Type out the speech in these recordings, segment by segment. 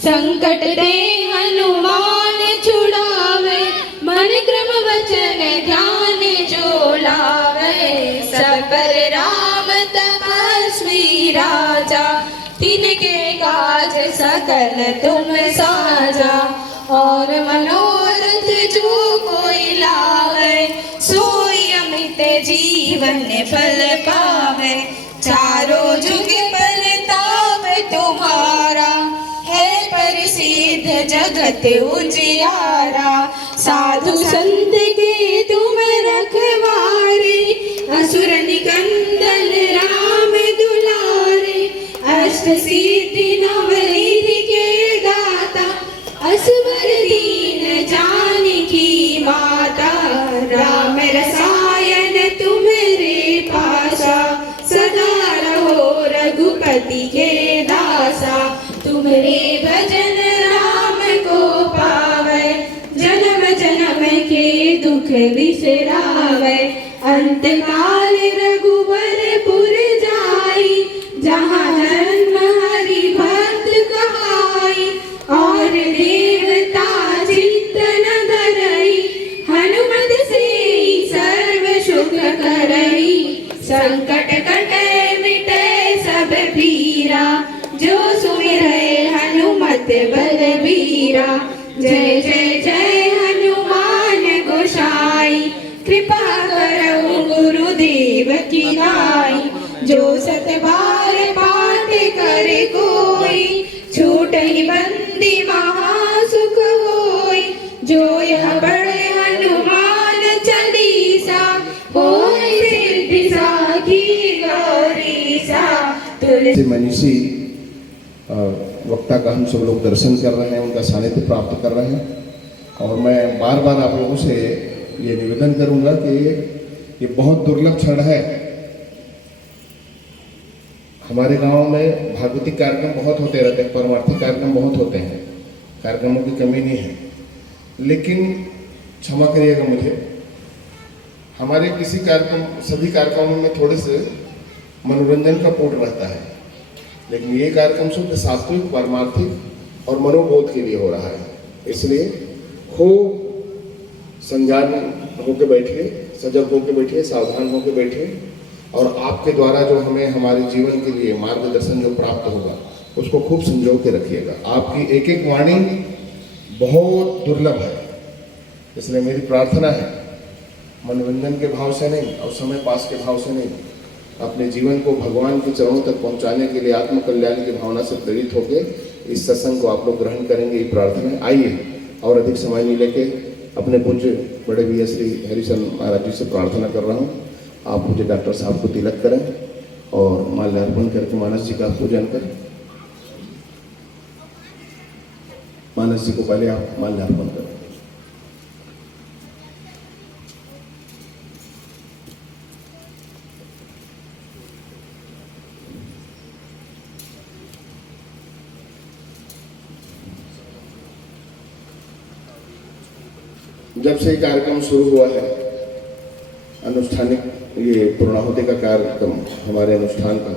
संकट ते हनुमान छुड़ावे, मन क्रम वचन ध्यान जो लावे। सब पर राम तपस्वी राजा, तिनके काज सकल तुम साजा। और मनोरथ जो कोई लावे, सोई अमित जीवन फल पावे। चारों जुग परताप तुम्हारा, है प्रसिद्ध जगत उजियारा। साधु संत के तुम रखवारे, असुर निकंदन राम दुलारे। अष्ट सिद्धि नवनिधि के दाता, असवर दीन जानकी माता। राम रसायन तुम्हारे पासा, सदा रहो रघुपति के दासा। तुम्हारे भजन राम को पावे, जन्म जन्म के दुख बिसरावे। अंत काल रघुबरपुर जाई, जहाँ जन्म हरि भक्त कहाई। और देवता चित्तन धरई, हनुमत से सर्व सुख करई। संकट कटे मिटे सब पीरा, जो सुमिरै हनुमत बलबीरा। जय जय जय हनुमान गोसाई, कृपा करौ गुरुदेव की नाई। जो सत बार पाठ करे कोई, छूटहि बंदी महासुख होई। जो यह पढ़े हनुमान चालीसा, होय सिद्धि साखी गौरीसा। तुलसी मनीषी वक्ता का हम सब लोग दर्शन कर रहे हैं, उनका सानिध्य प्राप्त कर रहे हैं। और मैं बार बार आप लोगों से ये निवेदन करूंगा कि ये बहुत दुर्लभ क्षण है। हमारे गांव में भागवतिक कार्यक्रम बहुत होते रहते हैं, परमार्थिक कार्यक्रम बहुत होते हैं, कार्यक्रमों की कमी नहीं है। लेकिन क्षमा करिएगा मुझे, हमारे किसी कार्यक्रम, सभी कार्यक्रमों में थोड़े से मनोरंजन का पोट रहता है, लेकिन ये कार्यक्रम शुद्ध सात्विक, परमार्थिक और मनोबोध के लिए हो रहा है। इसलिए खूब संज्ञान होकर बैठिए, सजग होकर बैठिए, सावधान होकर बैठिए। और आपके द्वारा जो हमें हमारे जीवन के लिए मार्गदर्शन जो प्राप्त होगा, उसको खूब संजो के रखिएगा। आपकी एक एक वाणी बहुत दुर्लभ है, इसलिए मेरी प्रार्थना है, मनोरंजन के भाव से नहीं और समय पास के भाव से नहीं, अपने जीवन को भगवान के चरणों तक पहुंचाने के लिए आत्म कल्याण की भावना से प्रेरित होकर इस सत्संग को आप लोग ग्रहण करेंगे, ये प्रार्थना है। आइए और अधिक समय नहीं लेके अपने पूज्य बड़े भैया श्री हरिशन महाराज जी से प्रार्थना कर रहा हूँ, आप मुझे डॉक्टर साहब को तिलक करें और माल्यार्पण करके मानस जी का पूजन करें। मानस जी को पहले आप माल्यार्पण करें। जब से कार्यक्रम शुरू हुआ है, अनुष्ठानिक ये पूर्णाहुति का कार्यक्रम हमारे अनुष्ठान का,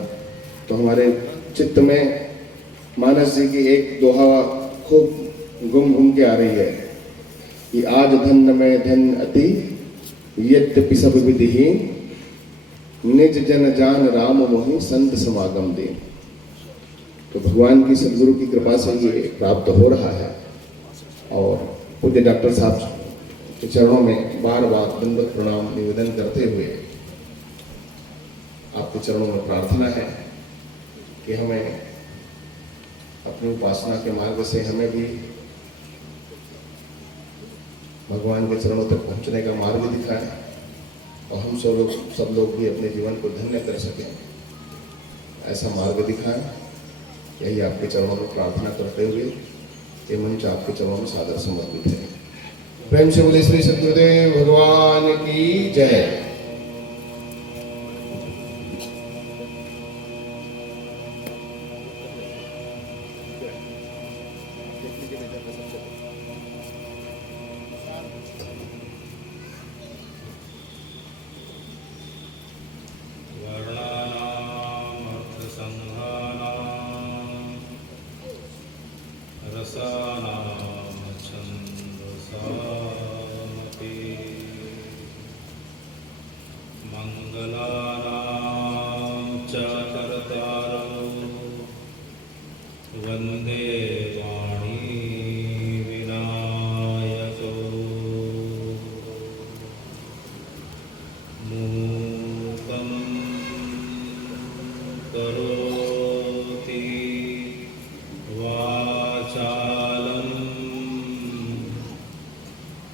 तो हमारे चित्त में मानस जी की एक दोहा खूब घूम के आ रही है कि आज धन में धन अति, यद्यपि सब विधिहीन। निज जन जान राम मोहि, संत समागम दे। तो भगवान की सदगुरु की कृपा से ये प्राप्त हो रहा है। और पूज्य डॉक्टर साहब के चरणों में बार बार दंडवत प्रणाम निवेदन करते हुए आपके चरणों में प्रार्थना है कि हमें अपनी उपासना के मार्ग से हमें भी भगवान के चरणों तक पहुंचने का मार्ग दिखाएं और हम सब लोग भी अपने जीवन को धन्य कर सकें, ऐसा मार्ग दिखाएं। यही आपके चरणों में प्रार्थना करते हुए ये मंच आपके चरणों में सादर समर्पित है। प्रेम से बोले श्री सद्गुरुदेव भगवान की जय। वन्दे वाणी विनायको मूकं करोति वाचालं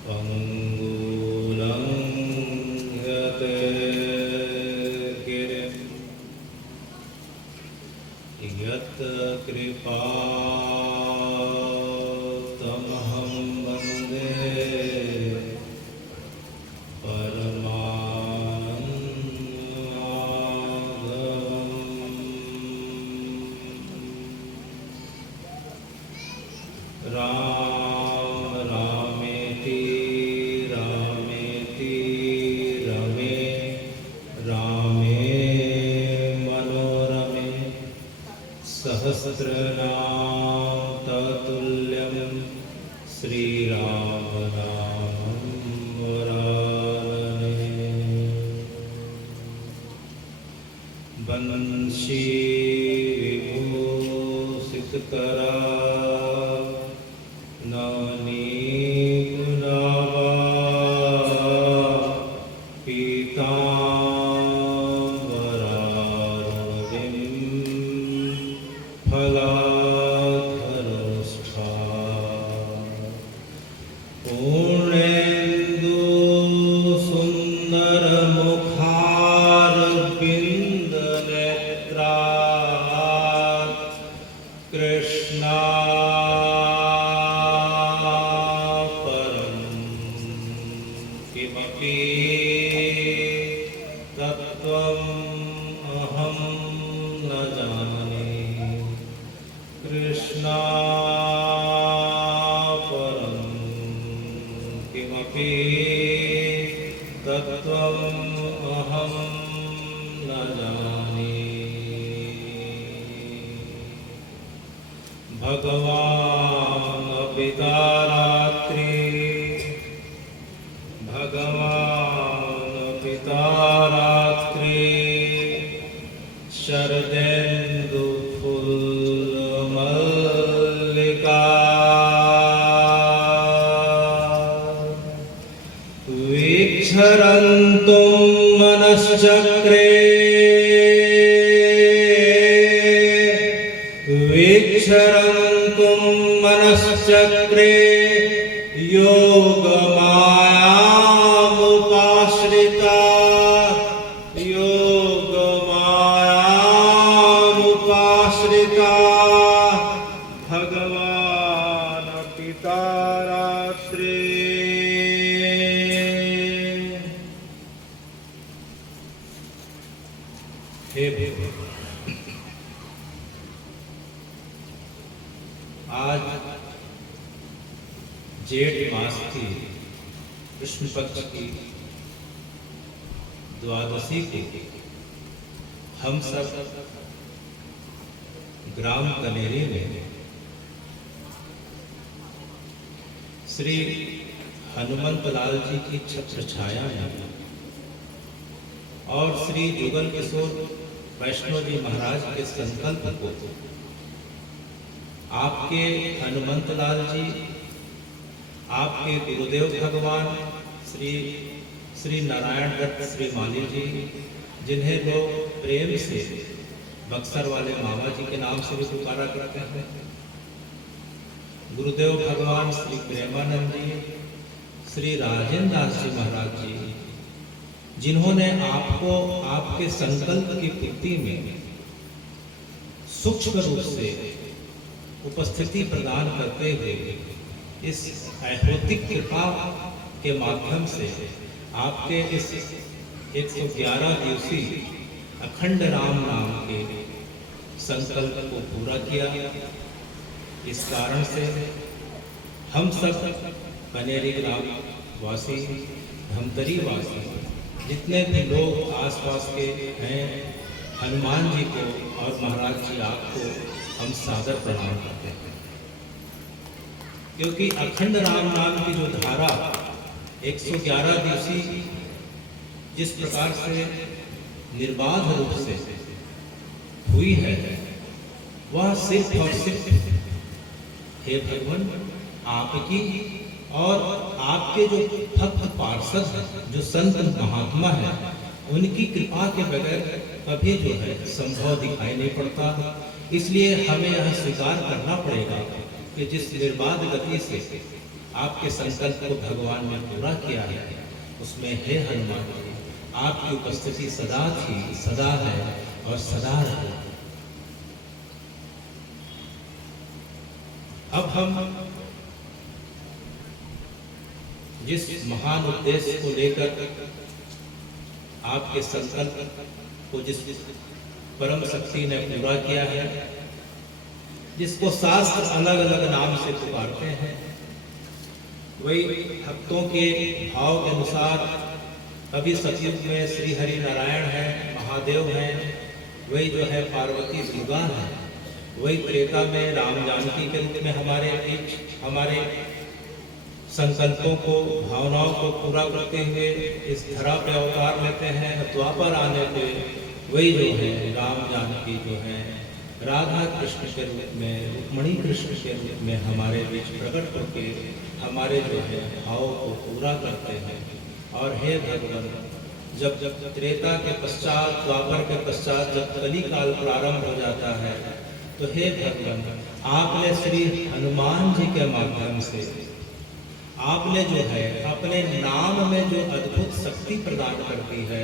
पङ्गुलं गिरिं यत् कृपातमहं वन्दे परमानन्दम्। राम रामेति रामेति रमे रामे मनोरमे सहस्रनाम तत्तुल्यं श्रीराम नामं वरानने। बंशी विभूषितकरा नवनी गुलाबा पीताम्बरारुणिं फलाधरोष्ठा पूर्णेन्दु सुन्दरमुखारविन्दनेत्रात् कृष्णापरं किमपि तत्त्वम् अहं न जाने। कृष्णापरं किमपि तत्त्वम् अहं न जाने। भगवान् पिता रात्रि भगवान् पिता रात्रि शरदेन्दु फूलमल्लिका विक्षरन्तुं मनश्चक्रे विक्षरन्तुं मनश्चक्रे योगमायामुपाश्रिता योगमायामुपाश्रिता भगवान् पिता रात्रि। हे भगवान, आज जेठ मास की कृष्ण पक्ष की द्वादशी को हम सब ग्राम कनेरी में श्री हनुमंत लाल जी की छत्र छाया में और श्री जुगल किशोर वैष्णव जी महाराज के संकल्प को आपके हनुमंत लाल जी, आपके गुरुदेव भगवान श्री नारायण दत्त श्री माली जी, जिन्हें लोग प्रेम से बक्सर वाले मामा जी के नाम से भी पुकारा करते हैं, गुरुदेव भगवान श्री प्रेमानंद जी, श्री राजेंद्र दास जी महाराज जी, जिन्होंने आपको आपके संकल्प की पूर्ति में सूक्ष्म रूप से उपस्थिति प्रदान करते हुए इस ऐहोतिक कृपा के माध्यम से आपके इस 111 दिवसीय अखंड राम नाम के संकल्प को पूरा किया। इस कारण से हम सब कनेरी ग्राम वासी, धमतरी वासी, जितने भी लोग आसपास के हैं, हनुमान जी को और महाराज जी आपको हम सादर प्रणाम करते हैं, क्योंकि अखंड राम नाम की जो धारा 111 दिवसीय जिस प्रकार से निर्बाध रूप से हुई है, वह सिर्फ और सिर्फ हे भगवान आपकी और आपके जो भक्त पार्षद हैं, जो संत महात्मा हैं, उनकी कृपा के बगैर कभी जो है संभव दिखाई नहीं पड़ता। इसलिए हमें यह स्वीकार करना पड़ेगा कि जिस निर्बाध गति से आपके संकल्प को भगवान ने पूरा किया है, उसमें हे हनुमान जी आपकी उपस्थिति सदा थी, सदा है और सदा रहेगी। अब हम जिस महान उद्देश्य को लेकर आपके संकल्प को जिस परम शक्ति ने पूरा किया है, जिसको शास्त्र अलग अलग नाम से पुकारते हैं, वही भक्तों के भाव के अनुसार कभी सतयुग में श्री हरि नारायण है, महादेव हैं, वही जो है पार्वती दुर्गा है, वही त्रेता में राम जानकी के रूप में हमारे बीच हमारे संकल्पों को, भावनाओं को पूरा करते हुए इस धरा पे अवतार लेते हैं। द्वापर आने पे वही जो है राम जानकी जो है राधा कृष्ण के रूप में, रुक्मिणी कृष्ण के रूप में हमारे बीच प्रकट करके हमारे जो है भाव को पूरा करते हैं। और हे भगवान, जब जब त्रेता के पश्चात, द्वापर के पश्चात जब कली काल प्रारंभ हो जाता है, तो हे भगवान आपने श्री हनुमान जी के माध्यम से आपने जो है अपने नाम में जो अद्भुत शक्ति प्रदान कर दी है,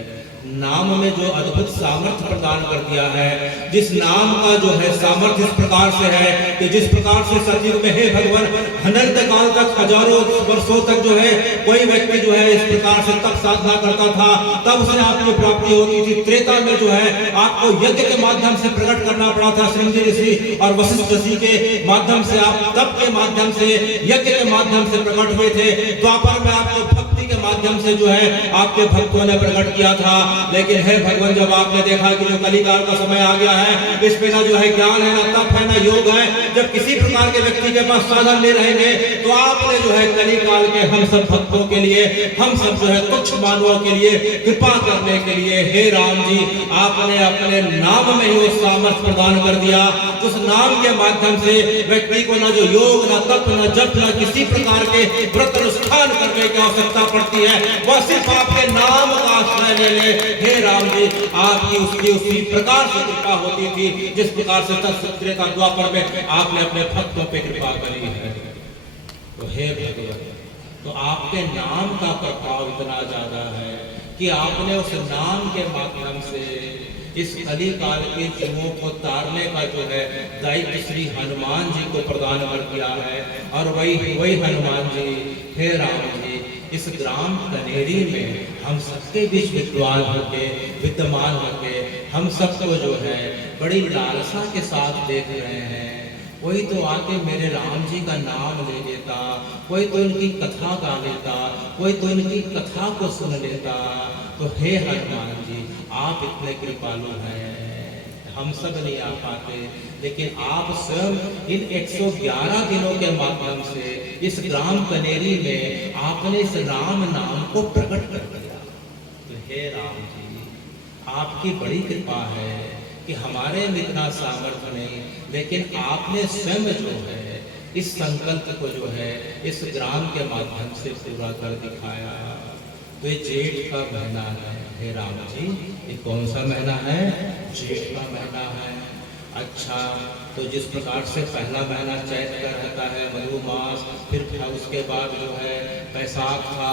नाम में जो अद्भुत सामर्थ्य प्रदान कर दिया है, जिस नाम का जो है सामर्थ्य इस प्रकार से है कि जिस प्रकार से सतयुग में हे भगवान अनंत काल तक, हजारों वर्षों तक जो है कोई व्यक्ति जो है इस प्रकार से तप साधना करता था, तब उसे आपकी प्राप्ति होती थी। त्रेता में जो है आपको यज्ञ के माध्यम से प्रकट करना पड़ा था, श्रृंगी ऋषि और वशिष्ठ ऋषि के माध्यम से, आप तप के माध्यम से, यज्ञ के माध्यम से प्रकट हुए थे। द्वापर में आपको भक्ति के माध्यम से जो है आपके भक्तों ने प्रकट किया था। लेकिन हे भगवान, जब आपने देखा कि जो कलिकाल का समय आ गया है, इसमें ना जो है ज्ञान है, ना तप है, ना योग है, जब किसी प्रकार के व्यक्ति के पास साधन नहीं रहेंगे, तो आपने जो है कलिकाल के हम सब भक्तों के लिए, हम सब जो है तुच्छ मानवों के लिए कृपा करने के लिए हे राम जी आपने अपने नाम में ही वो सामर्थ्य प्रदान कर दिया। उस नाम के माध्यम से व्यक्ति को ना जो योग, ना तप, ना जप, ना किसी प्रकार के व्रत अनुष्ठान करने की आवश्यकता पड़ती है, वह सिर्फ आपके नाम का आश्रय ले ले। हे राम जी आपकी उसकी उसी प्रकार से कृपा होती थी जिस प्रकार से त्रेता द्वापर में आपने अपने भक्तों पे कृपा करी है। तो हे भगवान, तो आपके नाम का प्रभाव इतना ज्यादा है कि आपने उस नाम के माध्यम से इस कली काल के जीवों को तारने का जो है दायित्व श्री हनुमान जी को प्रदान कर दिया है। और वही हनुमान जी हे राम जी इस ग्राम कनेरी में हम सबके बीच विद्यमान होके हम सबको जो है बड़ी लालसा के साथ देख रहे हैं। कोई तो आके मेरे राम जी का नाम ले लेता, कोई तो इनकी कथा गा लेता, कोई तो इनकी कथा को सुन लेता। तो हे हनुमान जी आप इतने कृपालु हैं, हम सब नहीं आ पाते, लेकिन आप स्वयं इन 111 दिनों के माध्यम से इस ग्राम कनेरी में आपने इस राम नाम को प्रकट कर दिया। तो हे राम जी आपकी बड़ी कृपा है कि हमारे में इतना सामर्थ्य नहीं, लेकिन आपने स्वयं जो है इस संकल्प को जो है इस ग्राम के माध्यम से पूरा कर दिखाया। तो ये जेठ का महीना है हे राम जी, ये कौन सा महीना है? जेठ का महीना है। अच्छा, तो जिस प्रकार से पहला महीना चैत का रहता है, मधु मास, फिर उसके बाद जो है बैसाख था,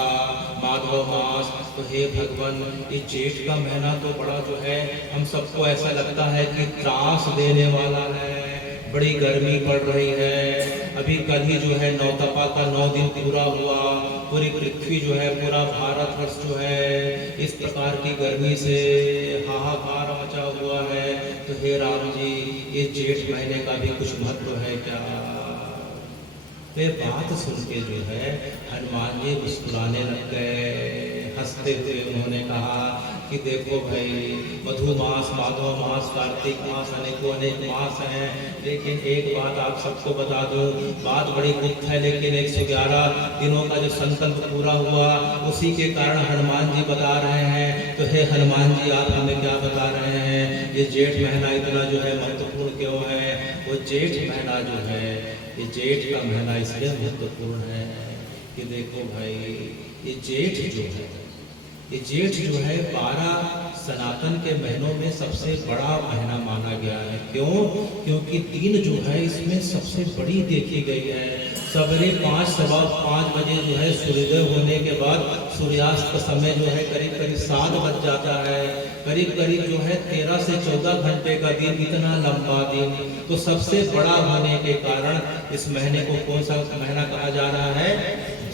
माधव मास। तो हे भगवान ये जेठ का महीना तो बड़ा जो है हम सबको ऐसा लगता है कि त्रास देने वाला है, बड़ी गर्मी पड़ रही है। अभी कल ही जो है नौतपा का 9 दिन पूरा हुआ, पूरी पृथ्वी जो है, पूरा भारतवर्ष जो है इस प्रकार की गर्मी से हाहाकार मचा हुआ है। तो हे राम जी ये जेठ महीने का भी कुछ महत्व है क्या? ये बात सुन के जो है हनुमान जी मुस्कुराने लग गए, हंसते हुए उन्होंने कहा कि देखो भाई मधु मास, माधव मास, कार्तिक मास, अनेक मास हैं, लेकिन एक बात आप सबको बता दूं, बात बड़ी गुप्त है, लेकिन 111 दिनों का जो संकल्प पूरा हुआ उसी के कारण हनुमान जी बता रहे हैं। तो हे हनुमान जी आप हमें क्या बता रहे हैं? ये जेठ महीना इतना जो है महत्वपूर्ण क्यों है? वो जेठ महीना जो है, ये जेठ का महीना इसलिए महत्वपूर्ण है कि देखो भाई, ये जेठ जो है, ये जेठ जो है 12 सनातन के महीनों में सबसे बड़ा महीना माना गया है। क्यों? क्योंकि दिन जो है इसमें सबसे बड़ी देखी गई है। सवेरे 5 सवा 5 बजे जो है सूर्योदय होने के बाद सूर्यास्त का समय जो है करीब करीब 7 बज जाता है। करीब करीब जो है 13 से 14 घंटे का दिन, इतना लंबा दिन। तो सबसे बड़ा होने के कारण इस महीने को कौन सा महीना कहा जा रहा है?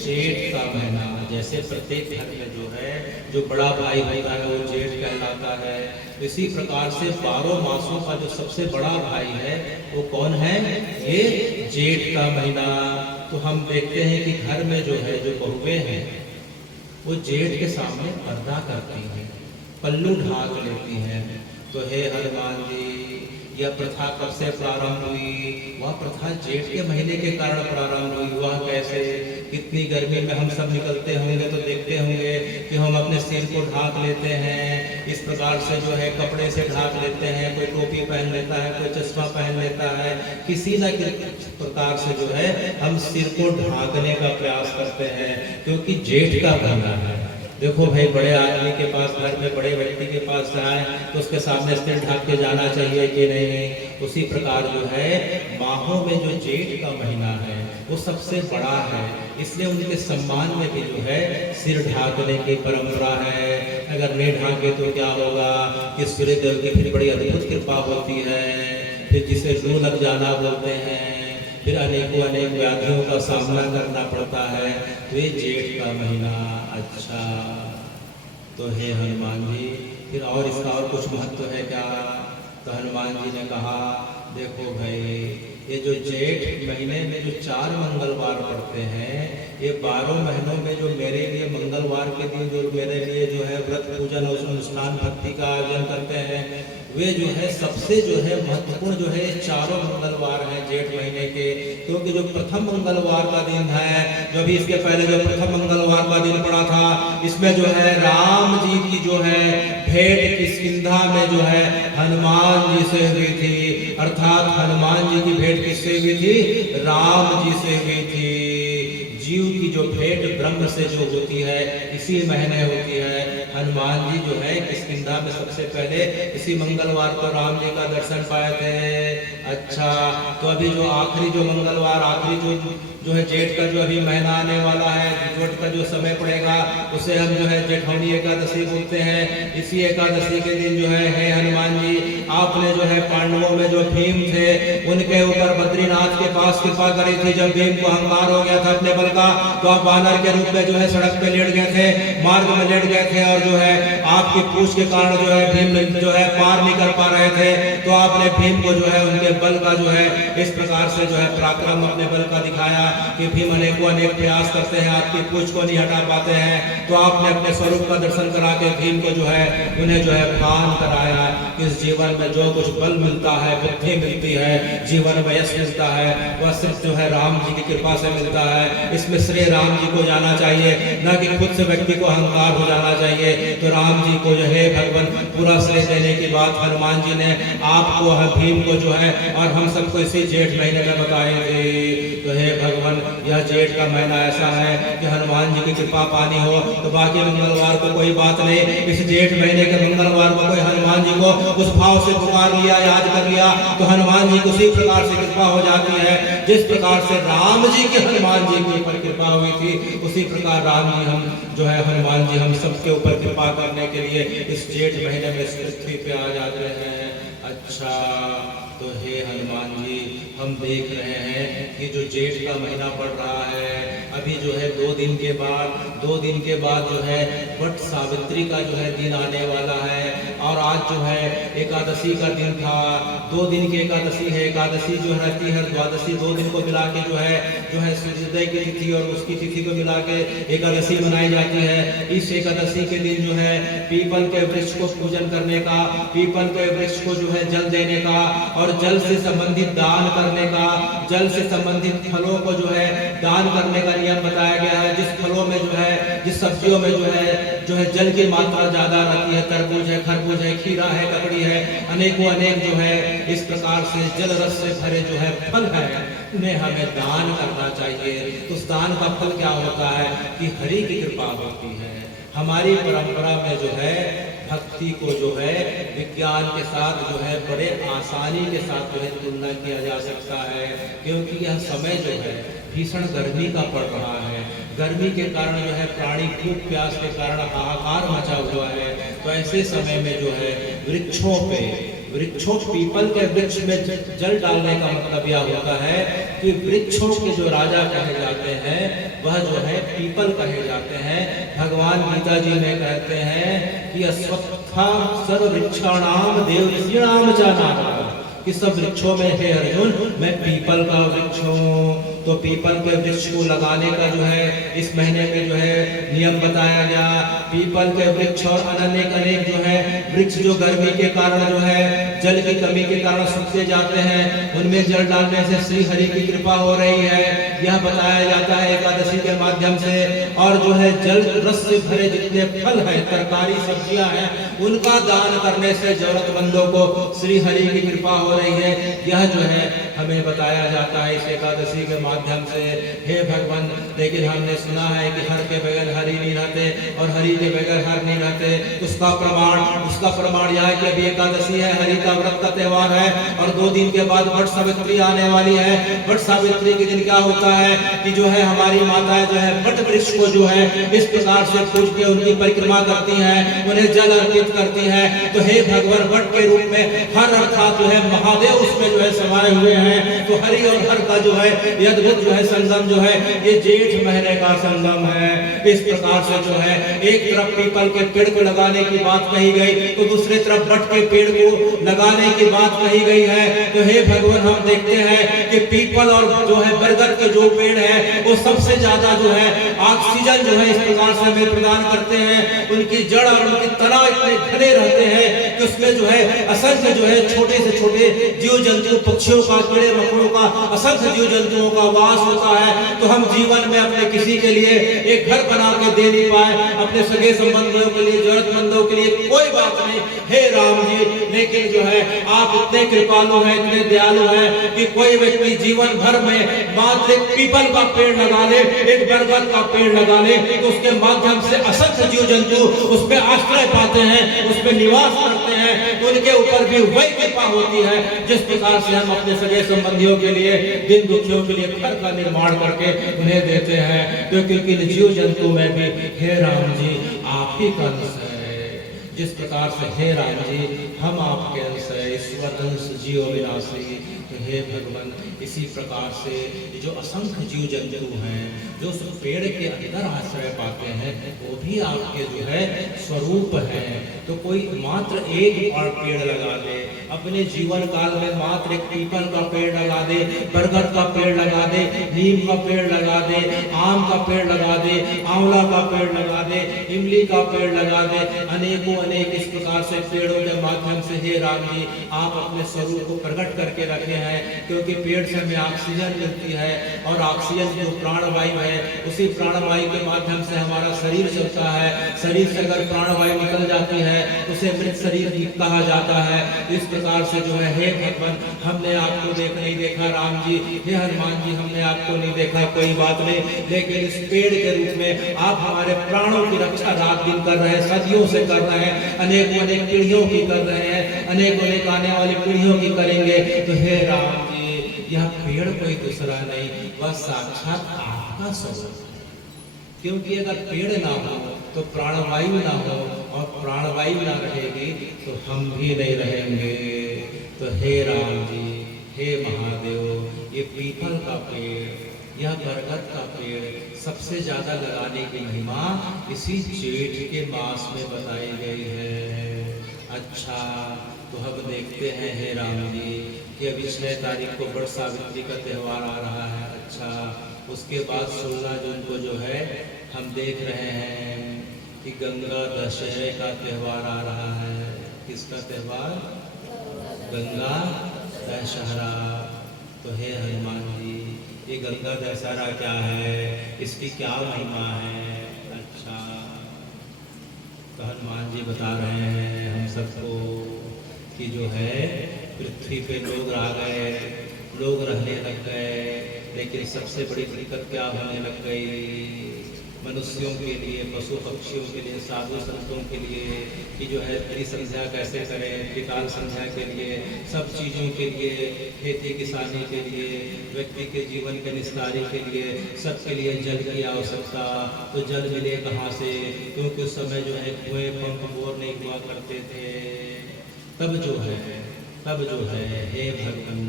जेठ का महीना। जैसे प्रत्येक घर में जो है जो बड़ा भाई होता है वो जेठ कहलाता है, इसी प्रकार से 12 मासों का जो सबसे बड़ा भाई है वो कौन है? ये जेठ का महीना। तो हम देखते हैं कि घर में जो है जो बहुएं हैं वो जेठ के सामने पर्दा करती हैं, पल्लू ढाक लेती हैं। तो हे हनुमान जी, यह प्रथा कब से प्रारंभ हुई? वह प्रथा जेठ के महीने के कारण प्रारंभ हुई। वह कैसे? कितनी गर्मी में हम सब निकलते होंगे तो देखते होंगे कि हम अपने सिर को ढाक लेते हैं, इस प्रकार से जो है कपड़े से ढाक लेते हैं, कोई टोपी पहन लेता है, कोई चश्मा पहन लेता है, किसी न किसी प्रकार से जो है हम सिर को ढाकने का प्रयास करते हैं, क्योंकि जेठ का महीना है। देखो भाई, बड़े आदमी के पास, घर में बड़े व्यक्ति के पास जाए तो उसके सामने सिर ढक के जाना चाहिए कि नहीं? उसी प्रकार जो है माहों में जो जेठ का महीना है वो सबसे बड़ा है, इसलिए उनके सम्मान में भी जो है सिर ढाकने की परंपरा है। अगर नहीं ढाके तो क्या होगा कि सूर्यदेव की फिर बड़ी अद्भुत कृपा होती है, फिर जिसे लू लग जाना बोलते हैं, फिर अनेकों अनेक व्याधियों का सामना करना पड़ता है। तो ये जेठ का महीना। अच्छा, तो हे हनुमान जी, फिर और इसका और कुछ महत्व है क्या? तो हनुमान जी ने कहा, देखो भाई, ये जो जेठ महीने में जो 4 मंगलवार पड़ते हैं, ये 12 महीनों में जो मेरे लिए मंगलवार के दिन जो मेरे लिए जो है व्रत पूजन और अनुष्ठान भक्ति का आयोजन करते हैं, वे जो है सबसे जो है महत्वपूर्ण जो है 4 मंगलवार हैं जेठ महीने के। क्योंकि जो प्रथम मंगलवार का दिन है, जो भी इसके पहले जो प्रथम मंगलवार का दिन पड़ा था, इसमें जो है राम जी की जो है भेंट किष्किंधा में जो है हनुमान जी से हुई थी। अर्थात हनुमान जी की भेंट किससे हुई थी? राम जी से हुई थी। जीव की जो भेंट ब्रह्म से जो होती है इसी महीने होती है। हनुमान जी जो है किष्किंधा में सबसे पहले इसी मंगलवार को राम जी का दर्शन पाए थे। अच्छा, तो अभी जो आखिरी जो मंगलवार, आखिरी जो है जेठ का जो अभी महीना आने वाला है, जेठ का जो समय पड़ेगा उसे हम जो है जेठौनी एकादशी बोलते हैं। इसी एकादशी के दिन जो है हे हनुमान जी, आपने जो है पांडवों में जो भीम थे उनके ऊपर बद्रीनाथ के पास कृपा करी थी। जब भीम को अहंकार हो गया था अपने बल का, तो आप वानर के रूप में जो है सड़क पे लेट गए थे, मार्ग में लेट गए थे, और जो है आपकी पूछ के कारण जो है भीम जो है पार नहीं कर पा रहे थे। तो आपने भीम को जो है उनके बल का जो है इस प्रकार से जो है पराक्रम अपने बल का दिखाया कि भीम अनेकों अनेक प्रयास करते हैं, आपकी पूछ को नहीं हटा पाते हैं। तो आपने अपने स्वरूप का दर्शन करा के भीम को जो है उन्हें जो है भान कराया कि इस जीवन में जो कुछ बल मिलता है, बुद्धि मिलती है, जीवन में यश मिलता है, वह सिर्फ जो है राम जी की कृपा से मिलता है। इसमें श्रेय राम जी को जाना चाहिए, न कि खुद से व्यक्ति को अहंकार हो जाना चाहिए। तो राम जी को जो है भगवान पूरा श्रेय देने की बात हनुमान जी ने आपको, भीम को जो है और हम सबको इसी जेठ महीने में बताई थी। तो हे भगवान, यह जेठ का महीना ऐसा है कि हनुमान जी की कृपा पानी हो तो बाकी मंगलवार को कोई बात नहीं, इस जेठ महीने के मंगलवार को कोई हनुमान जी को उस भाव से पुकार लिया, याद कर लिया, तो हनुमान जी को उसी प्रकार से कृपा हो जाती है जिस प्रकार से राम जी की हनुमान जी के ऊपर कृपा हुई थी। उसी प्रकार राम जी हम जो है हनुमान जी हम सबके ऊपर कृपा करने के लिए इस जेठ महीने में इस पृथ्वी पे आ जाते हैं। अच्छा, तो हे हनुमान जी, हम देख रहे हैं कि जो जेठ का महीना पड़ रहा है, अभी जो है 2 दिन के बाद जो है वट सावित्री का जो है दिन आने वाला है। और आज जो है एकादशी का दिन था, 2 दिन की एकादशी है। एकादशी जो रहती है द्वादशी, 2 दिन को मिला के जो है सूर्योदय की तिथि और उसकी तिथि को मिला के एकादशी मनाई जाती है। इस एकादशी के दिन जो है पीपल के वृक्ष को पूजन करने का, पीपल के वृक्ष को जो है जल देने का और जल से संबंधित दान करने का, जल से संबंधित फलों को जो है दान करने का नियम बताया गया है। जिस फलों में जो है, जिस सब्जियों में जो है जल की मात्रा ज्यादा रहती है, तरबूज है, खरबूज तरबूज है, खीरा है, ककड़ी है, अनेकों अनेक जो है इस प्रकार से जल रस से भरे जो है फल है, उन्हें हमें दान करना चाहिए। तो उस दान का फल क्या होता है कि हरि की कृपा होती है। हमारी परंपरा में जो है भक्ति को जो है विज्ञान के साथ जो है बड़े आसानी के साथ जो है तुलना किया जा सकता है, क्योंकि यह समय जो है भीषण गर्मी का पड़ रहा है। गर्मी के कारण जो है प्राणी भूख प्यास के कारण हाहाकार मचा हुआ है। तो ऐसे समय में जो है वृक्षों पीपल के वृक्ष में जल डालने का मतलब यह होता है कि वृक्षों के जो राजा कहे जाते हैं वह जो है पीपल कहे जाते हैं। भगवान गीता जी में कहते हैं कि अश्वत्था सर्व वृक्षाणाम देव ऋषीणाम जाना, कि सब वृक्षों में हे अर्जुन मैं पीपल का वृक्ष हूँ। तो पीपल के वृक्ष को लगाने का जो है इस महीने में जो है नियम बताया गया। पीपल के वृक्ष और अनेक अनेक जो है वृक्ष जो गर्मी के कारण जो है जल की कमी के कारण सूखते जाते हैं, उनमें जल डालने से श्री हरि की कृपा हो रही है, यह बताया जाता है एकादशी के माध्यम से। और जो है जल रस से भरे जितने फल है, तरकारी सब्जियां हैं, उनका दान करने से जरूरतमंदों को श्री हरि की कृपा हो रही है, यह जो है हमें बताया जाता है इस एकादशी के माध्यम से। हे भगवान, लेकिन हमने सुना है कि हर के बगैर हरि नहीं रहते और हरि के बगैर हर नहीं रहते। उसका प्रमाण यह है कि अभी एकादशी है, हरि का व्रत का त्योहार है, और 2 दिन के बाद वट सावित्री आने वाली है। वट सावित्री के दिन क्या होता है कि जो है हमारी माताएं जो है वट वृक्ष को जो है इस प्रकार से पूज के उनकी परिक्रमा करती हैं, उन्हें जल अर्पित करती हैं। तो हे भगवान, वट के रूप में हर अर्थात जो है महादेव उसमें जो है समाये हुए हैं। तो हरि और हर का जो है अद्भुत जो है संगम जो है ये जेठ महीने का संगम है। इस प्रकार से जो है एक तरफ पीपल के पेड़ को लगाने की बात कही गई, तो दूसरी तरफ वट के पेड़ को लगाने की बात कही गई है। तो हे भगवान, हम देखते हैं कि पीपल और जो है बरगद के जो पेड़ है वो सबसे ज्यादा जो है ऑक्सीजन जो है इस प्रकार से हमें प्रदान करते हैं। उनकी जड़ और उनकी तना इतने घने रहते हैं कि उसमें जो है असंख्य जो है छोटे से छोटे जीव जंतु, पक्षियों का, कीड़े मकोड़ों का, असंख्य जीव जंतुओं का वास होता है। तो हम जीवन में अपने किसी के लिए एक घर बना के दे नहीं पाए, अपने सगे संबंधियों के लिए, जरूरतमंदों के लिए कोई बात नहीं, हे राम जी, लेकिन जो है आप इतने कृपालु हैं, इतने दयालु हैं कि कोई व्यक्ति जीवन भर में मात्र एक पीपल का पेड़ लगा ले, एक बरगद का पेड़ लगा ले, तो उसके माध्यम से असंख्य जीव जंतु उस पर आश्रय पाते हैं, उस पर निवास करते हैं, तो उनके ऊपर भी वही कृपा होती है जिस प्रकार से हम अपने सगे संबंधियों के लिए, दिन दुखियों के लिए घर का निर्माण करके उन्हें देते हैं। तो क्योंकि जीव जंतु में भी हे राम जी आप ही का अंश है। जिस प्रकार से हे राम जी हम आपके अंश है, ईश्वर अंश जीव विनाशी। तो हे भगवान, इसी प्रकार से जो असंख्य जीव जंतु हैं जो उस पेड़ के अंदर आश्रय पाते हैं वो भी आपके जो है स्वरूप है। तो कोई मात्र एक और पेड़ लगा दे, अपने जीवन काल में मात्र एक पीपल का पेड़ लगा दे, बरगद का पेड़ लगा दे, नीम का पेड़ लगा दे, आम का पेड़ लगा दे, आंवला का पेड़ लगा दे, इमली का पेड़ लगा दे, अनेकों अनेक इस प्रकार से पेड़ों के माध्यम से हे राम जी आप अपने स्वरूप को प्रकट करके रखे हैं। क्योंकि पेड़ से हमें ऑक्सीजन मिलती है, और ऑक्सीजन जो प्राणवायु है उसी प्राणवायु के माध्यम से हमारा शरीर चलता है। शरीर से अगर प्राणवायु निकल जाती है उसे मृत शरीर कहा जाता है। इस प्रकार से जो है हे भगवान, हमने आपको नहीं देखा राम जी, हे हनुमान जी हमने आपको नहीं देखा, कोई बात नहीं, लेकिन इस पेड़ के रूप में आप हमारे प्राणों की रक्षा रात दिन कर रहे हैं, सदियों से कर रहे हैं, अनेक अनेक पीढ़ियों की कर रहे हैं, अनेक अनेक आने वाली पीढ़ियों की करेंगे। तो हे राम जी, यह पेड़ कोई दूसरा नहीं, वह साक्षात आपका स्वरूप। क्योंकि अगर पेड़ ना हो तो प्राणवायु ना हो, और प्राणवायु ना रहेगी तो हम भी नहीं रहेंगे। तो हे राम जी, हे महादेव, ये पीपल का पेड़, यह बरगद का पेड़ सबसे ज्यादा लगाने की महिमा इसी जेठ के मास में बताई गई है। अच्छा, तो हम देखते हैं हे राम जी कि अभी 6 तारीख को वट सावित्री का त्यौहार आ रहा है। अच्छा, उसके बाद 16 जून को जो है हम देख रहे हैं कि गंगा दशहरे का त्यौहार आ रहा है। किसका त्यौहार? गंगा दशहरा। तो हे हनुमान जी, ये गंगा दशहरा क्या है, इसकी क्या महिमा है? अच्छा, तो हनुमान जी बता रहे हैं हम सबको कि जो है पृथ्वी पे लोग आ गए, लोग रहने लग गए, लेकिन सबसे बड़ी दिक्कत क्या होने लग गई मनुष्यों के लिए, पशु पक्षियों के लिए, साधु संतों के लिए कि जो है त्रिसंध्या कैसे करें, त्रिकाल संध्या के लिए, सब चीज़ों के लिए, खेती किसानी के लिए, व्यक्ति के जीवन के निस्तारी के लिए, सबके लिए जल की आवश्यकता। तो जल मिले कहाँ से, क्योंकि उस समय जो है कुएं पंप बोर नहीं हुआ करते थे। तब जो है हे भगवान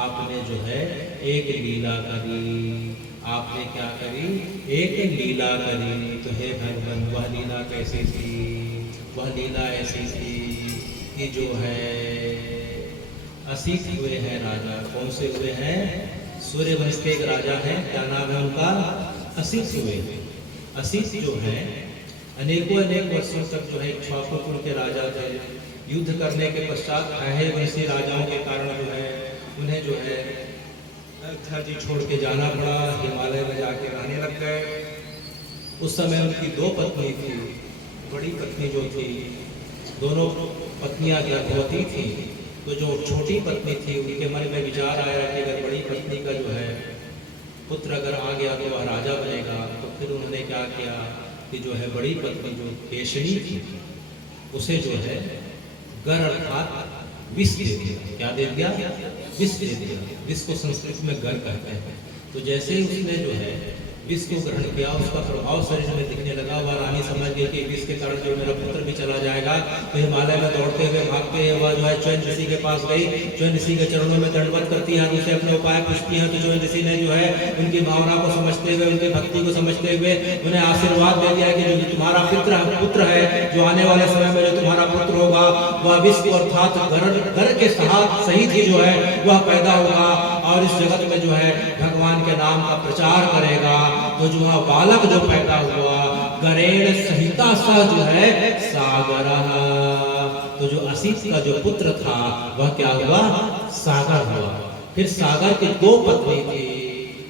आपने जो है एक लीला करी, आपने क्या करी, एक लीला करी। तो हे भगवान वह लीला कैसी थी, वह लीला ऐसी थी कि जो है असित हुए हैं राजा। कौन से हुए हैं, सूर्यवंश के एक राजा हैं, क्या नाम है उनका, असित हुए। असित जो है अनेक वर्षों तक जो है इक्ष्वाकुकुल के राजा थे। युद्ध करने के पश्चात वैसे राजाओं के कारण जो है उन्हें जो है जी छोड़ के जाना पड़ा, हिमालय में जाके रहने लग गए। उस समय उनकी दो पत्नी थी, बड़ी पत्नी जो थी, दोनों पत्नियां गर्भवती थी। तो जो छोटी पत्नी थी उनके मन में विचार आया कि अगर बड़ी पत्नी का जो है पुत्र अगर आ गया तो वह राजा बनेगा। तो फिर उन्होंने क्या किया कि जो है बड़ी पत्नी जो केशरी थी उसे जो है गर अर्थात विष दे दिया। क्या दे दिया, विष दे दिया। विष को संस्कृत में गर कहते हैं। तो जैसे ही उसने जो है विष को ग्रहण किया, उसका प्रभाव शरीर में दिखने लगा। वह रानी समझ गई कि विष के कारण जो मेरा पुत्र भी चला जाएगा। तो हिमालय में दौड़ते हुए भागते हुए वह जो है च्वयन ऋषि के पास गई। च्वयन ऋषि के चरणों में दंडवत करती है, उनसे अपने उपाय पूछती है। तो च्वयन ऋषि ने जो है उनकी भावना को समझते हुए, उनकी भक्ति को समझते हुए उन्हें आशीर्वाद दे दिया कि जो तुम्हारा पुत्र है, जो आने वाले समय में जो तुम्हारा पुत्र होगा वह विष अर्थात गर के सहित ही जो है वह पैदा होगा और इस जगत में जो है भगवान के नाम का प्रचार करेगा। तो जो है बालक जो पैदा हुआ गरेण सहिता सा जो है सागर। तो जो असित का जो पुत्र था वह क्या हुआ, सागर हुआ। फिर सागर की दो पत्नी थी।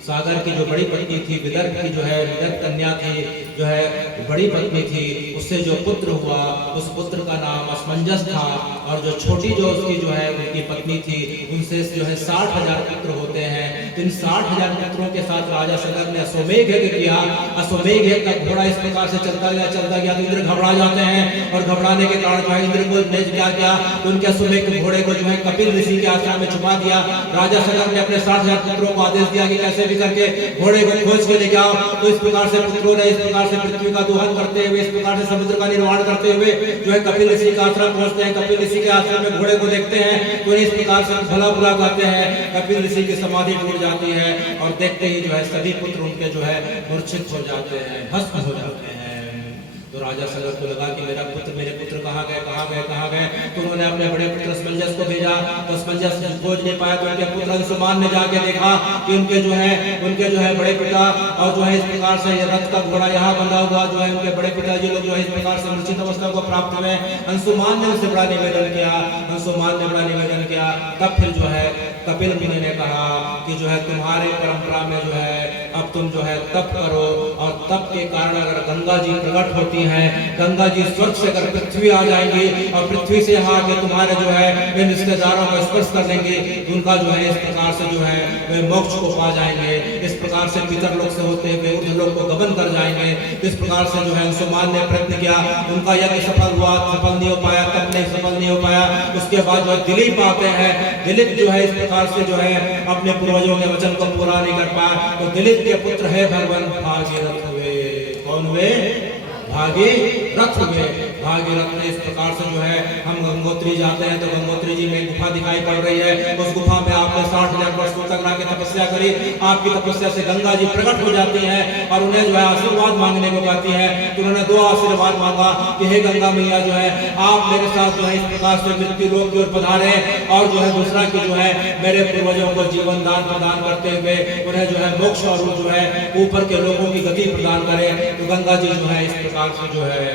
सागर की जो बड़ी पत्नी थी विदर्भ की जो है विदर्भ कन्या थी, जो है बड़ी पत्नी थी, उससे जो पुत्र हुआ उस पुत्र का नाम असमंजस था। और जो छोटी जो उसकी जो है उनकी पत्नी थी उनसे जो है 60,000 पुत्र होते हैं। तो इन 60,000 पुत्रों के साथ राजा सगर ने अश्वमेघ यज्ञ किया। अश्वमेघ यज्ञ का घोड़ा इस प्रकार से चलता गया तो इंद्र घबरा जाते हैं और घबराने के कारण जो है इंद्र को ने क्या किया, तो उनके अश्वमेघ के घोड़े को जो है कपिल ऋषि के आश्रम में छुपा दिया। राजा सगर ने अपने 60,000 पुत्रों को आदेश दिया कि कैसे भी करके घोड़े को खोज के लेके आओ। तो इस प्रकार से पुत्रों ने इस प्रकार से पृथ्वी का दोहन करते हुए, इस प्रकार से समुद्र का निर्माण करते हुए जो है कपिल ऋषि का आश्रम पहुंचते हैं। कपिल ऋषि के आश्रम में घोड़े को देखते हैं तो इस प्रकार से भला बुरा कहते हैं। कपिल ऋषि की समाधि टूट जाती है और देखते ही जो है सभी पुत्र उनके जो है मूर्छित हो जाते हैं, भस्म हो जाते हैं। तो राजा सगर को लगा कि मेरे पुत्र कहाँ गए। तो उन्होंने अपने बड़े पुत्र असमंजस को भेजा। तो असमंजस खोज नहीं पाया तो उनके पुत्र अंशुमान ने जाके देखा कि उनके जो है बड़े पिता और जो है इस प्रकार से रथ का घोड़ा यहाँ बंधा हुआ जो है उनके बड़े पिताजी लोग जो है इस प्रकार से मूर्छित अवस्था को प्राप्त हुए। अंशुमान ने उससे बड़ा निवेदन किया। तब फिर जो है कपिल मुनि ने कहा कि जो है तुम्हारे परंपरा में जो है अब तुम जो है तप करो और तप के कारण अगर गंगा जी प्रकट होती हैं, गंगा जी स्वर्ग से अगर पृथ्वी आ जाएंगी और पृथ्वी से यहाँ आके तुम्हारे जो है वे रिश्तेदारों को स्पर्श कर लेंगे तो उनका जो है इस प्रकार से जो है वे मोक्ष को पा जाएंगे। इस प्रकार से पितर लोक से होते हुए उन लोग को गमन कर जाएंगे। इस प्रकार से जो है अंशुमान ने प्रयत्न किया, उनका यज्ञ सफल नहीं हो पाया, तप नहीं सफल नहीं हो पाया। उसके बाद जो है दिलीप आते हैं। दिलीप जो है इस प्रकार से जो है अपने पूर्वजों के वचन को पूरा नहीं कर पाया। तो दिलीप के पुत्र है भगवान भागीरथ हुए। कौन हुए, भागीरथ हुए। भागीरथ ने इस प्रकार से जो है हम गंगोत्री जाते हैं तो गंगोत्री जी में गुफा दिखाई पड़ रही है। उस गुफा में आपने 60,000 वर्षों तक रह के तपस्या करी। आपकी तपस्या से गंगा जी प्रकट हो जाती है और उन्हें जो है आशीर्वाद मांगने को कहती है। तो उन्होंने 2 आशीर्वाद मांगा कि हे गंगा मैया जो है आप मेरे साथ जो है इस प्रकार से मृत्यु लोक की ओर पधारे और जो है दूसरा कि जो है मेरे पूर्वजों को जीवन दान प्रदान करते हुए उन्हें जो है मोक्ष और जो है ऊपर के लोगों की गति प्रदान करे। तो गंगा जी जो है इस प्रकार से जो है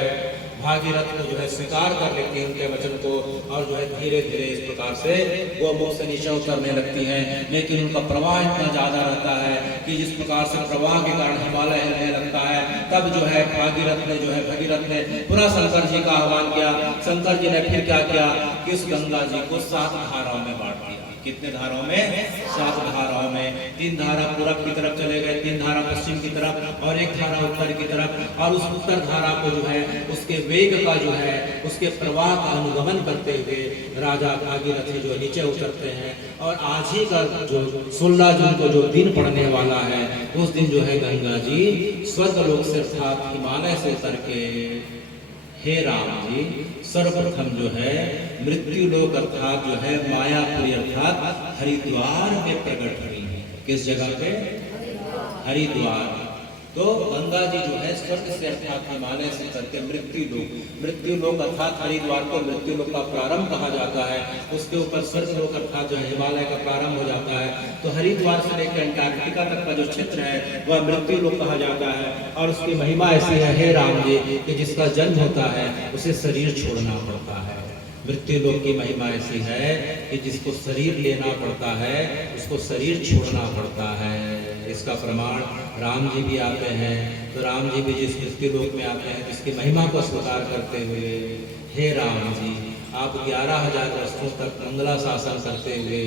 भागीरथ को जो है स्वीकार कर लेती है उनके वचन को और जो है धीरे धीरे इस प्रकार से वो मुख से नीचे उतरने लगती हैं। लेकिन उनका प्रवाह इतना ज्यादा रहता है कि जिस प्रकार से प्रवाह के कारण हिमालय हिलने लगता है तब जो है भगीरथ ने पुनः शंकर जी का आह्वान किया। शंकर जी ने फिर क्या किया कि उस गंगा जी को 7 धाराओं में बांट दिया। कितने धाराओं में? 7 धाराओं में। 3 धारा पूरब की तरफ चले गए, 3 धारा पश्चिम की तरफ और 1 धारा उत्तर की तरफ। और उस उत्तर धारा को जो है उसके वेग का जो है उसके प्रवाह का अनुगमन करते हुए राजा भागीरथी जो नीचे उतरते हैं। और आज ही का जो 16 जून को जो दिन पड़ने वाला है उस दिन जो है गंगा जी स्वर्गलोक से अर्थात हिमालय से उतर के हे राम जी सर्वप्रथम जो है मृत्यु लोक अर्थात जो है मायापुरी अर्थात हरिद्वार में प्रकट हुई है। किस जगह पे? हरिद्वार। तो गंगा जी जो है स्वर्ग से अर्थात हिमालय से करके मृत्यु लोक अर्थात हरिद्वार को मृत्यु लोक का प्रारंभ कहा जाता है। उसके ऊपर स्वर्ग लोक अर्थात जो है हिमालय का प्रारंभ हो जाता है। तो हरिद्वार से लेकर अंटार्कटिका तक का जो क्षेत्र है वह मृत्यु लोक कहा जाता है। और उसकी महिमा ऐसी है हे राम जी कि जिसका जन्म होता है उसे शरीर छोड़ना पड़ता है। मृत्यु लोक की महिमा ऐसी है कि जिसको शरीर लेना पड़ता है उसको शरीर छोड़ना पड़ता है। इसका प्रमाण राम जी भी आते हैं। तो राम जी भी जिस मृत्यु लोक में आते हैं इसकी महिमा को स्वीकार करते हुए हे राम जी आप 11,000 वर्षों तक मंगला शासन करते हुए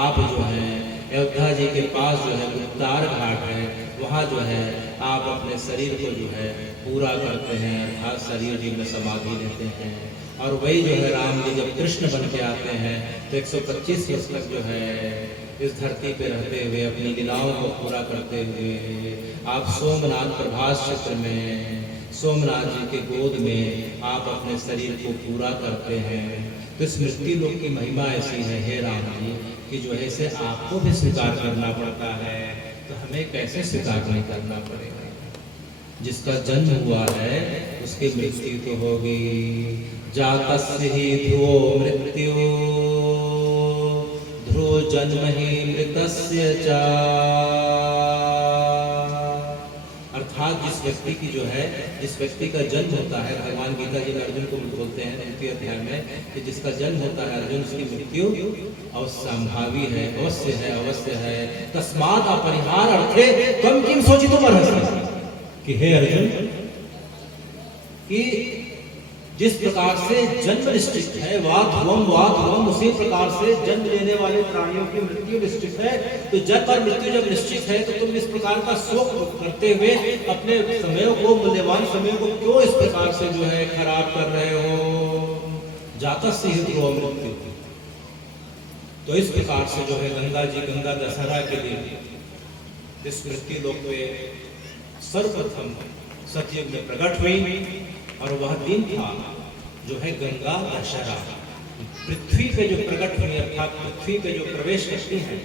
आप जो है अयोध्या जी के पास जो है गुप्तार घाट है वहाँ जो है आप अपने शरीर को जो है पूरा करते हैं अर्थात शरीर जी में समाधि लेते हैं। और वही जो है राम जी जब कृष्ण बन के आते हैं तो 125 वर्ष तक जो है इस धरती पे रहते हुए अपनी लीलाओं को पूरा करते हुए आप सोमनाथ प्रभास क्षेत्र में सोमनाथ जी के गोद में आप अपने शरीर को पूरा करते हैं। तो इस मृत्यु लोक की महिमा ऐसी है हे राम जी कि जो है इसे आपको भी स्वीकार करना पड़ता है। तो हमें कैसे स्वीकार नहीं करना पड़ेगा? जिसका जन्म हुआ है उसकी मृत्यु तो होगी। जातस्य ही ध्रुवो मृत्यु ध्रुव जन्म ही मृतस्य च। अर्थात जिस व्यक्ति की जो है जिस व्यक्ति का जन्म होता है भगवान गीता जी अर्जुन को बोलते हैं 3 अध्याय में कि जिसका जन्म होता है अर्जुन उसकी मृत्यु अवश्यंभावी है अवश्य है। तस्मात् अपरिहार अर्थे त्वं किं शोचितुमर्हसि कि हे अर्जुन कि जिस प्रकार से जन्म निश्चित है वाध्वम उसी प्रकार से जन्म लेने वाले प्राणियों की मृत्यु निश्चित है। तो जन्म और मृत्यु जब निश्चित है तो तुम इस प्रकार का शोक करते हुए अपने समय को मूल्यवान समय को क्यों इस प्रकार से जो है खराब कर रहे हो? जातस्य ही ध्रुव मृत्यु। तो इस प्रकार से जो है गंगा जी गंगा दशहरा के दिन इस मृत्यु लोक में सर्वप्रथम सतयुग में प्रकट हुई। और वह दिन था जो है गंगा दशहरा। पृथ्वी पे जो प्रकट हुई अर्थात पृथ्वी पे जो प्रवेश करती है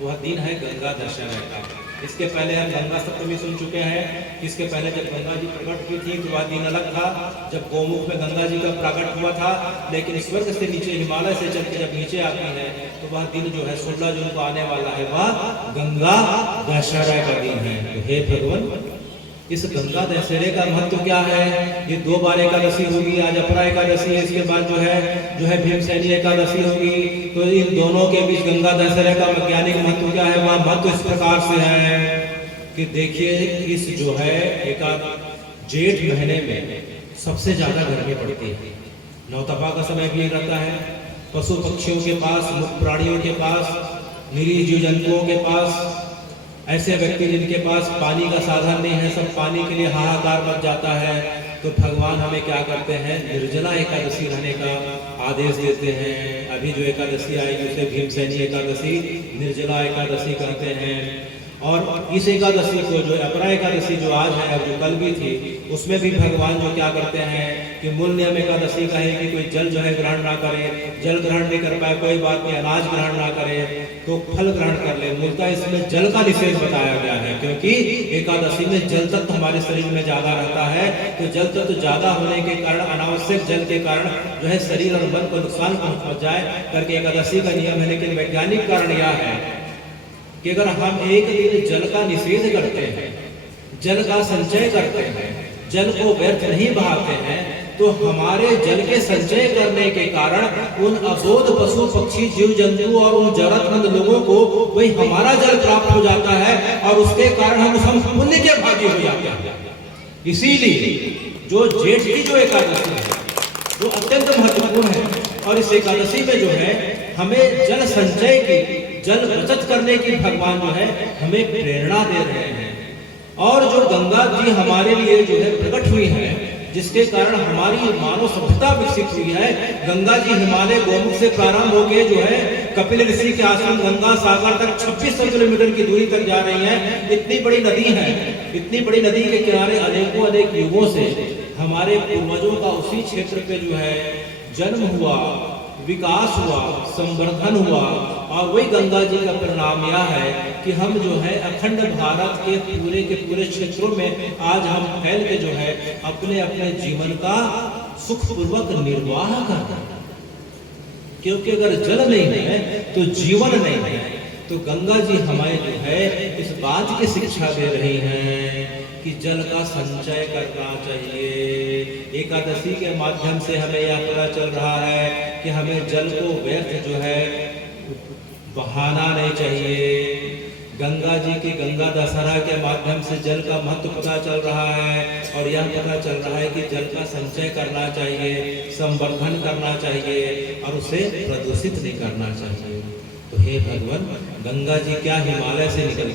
वह दिन है गंगा दशहरा का। इसके पहले हम गंगा सप्तमी सुन चुके हैं। इसके पहले जब गंगा जी प्रकट हुई थी तो वह दिन अलग था जब गोमुख में गंगा जी का प्रकट हुआ था। लेकिन स्वर्ग से नीचे हिमालय से चल के जब नीचे आती है तो वह दिन जो है 16 जून को आने वाला है वह गंगा दशहरा का दिन है। तो हे भगवान इस गंगा दशहरे का महत्व क्या है? ये 2 बार एकादशी होगी। आज अपरा एकादशी है, इसके बाद जो है भीमसेनी एकादशी होगी। तो इन दोनों के बीच गंगा दशहरे का वैज्ञानिक महत्व क्या है? वह महत्व इस प्रकार से है कि देखिए इस जो है जेठ महीने में सबसे ज्यादा गर्मी पड़ती है। नौतपा का समय भी रहता है। पशु पक्षियों के पास मुक्त प्राणियों के पास निरीह जीव जंतुओं के पास ऐसे व्यक्ति जिनके पास पानी का साधन नहीं है सब पानी के लिए हाहाकार मच जाता है। तो भगवान हमें क्या करते हैं निर्जला एकादशी रहने का आदेश देते हैं। अभी जो एकादशी आएगी उसे भीमसेनी एकादशी निर्जला एकादशी कहते हैं। और इस एकादशी को जो अपरा एकादशी जो आज है अब जो कल भी थी उसमें भी भगवान जो क्या करते हैं कि मूल नियम एकादशी का है कि कोई जल जो है ग्रहण ना करे। जल ग्रहण नहीं कर पाए कोई बात नहीं, अनाज ग्रहण ना करे तो फल ग्रहण कर ले। मूलतः इसमें जल का निषेध बताया गया है क्योंकि एकादशी में जल तत्व हमारे शरीर में ज्यादा रहता है। तो जल तत्व ज्यादा होने के कारण अनावश्यक जल के कारण जो है शरीर और मन को नुकसान पहुंच जाए करके एकादशी का नियम है। लेकिन वैज्ञानिक कारण यह है कि अगर हम एक दिन जल का निषेध करते हैं, जल का संचय करते हैं, जल को व्यर्थ नहीं बहाते हैं तो हमारे जल के संचय करने के कारण उन अबोध पशु पक्षी जीव जंतु और उन जरूरतमंद लोगों को वही हमारा जल प्राप्त हो जाता है और उसके कारण हम पुण्य के भागी हो जाते हैं। इसीलिए जो जेठ की जो एकादशी है जो अत्यंत महत्वपूर्ण है, और इस एकादशी में जो है हमें जल संचय की, जल बचत करने की भगवान जो है हमें प्रेरणा दे रहे हैं। और जो गंगा जी हमारे लिए जो है प्रकट हुई है, जिसके कारण हमारी मानव सभ्यता विकसित हुई है। गंगा जी हिमालय गोमुख से प्रारंभ होकर जो है कपिल ऋषि के आश्रम गंगा सागर तक 2600 किलोमीटर की दूरी तक जा रही है। इतनी बड़ी नदी है, इतनी बड़ी नदी के किनारे अनेक युगों से हमारे पूर्वजों का उसी क्षेत्र पे जो है जन्म हुआ, विकास हुआ, संवर्धन हुआ, और वही गंगा जी का परिणाम यह है कि हम जो है अखंड भारत के पूरे क्षेत्रों में आज हम फैल के जो है अपने अपने जीवन का सुखपूर्वक निर्वाह कर रहे हैं। क्योंकि अगर जल नहीं है तो जीवन नहीं है। तो गंगा जी हमें जो है इस बात की शिक्षा दे रही हैं कि जल का संचय करना चाहिए। एकादशी के माध्यम से हमें यह पता चल रहा है कि हमें जल को व्यर्थ जो है बहाना नहीं चाहिए। गंगा जी की गंगा दशहरा के माध्यम से जल का महत्व पता चल रहा है, और यह पता चल रहा है कि जल का संचय करना चाहिए, संवर्धन करना चाहिए, और उसे प्रदूषित नहीं करना चाहिए। तो हे भगवान, गंगा जी क्या हिमालय से निकल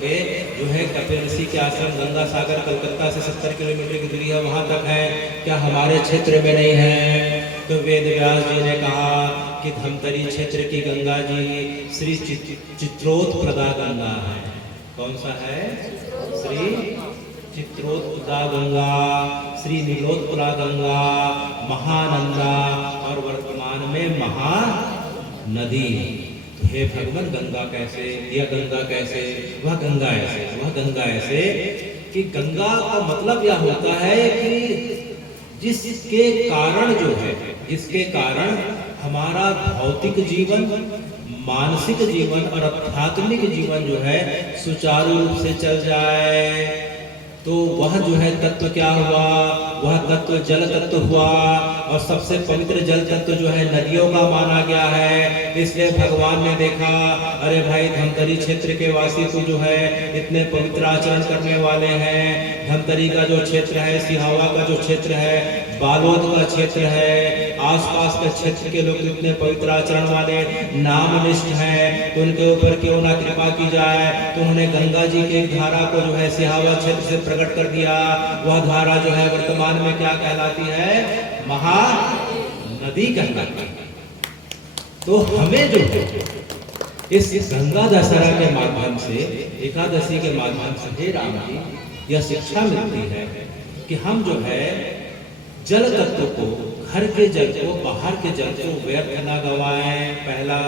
के जो है कपिल ऋषि के आश्रम गंगा सागर कलकत्ता से 70 किलोमीटर की दूरी है, वहां तक है, क्या हमारे क्षेत्र में नहीं है? तो वेद व्यास जी ने कहा कि धमतरी क्षेत्र की गंगा जी श्री चित्रोत्पदा गंगा है। कौन सा है? श्री चित्रोत्पदा गंगा, श्री नीलोत्पला गंगा, महानंदा, और वर्तमान में महानदी। तो हे भगवान, गंगा कैसे, यह गंगा कैसे, वह गंगा ऐसे, वह गंगा ऐसे, कि गंगा का मतलब यह होता है कि जिसके कारण जो है, जिसके कारण हमारा भौतिक जीवन, मानसिक जीवन और आध्यात्मिक जीवन जो है सुचारू रूप से चल जाए। तो वह जो है तत्व क्या हुआ? वह तत्व जल तत्व हुआ, और सबसे पवित्र जल तत्व जो है नदियों का माना गया है। इसलिए भगवान ने देखा, अरे भाई धमतरी क्षेत्र के वासी तो जो है इतने पवित्र आचरण करने वाले हैं। धमतरी का जो क्षेत्र है, सिहावा का जो क्षेत्र है, बालोद का क्षेत्र है, आसपास के क्षेत्र के लोग इतने पवित्र आचरण वाले, नामनिष्ठ हैं, तो उनके ऊपर क्यों ना कृपा की जाए। तो उन्होंने गंगा जी के एक धारा को जो है सिहावा क्षेत्र से प्रकट कर दिया। वह धारा जो है वर्तमान में क्या कहलाती है? महानदी कहलाती है। तो हमें जो इस गंगा दशहरा के माध्यम से, एकादशी के माध्यम से, हे राम जी, यह शिक्षा मिलती है कि हम जो है जल तत्व को, घर के जल को, बाहर के जल को व्यर्थ न गवाएं। पहला,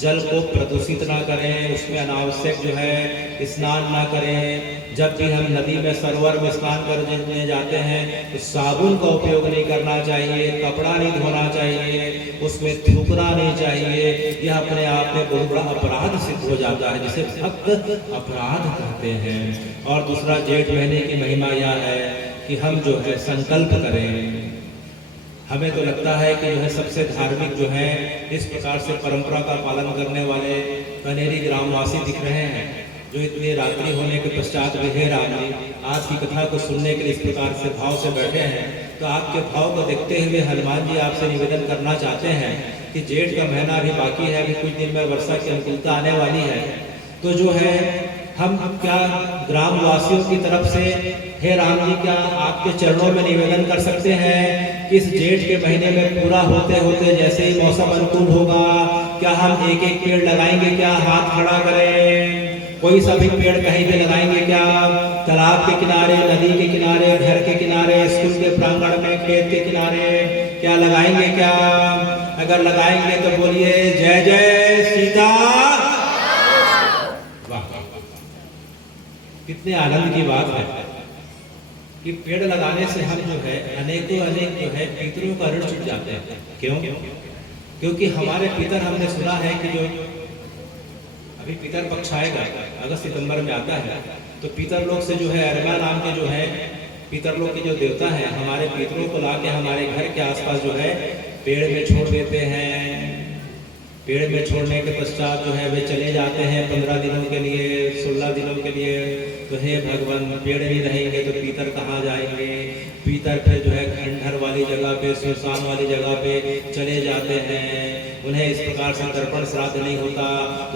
जल को प्रदूषित ना करें, उसमें अनावश्यक जो है स्नान ना करें। जब भी हम नदी में, सरोवर में स्नान करने जाते हैं तो साबुन का उपयोग नहीं करना चाहिए, कपड़ा नहीं धोना चाहिए, उसमें थूकना नहीं चाहिए। यह अपने आप में बहुत बड़ा अपराध सिद्ध हो जाता है, जिसे भक्त अपराध कहते हैं। और दूसरा, जेठ महीने की महिमा यह है कि हम जो है संकल्प करें। हमें तो लगता है कि जो है सबसे धार्मिक जो है इस प्रकार से परंपरा का पालन करने वाले कनेरी ग्रामवासी दिख रहे हैं, जो इतनी रात्रि होने के पश्चात भी हे राम जी आज की कथा को सुनने के लिए इस प्रकार से भाव से बैठे हैं। तो आपके भाव को देखते हुए हनुमान जी आपसे निवेदन करना चाहते हैं कि जेठ का महीना अभी बाकी है, अभी कुछ दिन में वर्षा की अनुकूलता आने वाली है। तो जो है हम क्या ग्रामवासियों की तरफ से, हे राम जी, क्या आपके चरणों में निवेदन कर सकते हैं कि इस जेठ के महीने में पूरा होते होते जैसे ही मौसम अनुकूल होगा, क्या हम एक एक पेड़ लगाएंगे? क्या हाथ खड़ा करें? कोई सभी पेड़ कहीं भी लगाएंगे क्या? तालाब के किनारे, नदी के किनारे, घर के किनारे, स्कूल के प्रांगण में, खेत के किनारे, क्या लगाएंगे क्या? अगर लगाएंगे तो बोलिए जय जय सीता। कितने आनंद की बात है कि पेड़ लगाने से हम जो है अनेक जो है पितरों का ऋण छूट जाते हैं। क्यों? क्योंकि हमारे पितर, हमने सुना है कि जो अभी पितर पक्ष आएगा, अगस्त सितंबर में आता है, तो पितर लोग से जो है अरमा नाम के जो है पितर लोग के जो देवता हैं, हमारे पितरों को लाके हमारे घर के आसपास जो है पेड़ में छोड़ देते हैं। पेड़ में छोड़ने के पश्चात जो है वे चले जाते हैं 15 दिनों के लिए, 16 दिनों के लिए। तो हे भगवान पेड़ नहीं रहेंगे तो पीतर कहाँ जाएंगे, पीतर फिर जो है खंडहर वाली जगह पे, सुनसान वाली जगह पे चले जाते हैं, उन्हें इस प्रकार से तर्पण श्राद्ध नहीं होता,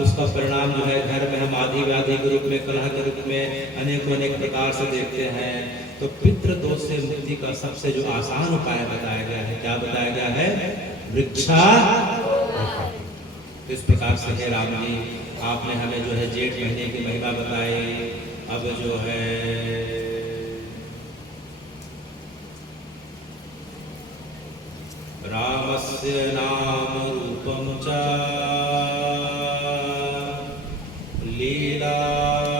उसका परिणाम जो है घर में हम आदि व्याधि के रूप में, कलह के रूप में अनेक प्रकार से देखते हैं। तो पितृ दोष से मुक्ति का सबसे जो आसान उपाय बताया गया है, क्या बताया गया है? वृक्षा। इस प्रकार से हे राम जी, आपने हमें जो है जेठ महीने की महिमा बताई। अब जो है रामस्य नाम रूपम च लीला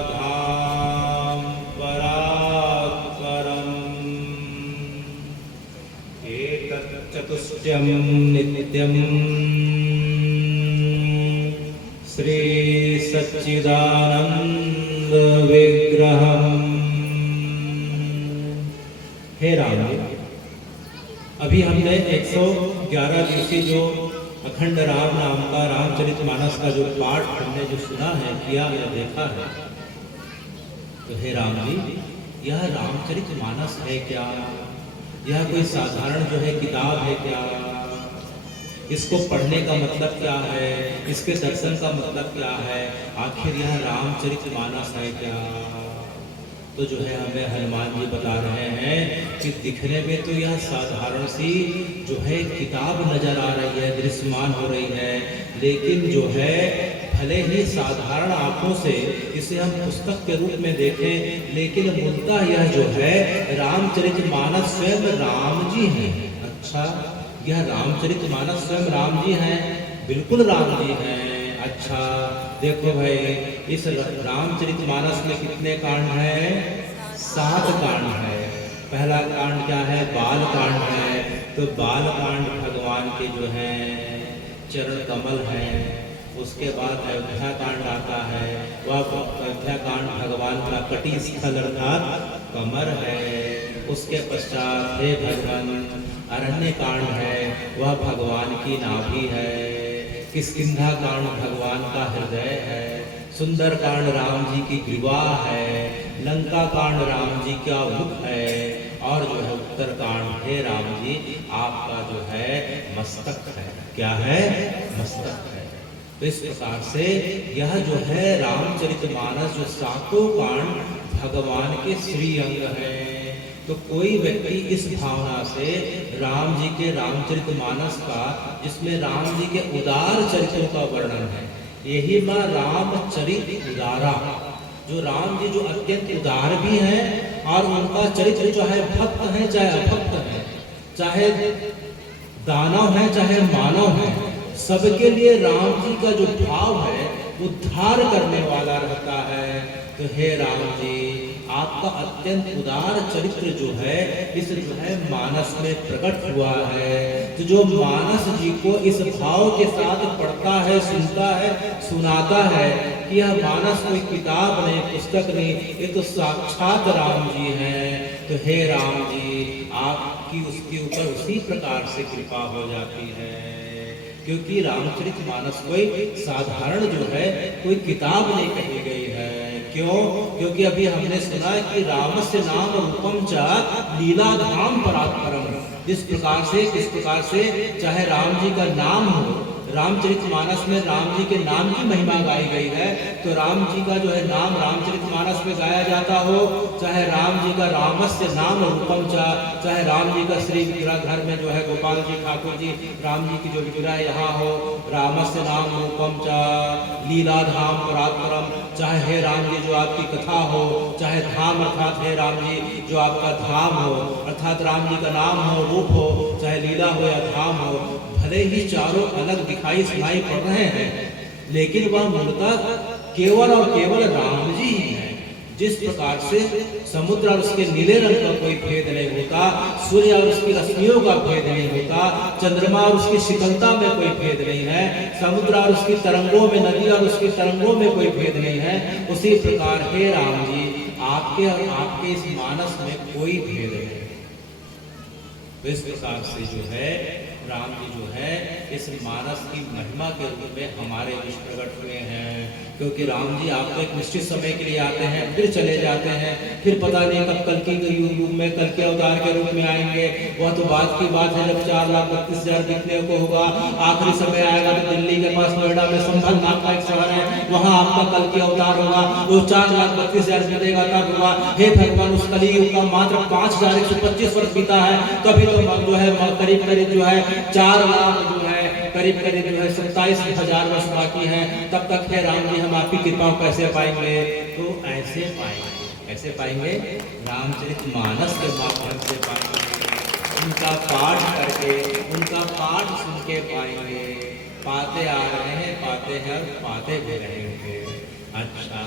धाम परात्परम एतत् चतुष्टयं नित्यं श्री सच्चिदानंद विग्रहम्। हे राम जी, अभी हमने 111 दिवसीय जो अखंड राम नाम का रामचरितमानस का जो पाठ हमने जो सुना है, किया है, देखा है, तो हे राम जी, यह रामचरितमानस है क्या? यह कोई साधारण जो है किताब है क्या? इसको पढ़ने का मतलब क्या है? इसके दर्शन का मतलब क्या है? आखिर यह रामचरितमानस है क्या? तो जो है हमें हनुमान जी बता रहे हैं कि दिखने में तो यह साधारण सी जो है किताब नजर आ रही है, दृश्यमान हो रही है, लेकिन जो है भले ही साधारण आंखों से इसे हम पुस्तक के रूप में देखें, लेकिन मूलतः यह जो है रामचरितमानस स्वयं राम जी हैं। अच्छा, यह रामचरितमानस स्वयं राम जी हैं? बिल्कुल राम जी हैं। अच्छा देखो भाई, इस रामचरितमानस में कितने कांड हैं? 7 कांड है। पहला कांड क्या है? बाल कांड है। तो बाल कांड भगवान के जो है चरण कमल है। उसके बाद अयोध्या कांड आता है, वह अयोध्या कांड भगवान का कटी स्थल अर्थात कमर है। उसके पश्चात हे भगवान अरण्य कांड है, वह भगवान की नाभि है। किष्किंधा कांड भगवान का हृदय है। सुंदर कांड राम जी की ग्रीवा है। लंका कांड राम जी का मुख है। और जो है उत्तर कांड हे राम जी आपका जो है मस्तक है। क्या है? मस्तक है। तो इस प्रकार से यह जो है रामचरितमानस जो 7 कांड भगवान के श्री अंग है। तो कोई व्यक्ति इस भावना से राम जी के रामचरितमानस का, जिसमें राम जी के उदार चरित्रों का वर्णन है, यही माँ रामचरित उदारा, जो राम जी जो अत्यंत उदार भी हैं और उनका चरित्र जो है भक्त है चाहे अभक्त है, चाहे दानव है चाहे मानव है, सबके लिए राम जी का जो भाव है उद्धार करने वाला रहता है। तो हे राम जी आपका अत्यंत उदार चरित्र जो है इस जो है मानस में प्रकट हुआ है। तो जो मानस जी को इस भाव के साथ पढ़ता है, सुनता है, सुनाता है कि यह मानस कोई किताब नहीं, पुस्तक नहीं, ये तो साक्षात राम जी हैं। तो हे राम जी आपकी उसके ऊपर उसी प्रकार से कृपा हो जाती है, क्योंकि रामचरितमानस कोई साधारण जो है कोई किताब नहीं कही गई है। क्यों? क्योंकि अभी हमने सुना कि रामस्य नाम रूपम च लीला धाम परात्परम। इस प्रकार से, किस प्रकार से, चाहे राम जी का नाम हो, रामचरितमानस में राम जी के नाम की महिमा गाई गई है, तो राम जी का जो है नाम रामचरितमानस में गाया जाता हो, चाहे राम जी का रामस्य नाम रूपम च, चाहे राम जी का श्री विग्रह घर में जो है गोपाल जी ठाकुर जी राम जी की जो विग्रह यहाँ हो, रामस्य नाम रूपम च लीला धाम परात्परम, चाहे हे राम जी जो आपकी कथा हो, चाहे धाम अर्थात हे राम जी जो आपका धाम हो, अर्थात राम जी का नाम हो, रूप हो, चाहे लीला हो या धाम हो, भले ही चारों अलग दिखाई सुनाई पड़ रहे हैं, लेकिन वह मूलतः केवल और केवल राम जी ही है। जिस प्रकार से समुद्र और उसके नीले रंग का कोई भेद नहीं होता, सूर्य और उसकी रश्मियों का भेद नहीं होता, चंद्रमा और उसकी शीतलता में कोई भेद नहीं है, समुद्र और उसकी तरंगों में, नदी और उसकी तरंगों में कोई भेद नहीं है, उसी प्रकार हे राम जी आपके और आपके इस मानस में कोई भेद नहीं। तो इस प्रकार से जो है राम जी जो है इस मानस की महिमा के रूप में हमारे बीच प्रकट हुए हैं। क्योंकि राम जी आप तो एक निश्चित समय के लिए आते हैं, फिर चले जाते हैं, फिर पता नहीं कब कल की युग में कल के अवतार के रूप में आएंगे। वह तो बात की बात है जब 4,32,000 दिखने को होगा, आखिरी समय आएगा तो दिल्ली के पास नोएडा में संभल नाम का एक शहर है, वहां आपका कल की अवतार होगा, वो 4,32,000 बीतेगा तब होगा। हे भगवान, उस कलयुग का मात्र 5,125 वर्ष बीता है, तभी तो जो है करीब करीब जो है 4 लाख जो है करीब करीब जो है 27,000 वर्ष बाकी है। तब तक है राम जी हम आपकी कृपा कैसे पाएंगे? तो ऐसे पाएंगे, कैसे पाएंगे? रामचरितमानस के माध्यम से पाएंगे, उनका पाठ करके, उनका पाठ सुन के पाएंगे। पाते आ रहे हैं, पाते हैं और पाते भी रहेंगे। अच्छा,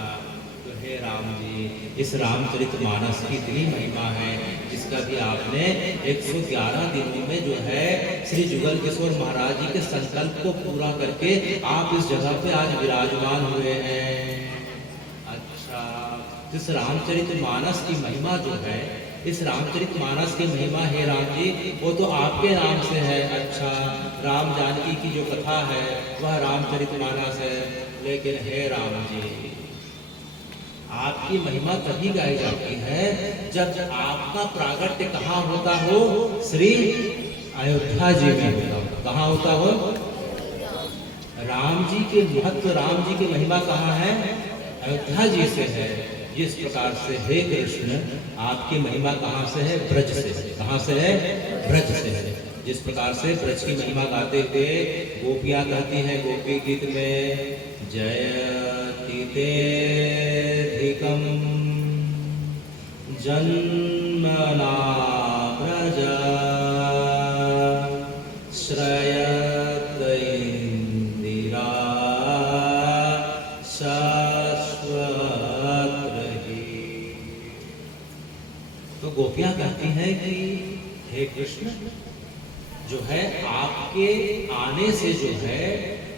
तो हे राम जी, इस रामचरितमानस की इतनी महिमा है जिसका भी आपने 111 दिनों में जो है श्री जुगल किशोर महाराज जी के संकल्प को पूरा करके आप इस जगह पे आज विराजमान हुए हैं। अच्छा, इस रामचरितमानस की महिमा जो है, इस रामचरितमानस की महिमा हे राम जी वो तो आपके नाम से है। अच्छा, राम जानकी की जो कथा है वह रामचरितमानस है, लेकिन हे राम जी आपकी महिमा तभी गाई जाती है जब आपका प्रागट्य कहाँ होता हो? श्री अयोध्या जी में होता हो। कहाँ होता हो? राम जी के महत्व, राम जी की महिमा कहाँ है? अयोध्या जी से है। जिस प्रकार से हे कृष्ण आपकी महिमा कहाँ से है? ब्रज से। कहाँ से है? ब्रज से है। जिस प्रकार से ब्रज की महिमा गाते हुए गोपियाँ कहती हैं गोपी गीत में, जयति तेधिकं जन्मना प्रजा श्रयत इंदिरा शाश्वत रही। तो गोपियाँ कहती हैं कि हे कृष्ण जो है आपके आने से जो है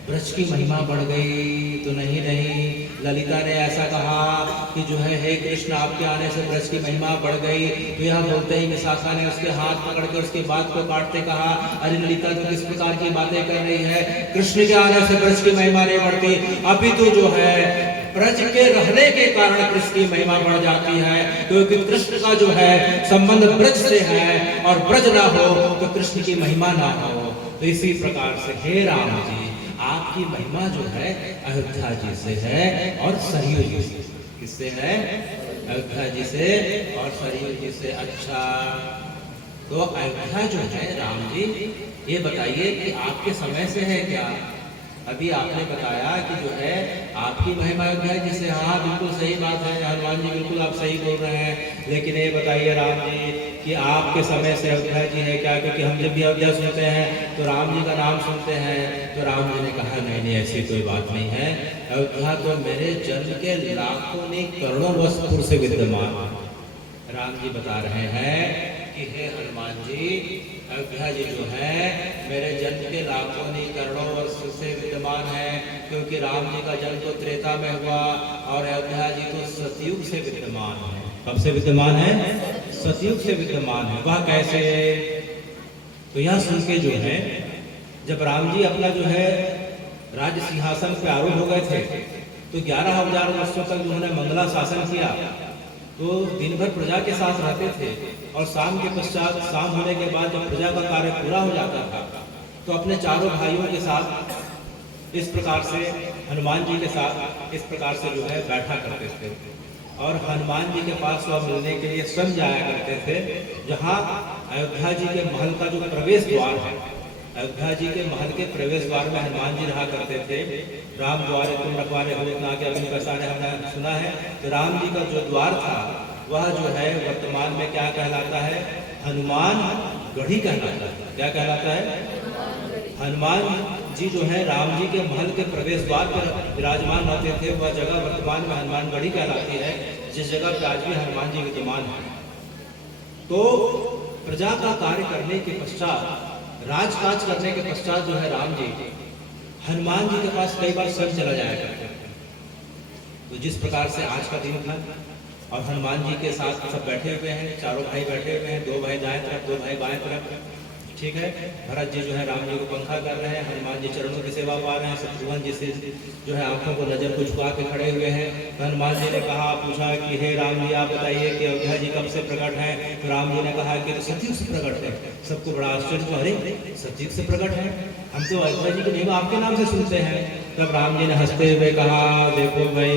ब्रज की महिमा बढ़ गई। तो नहीं नहीं, ललिता ने ऐसा कहा कि जो है हे कृष्ण आपके आने से ब्रज की महिमा बढ़ गई। तो यह बोलते ही विशाखा ने उसके हाथ पकड़ के उसके बात को काटते कहा, अरे ललिता तो किस प्रकार की बातें कर रही है? कृष्ण के आने से ब्रज की महिमा नहीं बढ़ती, अभी तो जो है ब्रज के रहने के कारण कृष्ण की महिमा बढ़ जाती है। क्योंकि कृष्ण का जो है संबंध ब्रज से है और ब्रज ना हो तो कृष्ण की महिमा ना हो। तो इसी प्रकार से हे राम जी आपकी महिमा जो है अयोध्या जी से है और सरयू जी से। किससे है? अयोध्या जी से और सरयू जी से। अच्छा, तो अयोध्या जो है राम जी ये बताइए कि आपके समय से है क्या? अभी आपने बताया कि जो है आपकी महिमा अयोध्या जी से। हाँ बिल्कुल सही बात है हनुमान जी, बिल्कुल आप सही बोल रहे हैं। लेकिन ये बताइए राम जी कि आपके समय से अयोध्या जी है क्या? क्योंकि हम जब भी अयोध्या सुनते हैं तो राम जी का नाम सुनते हैं। तो राम जी ने कहा नहीं नहीं ऐसी कोई बात नहीं है, अयोध्या तो मेरे जन्म के लाखों नहीं करोड़ों वर्ष पूर्व से विद्यमान। राम जी बता रहे हैं कि हे हनुमान जी अयोध्या जी जो है मेरे जन्म के लाखों नहीं करोड़ों वर्ष से विद्यमान है। क्योंकि राम जी का जन्म तो त्रेता में हुआ और अयोध्या जी तो सतयुग से विद्यमान है। कब से विद्यमान है? सतयुग से विद्यमान है। वह कैसे? तो यह सुन के जो है जब राम जी अपना जो है राज्य सिंहासन पे आरूढ़ हो गए थे तो 11,000 वर्षों तक उन्होंने मंगला शासन किया। तो दिन भर प्रजा के साथ रहते थे और शाम के पश्चात, शाम होने के बाद जब प्रजा का कार्य पूरा हो जाता था तो अपने चारों भाइयों के साथ इस प्रकार से हनुमान जी के साथ इस प्रकार से जो है बैठा करते थे और हनुमान जी के पास वह मिलने के लिए स्वयं जाया करते थे। जहाँ अयोध्या जी के महल का जो प्रवेश द्वार है, अयोध्या जी के महल के प्रवेश द्वार में हनुमान जी रहा करते थे। राम द्वारे तुम रखवारे हो ना के अभी पैसाने हमने सुना है। तो राम जी का जो द्वार था वह जो है वर्तमान में क्या कहलाता है? हनुमान गढ़ी कहलाता है। क्या कहलाता है? हनुमान जी जो है राम जी के महल के प्रवेश द्वार पर विराजमान रहते थे, वह जगह वर्तमान में हनुमान गढ़ी कहलाती है, जिस जगह पर आज भी हनुमान जी विद्यमान है। तो प्रजा का कार्य करने के पश्चात, राजकाज करने के पश्चात जो है राम जी हनुमान जी के पास कई बार स्वयं चला जाया करते थे। तो जिस प्रकार से आज का दिन था और हनुमान जी के साथ सब बैठे हुए हैं, चारों भाई बैठे हुए हैं, 2 भाई दाएं तरफ 2 भाई बाएं तरफ, ठीक है। भरत जी जो है राम जी को पंखा कर रहे हैं, हनुमान जी चरणों की सेवा पा रहे हैं, शत्रुघ्न जी से जो है आंखों को नजर को झुका के खड़े हुए हैं। तो हनुमान जी ने कहा, पूछा कि हे राम जी आप बताइए कि अयोध्या जी कब से प्रकट हैं। तो राम जी ने कहा कि तो सतयुग से प्रकट है। सबको बड़ा आश्चर्य हुआ, अरे सतयुग से प्रकट है, हम तो अयोध्या जी के नाम आपके नाम से सुनते हैं। तब राम जी ने हंसते हुए कहा, देखो भाई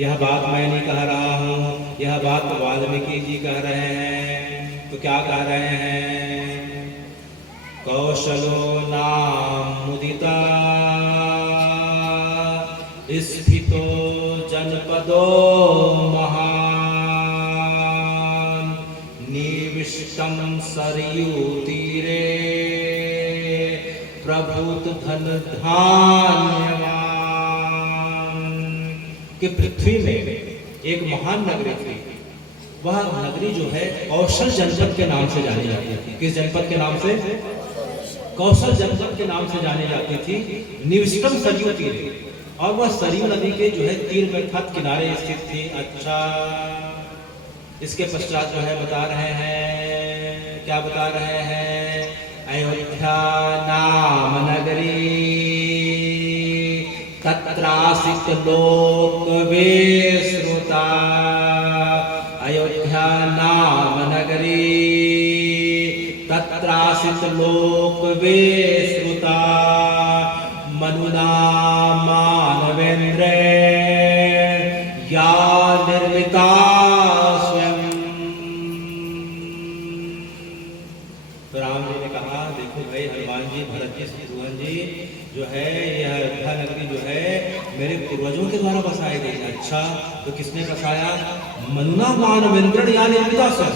यह बात मैं नहीं कह रहा हूँ, यह बात वाल्मीकि जी कह रहे हैं। तो क्या कह रहे हैं, कौशलो नाम मुदिता स्फीतो जनपदो महान निविष्टम सरयू तीरे प्रभुत धन धान्यवान। कि पृथ्वी में एक महान नगरी थी, वह नगरी जो है कौशल जनपद के नाम से जानी जाती थी। किस जनपद के नाम से, कौशल जनपद के नाम से जानी जाती थी। निविष्टम सरयू तीरे, और वह सरयू नदी के जो है तीर में किनारे स्थित थी। अच्छा, इसके पश्चात जो है बता रहे हैं, क्या बता रहे हैं, अयोध्या नाम नगरी तत्रासित लोक विश्रुता। अयोध्या नाम नगरी तत्रासित लोक विश्रुता मनुना मानवेंद्र या निर्मिता स्वयं। तो राम जी ने कहा, देखो भाई हनुमान जी, भरत जी, शत्रुघ्न जी जो है यह अयोध्या नगरी जो है मेरे पूर्वजों के द्वारा बसाई गई है। अच्छा, तो किसने बसाया, मनुना मानवेंद्र या निर्मिता स्वयं,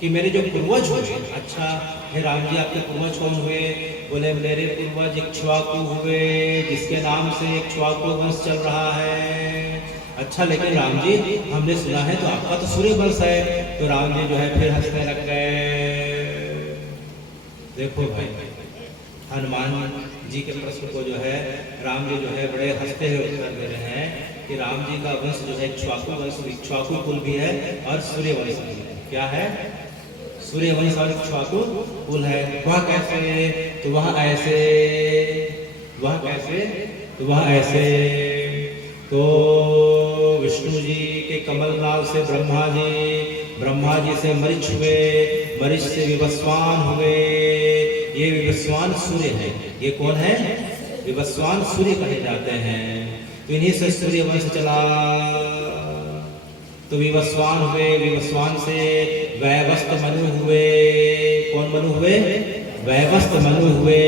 कि मेरे जो पूर्वज हुए। अच्छा, हे राम जी आपके पूर्वज कौन हुए, बोले मेरे पूर्वज इक्ष्वाकु हुए, जिसके नाम से इक्ष्वाकु वंश चल रहा है। अच्छा, लेकिन राम जी हमने सुना है तो आपका तो सूर्य वंश है। तो राम जी जो है फिर हंसने लग गए। देखो भाई, हनुमान जी के प्रश्न को जो है राम जी जो है बड़े हंसते हुए उत्तर दे रहे हैं कि राम जी का वंश जो है इक्ष्वाकु वंश, इक्ष्वाकु कुल भी है और सूर्य वंश भी है। क्या है, सूर्य वंश और इक्ष्वाकु कुल है। वह कैसे, तो वह ऐसे, वह कैसे, तो वह ऐसे। तो विष्णु जी के कमल नाल से ब्रह्मा जी से मरीच हुए, मरीच से विवस्वान हुए। ये विवस्वान सूर्य है। ये कौन है, विवस्वान सूर्य कहे जाते हैं। तो इन्हीं से सूर्य वंश चला। तो विवस्वान हुए, विवस्वान से वैवस्त मनु हुए। कौन मनु हुए, वैवस्त मनु हुए।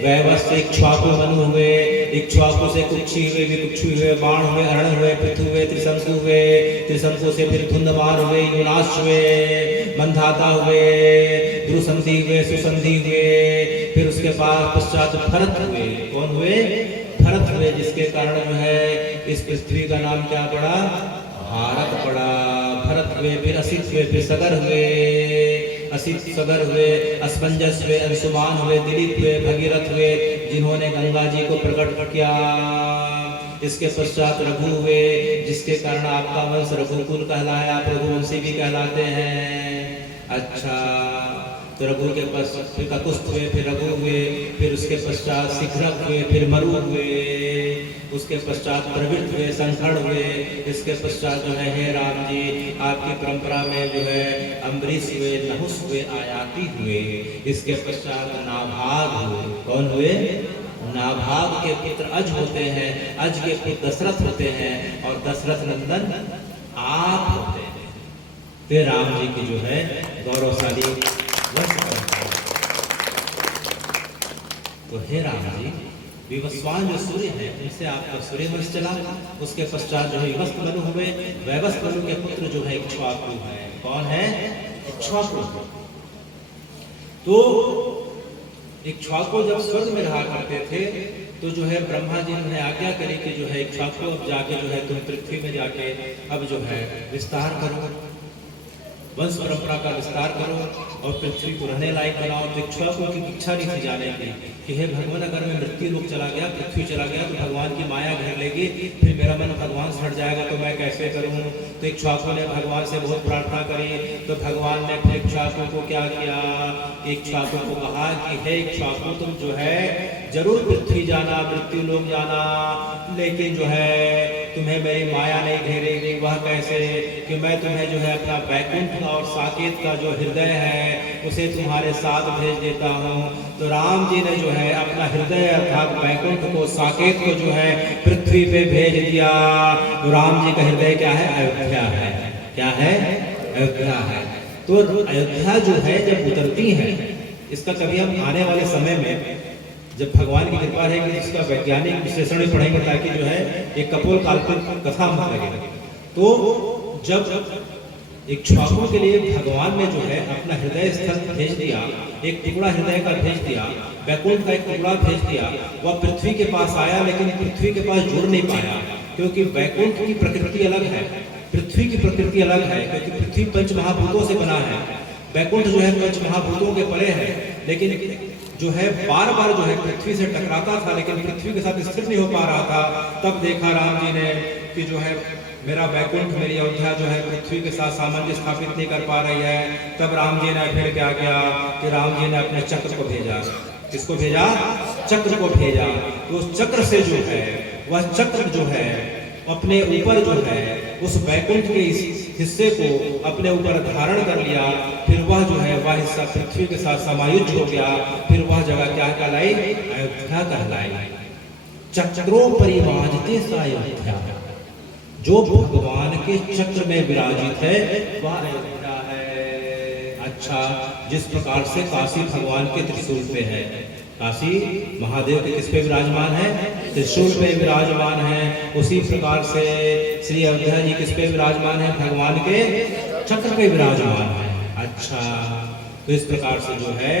वैवस्त से इक्ष्वाकु मनु हुए, इक्ष्वाकु से कुक्षी हुए, विकुक्षु हुए, बाण हुए, अरण हुए, पृथु हुए, त्रिशंकु हुए, त्रिशंकु से फिर धुंधमार हुए, युनाश हुए, मंधाता हुए, ध्रुसंधि हुए, सुसंधि हुए। फिर उसके बाद पश्चात भरत हुए। कौन हुए, भरत हुए, जिसके कारण जो है इस पृथ्वी का नाम क्या पड़ा, भारत पड़ा। भरत हुए, फिर असित हुए, फिर सगर हुए, असित सगर हुए, असमंजस हुए, अंशुमान हुए, दिलीप हुए, भगीरथ हुए, जिन्होंने गंगा जी को प्रकट किया। इसके पश्चात रघु हुए, जिसके कारण आपका वंश रघुकुल कहलाया, आप रघुवंशी भी कहलाते हैं। अच्छा, तो रघु के पश्चात फिर ककुस्थ हुए, फिर रघु हुए, फिर उसके पश्चात शिखरक हुए, फिर मरु हुए, उसके पश्चात प्रवृत्त हुए, संकर्ण हुए। इसके पश्चात जो है हे राम जी आपकी परंपरा में जो है अम्बरीश हुए, नहुस हुए, आयाति हुए। इसके पश्चात नाभाग हुए। कौन हुए, नाभाग के पुत्र अज होते हैं, अज के पुत्र दशरथ होते हैं, और दशरथ नंदन आप होते हैं। तो राम जी की जो है गौरवशाली वंश परंपरा। तो हे राम जी, विवस्वान जो सूर्य है उनसे आपका सूर्य वंश चला। उसके पश्चात जो है विवस्त मनु हुए, वैवस्त मनु के पुत्र जो है इक्ष्वाकु है। कौन है, इक्ष्वाकु। तो इक्ष्वाकु जब स्वर्ग में रहा करते थे तो जो है ब्रह्मा जी ने आज्ञा करी कि जो है इक्ष्वाकु अब जाके जो है तुम पृथ्वी में जाके अब जो है विस्तार करो। वंश परंपरा का विस्तार करो और पृथ्वी को रहने लायक बनाओ। तो इक्ष्वाकुओं की इच्छा नहीं थी जाने की कि हे भगवान, अगर मैं मृत्यु लोक चला गया, पृथ्वी चला गया तो भगवान की माया घेर लेगी, फिर मेरा मन भगवान से हट जाएगा, तो मैं कैसे करूं। तो इक्ष्वाकु ने भगवान से बहुत प्रार्थना करी। तो भगवान ने फिर इक्ष्वाकु को क्या किया, इक्ष्वाकु को कहा कि हे इक्ष्वाकु, तुम जो है जरूर पृथ्वी जाना, मृत्यु लोक जाना, लेकिन जो है तुम्हें मेरी माया नहीं घेरेगी। वह कैसे कि मैं तुम्हें जो है अपना वैकुंठ और साकेत का जो हृदय है उसे तुम्हारे साथ भेज देता हूँ। तो राम जी ने जो है अपना हृदय अर्थात वैकुंठ को, साकेत को जो है पृथ्वी पे भेज दिया। तो राम जी का हृदय क्या है? अयोध्या है। क्या है? अयोध्या है। तो अयोध्या जो है जब उतरती है, इसका कभी हम आने वाले समय में जब भगवान की कृपा रहेगी इसका वैज्ञानिक विश्लेषण भी पढ़ेंगे, ताकि जो है एक कपोल काल्पनिक कथा मत लगे। तो जब इक्ष्वाकुओं के लिए भगवान ने जो है अपना हृदय स्थल भेज दिया, एक टुकड़ा हृदय का भेज दिया, वैकुंठ का एक टुकड़ा भेज दिया, वह पृथ्वी के पास आया, लेकिन पृथ्वी के पास जुड़ नहीं पाया, क्योंकि वैकुंठ की प्रकृति अलग है, पृथ्वी की प्रकृति अलग है, क्योंकि पृथ्वी पंच महाभूतों से बना है, वैकुंठ जो है पंच महाभूतों के परे है। लेकिन जो है बार बार जो है पृथ्वी से टकराता था, लेकिन पृथ्वी के साथ स्थिर नहीं हो पा रहा था। तब देखा राम जी ने कि जो है मेरा वैकुंठ, मेरी अयोध्या जो है पृथ्वी के साथ सामंजस्य स्थापित नहीं कर पा रही है। तब राम जी ने फिर क्या किया कि राम जी ने अपने चक्र को भेजा। किसको भेजा? चक्र को भेजा। तो उस चक्र से जो है वह चक्र जो है अपने ऊपर जो है उस वैकुंठ के इस हिस्से को अपने ऊपर धारण कर लिया। फिर वह जो है वह हिस्सा पृथ्वी के साथ समायुज्य हो गया। फिर वह जगह क्या कहलाई? अयोध्या कहलाई। चक्रों परिवाजते सा अयोध्या, जो भगवान के चक्र में विराजित है वह अयोध्या है। अच्छा, जिस प्रकार से काशी भगवान के त्रिशूल पे है, काशी महादेव के किस पे विराजमान है? त्रिशूल पे विराजमान है। उसी प्रकार से श्री अयोध्या जी किस पे विराजमान है? भगवान के चक्र पे विराजमान है। अच्छा, तो इस प्रकार से जो है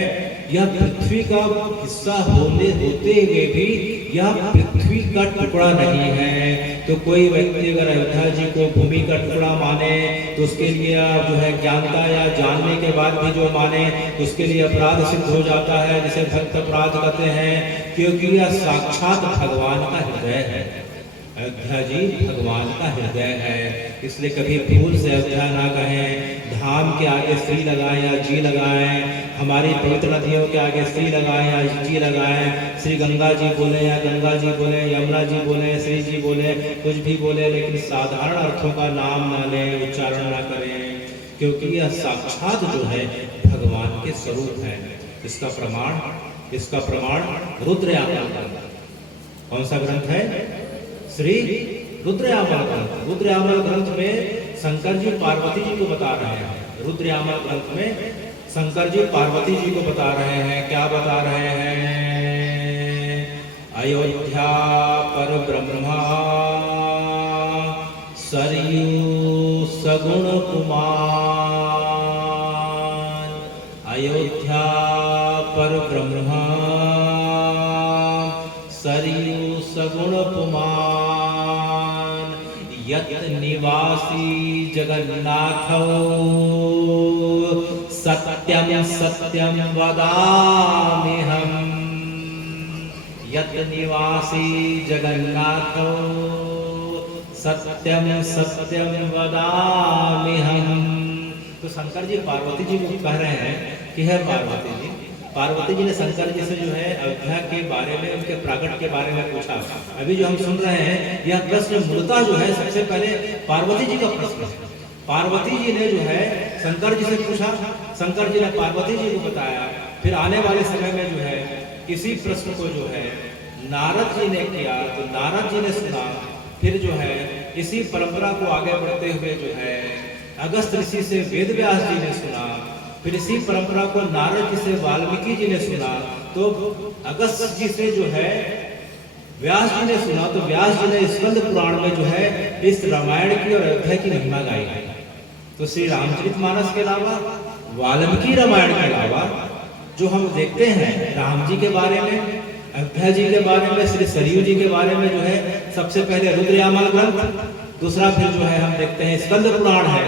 यह पृथ्वी का हिस्सा होते हुए भी यह पृथ्वी का टुकड़ा नहीं है। तो कोई व्यक्ति अगर अयोध्या जी को भूमि का टुकड़ा माने तो उसके लिए जो है ज्ञानता या जानने के बाद भी जो माने तो उसके लिए अपराध सिद्ध हो जाता है, जिसे भक्त अपराध कहते हैं, क्योंकि यह साक्षात भगवान का हृदय है। अयोध्या जी भगवान का हृदय है, इसलिए कभी भूल से अयोध्या ना कहें। धाम के आगे श्री लगाएं या जी लगाएं, हमारी पवित्र नदियों के आगे श्री लगाएं या जी लगाएं। श्री गंगा जी बोले या गंगा जी बोले, यमुना जी बोले, श्री जी बोले, कुछ भी बोले, लेकिन साधारण अर्थों का नाम ना लें, उच्चारण ना करें, क्योंकि यह साक्षात जो है भगवान के स्वरूप है। इसका प्रमाण रुद्रयामल ग्रंथ। कौन सा ग्रंथ है? श्री रुद्रयामल ग्रंथ। रुद्रयामल ग्रंथ में शंकर जी पार्वती जी को बता रहे हैं। रुद्रयामल ग्रंथ में शंकर जी पार्वती जी को बता रहे हैं। क्या बता रहे हैं? अयोध्या पर ब्रह्मा सरयू सगुण कुमार। अयोध्या पर ब्रह्मा सरयू सगुण कुमार। यत निवासी जगन्नाथो सत्यम सत्यम वदाम्यहम्। यत निवासी जगन्नाथो सत्यम सत्यम वदाम्यहम्। तो शंकर जी पार्वती जी को कह रहे हैं कि है पार्वती जी ने शंकर जी से जो है अयोध्या के बारे में, उनके प्रागट्य के बारे में पूछा। अभी जो हम सुन रहे हैं यह प्रश्न मूलतः जो है सबसे पहले पार्वती जी का प्रश्न है। पार्वती जी ने जो है शंकर जी से पूछा, शंकर जी ने पार्वती जी को बताया। फिर आने वाले समय में जो है इसी प्रश्न को जो है नारद जी ने किया, तो नारद जी ने सुना। फिर जो है इसी परंपरा को आगे बढ़ते हुए जो है अगस्त ऋषि से वेद व्यास जी ने सुना। फिर इसी परंपरा को नारद जी से वाल्मीकि जी ने सुना। तो अगस्त जी से जो है व्यास जी ने सुना। तो व्यास जी ने स्कंद पुराण में जो है इस रामायण की और अयोध्या की महिमा गाई है। तो श्री रामचरितमानस के अलावा, वाल्मीकि रामायण के अलावा जो हम देखते हैं राम जी के बारे में, अयोध्या जी के बारे में, श्री सरयू जी के बारे में जो है सबसे पहले रुद्रयामल ग्रंथ, दूसरा फिर जो है हम देखते हैं स्कंद पुराण है,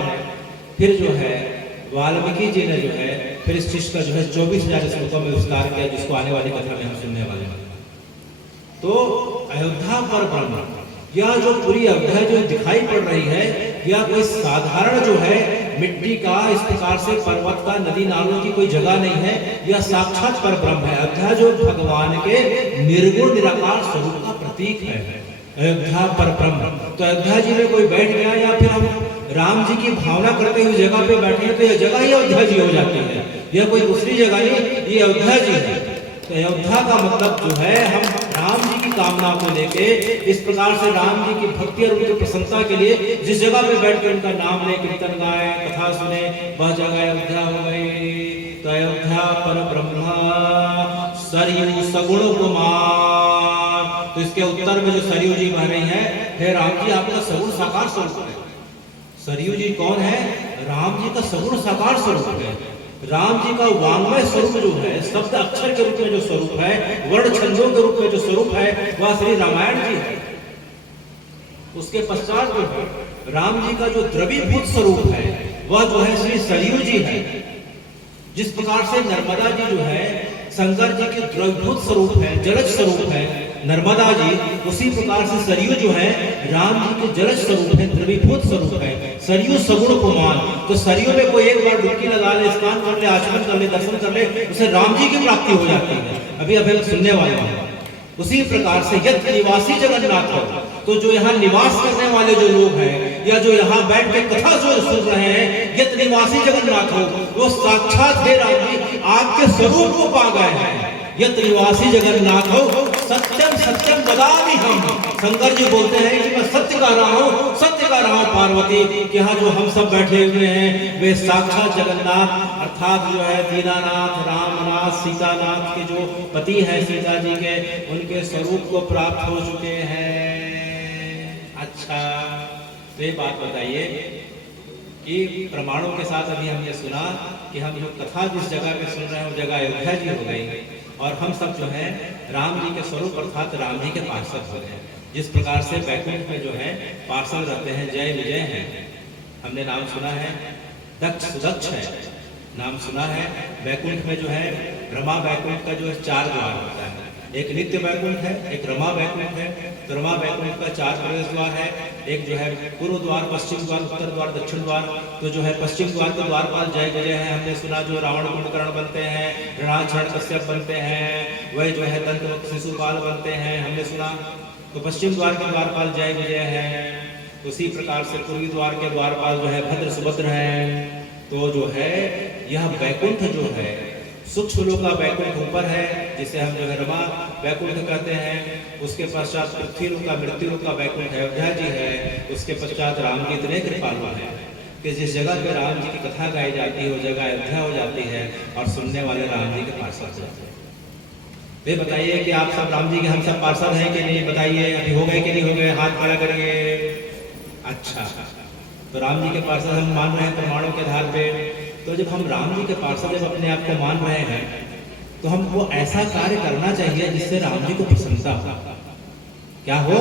फिर जो है वाल्मीकि जी ने जो है फिर इस चीज का जो है 24,000 श्लोकों में विस्तार किया, जिसको आने वाली कथा में हम सुनने वाले हैं। तो अयोध्या पर ब्रह्म, यह जो पूरी अयोध्या जो दिखाई पड़ रही है, यह कोई साधारण जो है मिट्टी का इस प्रकार से पर्वत का नदी नालों की कोई जगह नहीं है, यह साक्षात पर ब्रह्म है। अयोध्या जो भगवान के निर्गुण निराकार स्वरूप का प्रतीक है, अयोध्या पर ब्रह्म। तो अयोध्या जी में कोई बैठ गया या फिर हम राम जी की भावना करते हुए जगह पे बैठे हैं तो यह जगह ही अयोध्या जी हो जाती है, यह कोई दूसरी जगह नहीं, ये अयोध्या जी है। तो अयोध्या का मतलब जो है हम राम जी की कामना को लेके इस प्रकार से राम जी की भक्ति और उनकी प्रसन्नता के लिए जिस जगह पे बैठ कर उनका नाम ले, कीर्तन गाए, कथा सुने, वह जगह अयोध्या हो गई। तो अयोध्या पर ब्रह्मा सरयू सगुण कुमार। तो इसके उत्तर में जो सरयू जी बह रही है, हे राम जी आपका सगुण साकार स्वरूप है। सरयू जी कौन है? राम जी का सगुण साकार स्वरूप है। राम जी का वांग्मय स्वरूप जो है, शब्द अक्षर के रूप में जो स्वरूप है, वर्ण छंदों के रूप में जो स्वरूप है, वह श्री रामायण जी है। उसके पश्चात जो है राम जी का जो द्रवीभूत स्वरूप है, वह जो है श्री सरयू जी है। जिस प्रकार से नर्मदा जी जो है शंकर जी के द्रवीभूत स्वरूप है, जलज स्वरूप है नर्मदा जी, उसी प्रकार से सरयू जो है राम जी के जलज स्वरूप है, द्रवीभूत स्वरूप है। सरयू सगुण कुमार। तो सरयू में कोई एक बार डुबकी लगा ले, स्नान कर ले, आचमन कर ले, दर्शन कर ले, उसे राम जी की प्राप्ति हो जाती है। अभी अभी सुनने वाले हैं। उसी प्रकार से यत निवासी जगन्नाथ हो, तो जो यहाँ निवास करने वाले जो लोग हैं या जो यहाँ बैठ के कथा जो सुन रहे हैं, यत निवासी जगन्नाथ हो, वो साक्षात हे राम जी आपके स्वरूप को पा गए हैं। यत निवासी जगन्नाथ हो सत्यम सत्यम वदामि हम। शंकर जी बोलते हैं कि मैं सत्य कह रहा हूँ, सत्य कह रहा हूँ पार्वती, कि यहाँ जो हम सब बैठे हुए हैं वे साक्षात जगन्नाथ अर्थात जो है दीनानाथ, रामनाथ, सीतानाथ के जो पति है सीता जी के, उनके स्वरूप को प्राप्त हो चुके हैं। अच्छा, तो ये बात बताइए कि प्रमाणों के साथ अभी हमने सुना कि हम जो कथा जिस जगह पे सुन रहे हैं वो जगह अयोध्या जी हो गई, और हम सब जो है राम जी के स्वरूप अर्थात राम जी के पार्षद हो गए। जिस प्रकार से बैकुंठ में जो है पार्षद रहते हैं, जय विजय हैं, हमने नाम सुना है, दक्ष सुदक्ष है, नाम सुना है। बैकुंठ में जो है रमा बैकुंठ का जो है 4 द्वार होता है, एक नित्य बैकुंठ है, एक रमा बैकुंठ है। तो रमा बैकुंठ का 4 प्रवेश द्वार है, एक जो है पूर्व द्वार, पश्चिम द्वार, उत्तर द्वार, दक्षिण द्वार। तो जो है पश्चिम द्वार के द्वारपाल जय विजय है, हमने सुना, जो रावण कुंभकर्ण बनते हैं, ऋणाक्षण कश्यप बनते हैं, वह जो है दंत शिशुपाल बनते हैं, हमने सुना। तो पश्चिम द्वार के द्वारपाल जय विजय है। उसी प्रकार से पूर्वी द्वार के द्वारपाल जो है भद्र सुभद्र है। तो जो है यह बैकुंठ जो है सूक्ष्म लोक का बैकुंठ ऊपर है, जिसे हम जो है रमा बैकुंठ कहते हैं। उसके पश्चात पृथ्वी लोक का, मृत्यु लोक का बैकुंठ अयोध्या जी है। उसके पश्चात राम जी इतने कृपालु हैं कि जिस जगह पे राम जी की कथा गाई जाती है वो जगह अयोध्या हो जाती है, और सुनने वाले राम जी के पार्षद हो जाते हैं। ये बताइए कि आप सब राम जी के हम सब पार्षद हैं कि नहीं? बताइए, अभी हो गए कि नहीं हो गए? हाथ खड़ा करिए। अच्छा, तो राम जी के पार्षद हम मान रहे हैं प्रमाणों के आधार पे। तो जब हम राम जी के पार्षद जब अपने आप को मान रहे हैं, तो हमको ऐसा कार्य करना चाहिए जिससे राम जी को प्रसन्नता हो। क्या हो?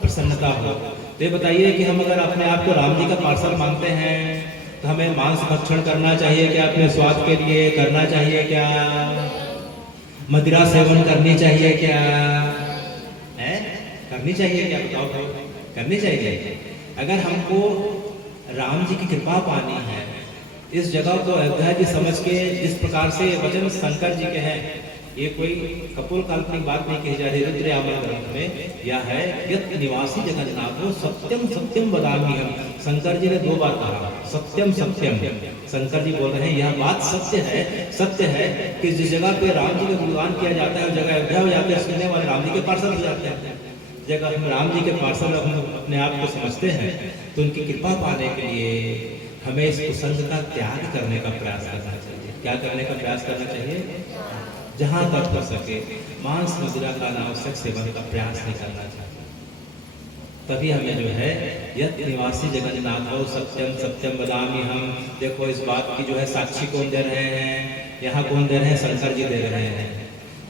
प्रसन्नता हो। तो ये बताइए कि हम अगर अपने आप को राम जी का पार्षद मानते हैं तो हमें मांस भक्षण करना चाहिए क्या? अपने स्वाद के लिए करना चाहिए क्या? मदिरा सेवन करनी चाहिए क्या? है करनी चाहिए क्या? बताओ तो, करनी चाहिए। अगर हमको राम जी की कृपा पानी है, इस जगह को अयोध्या जी समझ के, जिस प्रकार से वचन शंकर जी के हैं, ये कोई कपूर काल्पनिक बात नहीं कही जा रही। रुद्रयामल ग्रंथ में यह है, यत निवासी जगन्नाथ सत्यम सत्यम वदामि हम। शंकर जी ने 2 बार कहा सत्यम सत्यम। शंकर जी बोल रहे हैं यह बात सत्य है, सत्य है कि जिस जगह पे राम जी का गुणगान किया जाता है, जगह अयोध्या हो जाते हैं, सुनने वाले राम जी के पार्षद हो जाते हैं। जगह हम राम जी के पार्षद हम अपने आप को समझते हैं, तो उनकी कृपा पाने के लिए हमें इस कुसंग का त्याग करने का प्रयास करना चाहिए। क्या करने का प्रयास करना चाहिए? जहां तक हो सके मांस मदिरा का अनावश्यक सेवन का प्रयास नहीं करना चाहिए। तभी हमें जो है यत निवासी जगन्नाथ हो सत्यम सत्यम वदामि हम। देखो इस बात की जो है साक्षी कौन दे रहे हैं? यहाँ कौन दे रहे हैं? शंकर जी दे रहे हैं।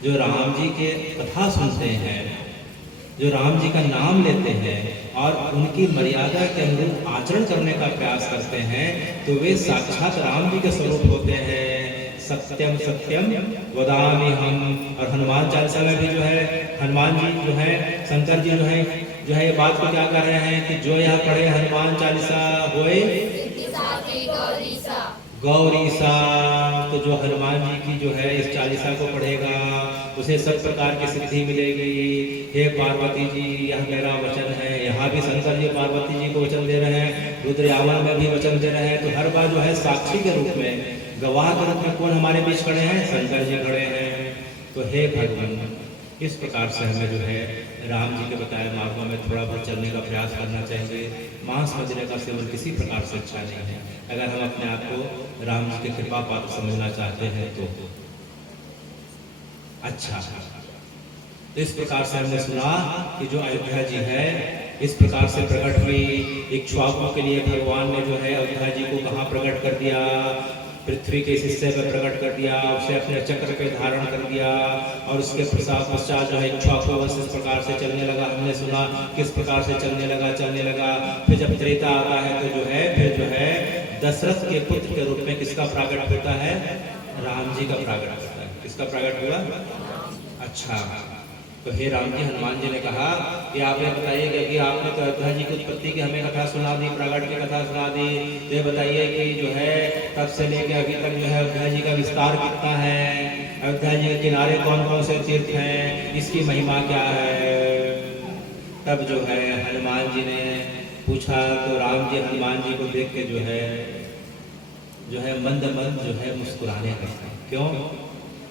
जो राम जी के कथा सुनते हैं जो राम जी का नाम लेते हैं और उनकी मर्यादा के अनुरूप आचरण करने का प्रयास करते हैं, तो वे साक्षात राम जी के स्वरूप होते हैं। सत्यम सत्यम वदामि हम। और हनुमान चालीसा में भी जो है हनुमान जी जो है, शंकर जी जो है ये बात को क्या कर रहे हैं कि जो यह पढ़े हनुमान चालीसा होए गौरीसा। तो जो हनुमान जी की जो है इस चालीसा को पढ़ेगा उसे सब प्रकार की सिद्धि मिलेगी। हे पार्वती जी, यह मेरा वचन है। यहाँ भी शंकर जी पार्वती जी को वचन दे रहे हैं, रुद्रयावन में भी वचन दे रहे हैं। तो हर बार जो है साक्षी के रूप में, गवाह के रूप में कौन हमारे बीच खड़े हैं? शंकर जी खड़े हैं। तो हे भगवान, इस प्रकार से हमें जो है राम जी के बताए मार्गों में थोड़ा बहुत चलने का प्रयास करना चाहिए। मांस मदिरा का सेवन किसी प्रकार से अच्छा नहीं है। अगर हम अपने आप को राम जी के कृपा पात्र समझना चाहते हैं तो अच्छा। तो इस प्रकार से हमने सुना कि जो अयोध्या जी है इस प्रकार से प्रकट हुई। इक्ष्वाकुओं के लिए भगवान ने जो है अयोध्या जी को कहाँ प्रकट कर दिया? पृथ्वी के इस हिस्से पर प्रकट कर दिया, उसे अपने चक्र पे धारण कर दिया। और उसके पश्चात जो है इक्ष्वाकु वंश इस प्रकार से चलने लगा। हमने सुना किस प्रकार से चलने लगा। फिर जब त्रेता आता है तो जो है दशरथ के पुत्र के रूप में किसका प्राकट होता है? राम जी का प्राकट होता है। किसका प्राकट हुआ? अच्छा। तो हे राम जी, हनुमान जी ने कहा कि आप ये बताइए कि अभी आपने तो अयोध्या जी की उत्पत्ति की हमें कथा सुना दी, प्राकट की कथा सुना दी। तो ये बताइए कि जो है तब से लेकर अभी तक जो है अयोध्या जी का विस्तार कितना है? अयोध्या जी के किनारे कौन कौन से तीर्थ हैं? इसकी महिमा क्या है? तब जो है हनुमान जी ने पूछा तो राम जी हनुमान जी को देख के जो है मंद जो है मुस्कुराने लगे। क्यों?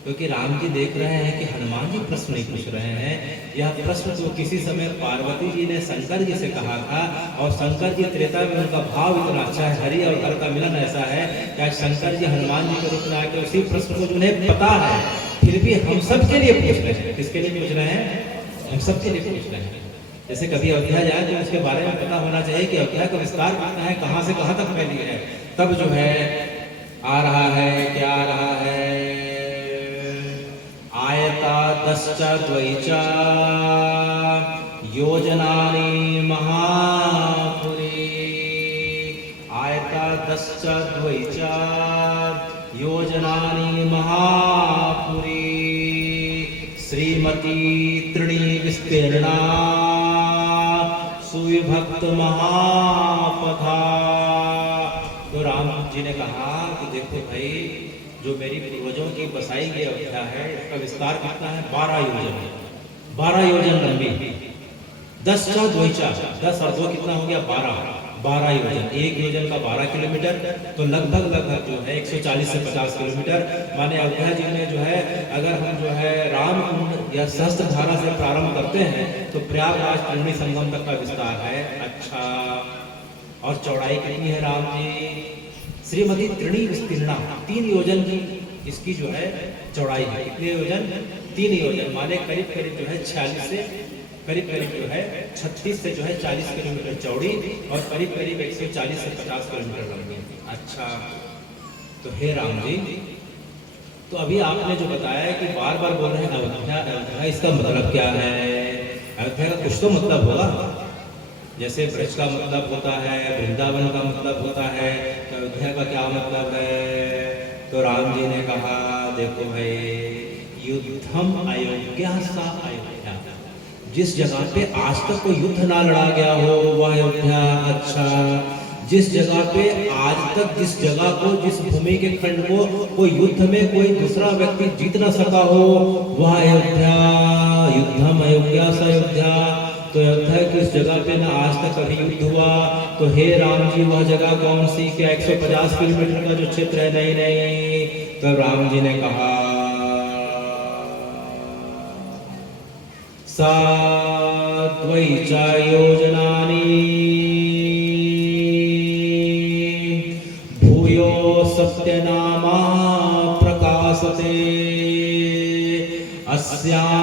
क्योंकि राम जी देख रहे हैं कि हनुमान जी प्रश्न नहीं पूछ रहे हैं। यह प्रश्न तो किसी समय पार्वती जी ने शंकर जी से कहा था, और शंकर जी त्रेता में उनका भाव इतना अच्छा है, हरि और हर का मिलन ऐसा है कि आज शंकर जी हनुमान जी के रूप में आकर उसी प्रश्न को जिन्हें पता है फिर भी हम सबके लिए पूछ रहे हैं। किसके लिए पूछ रहे हैं? हम सबके लिए पूछ रहे हैं। जैसे कभी अयोध्या जाए तो उसके बारे में पता होना चाहिए कि अयोध्या का विस्तार कितना है, कहाँ से कहाँ तक फैली है। तब जो है आ रहा है, क्या आ रहा है? आयता दश्च द्वैचा योजनानि महापुरी। आयता दश्च द्वैचा योजनानि महापुरी। श्रीमती तृणी विस्तीर्णा सुविभक्त महापथा। तो राम जी ने कहा कि देखो भाई, जो मेरी पूर्वजों की बसाई गई अयोध्या है इसका विस्तार कितना है? 12 योजन है। 12 योजन लंबी। 10 द्वैचा, 10 और 2 कितना हो गया? 12 योजन। एक योजन का 12 किलोमीटर, तो लगभग जो है 140 से 50 किलोमीटर। माने अयोध्या जी में जो है अगर हम जो है राम कुंड या सहस्त्रधारा से प्रारंभ करते हैं तो प्रयागराज त्रिवेणी संगम तक का विस्तार है। अच्छा, और चौड़ाई कितनी है राम जी? श्रीमती तृणी विस्तीर्णा, 3 योजन की इसकी जो है चौड़ाई है। कितने योजन? 3 योजन। माने करीब जो है 46 से करीब जो है 36 से जो है 40 किलोमीटर चौड़ी और करीब 140 से 50 किलोमीटर लंबी। अच्छा, तो हे राम जी, तो अभी आपने जो बताया कि बार बोल रहे हैं अयोध्या, इसका मतलब क्या है? अयोध्या का कुछ तो मतलब होगा। जैसे ब्रज का मतलब होता है, वृंदावन का मतलब होता है, तो अयोध्या का क्या मतलब है? तो राम जी ने कहा देखो भाई, युद्धम अयोध्या सा अयोध्या। जिस जगह पे आज तक कोई युद्ध ना लड़ा गया हो वह अयोध्या। अच्छा, जिस जगह पे आज तक जिस जगह को, जिस भूमि के खंड को कोई युद्ध में कोई दूसरा व्यक्ति जीत ना सका हो वह अयोध्या। युद्धम अयोध्या सा अयोध्या। तो अयोध्या किस जगह पे ना आज तक कभी युद्ध हुआ। तो हे राम जी, वह जगह कौन सी? क्या 150 किलोमीटर का जो क्षेत्र है? नहीं। तो राम जी ने कहा सा द्वैचा योजनानि भूयो सत्यनामा प्रकाशते अस्यां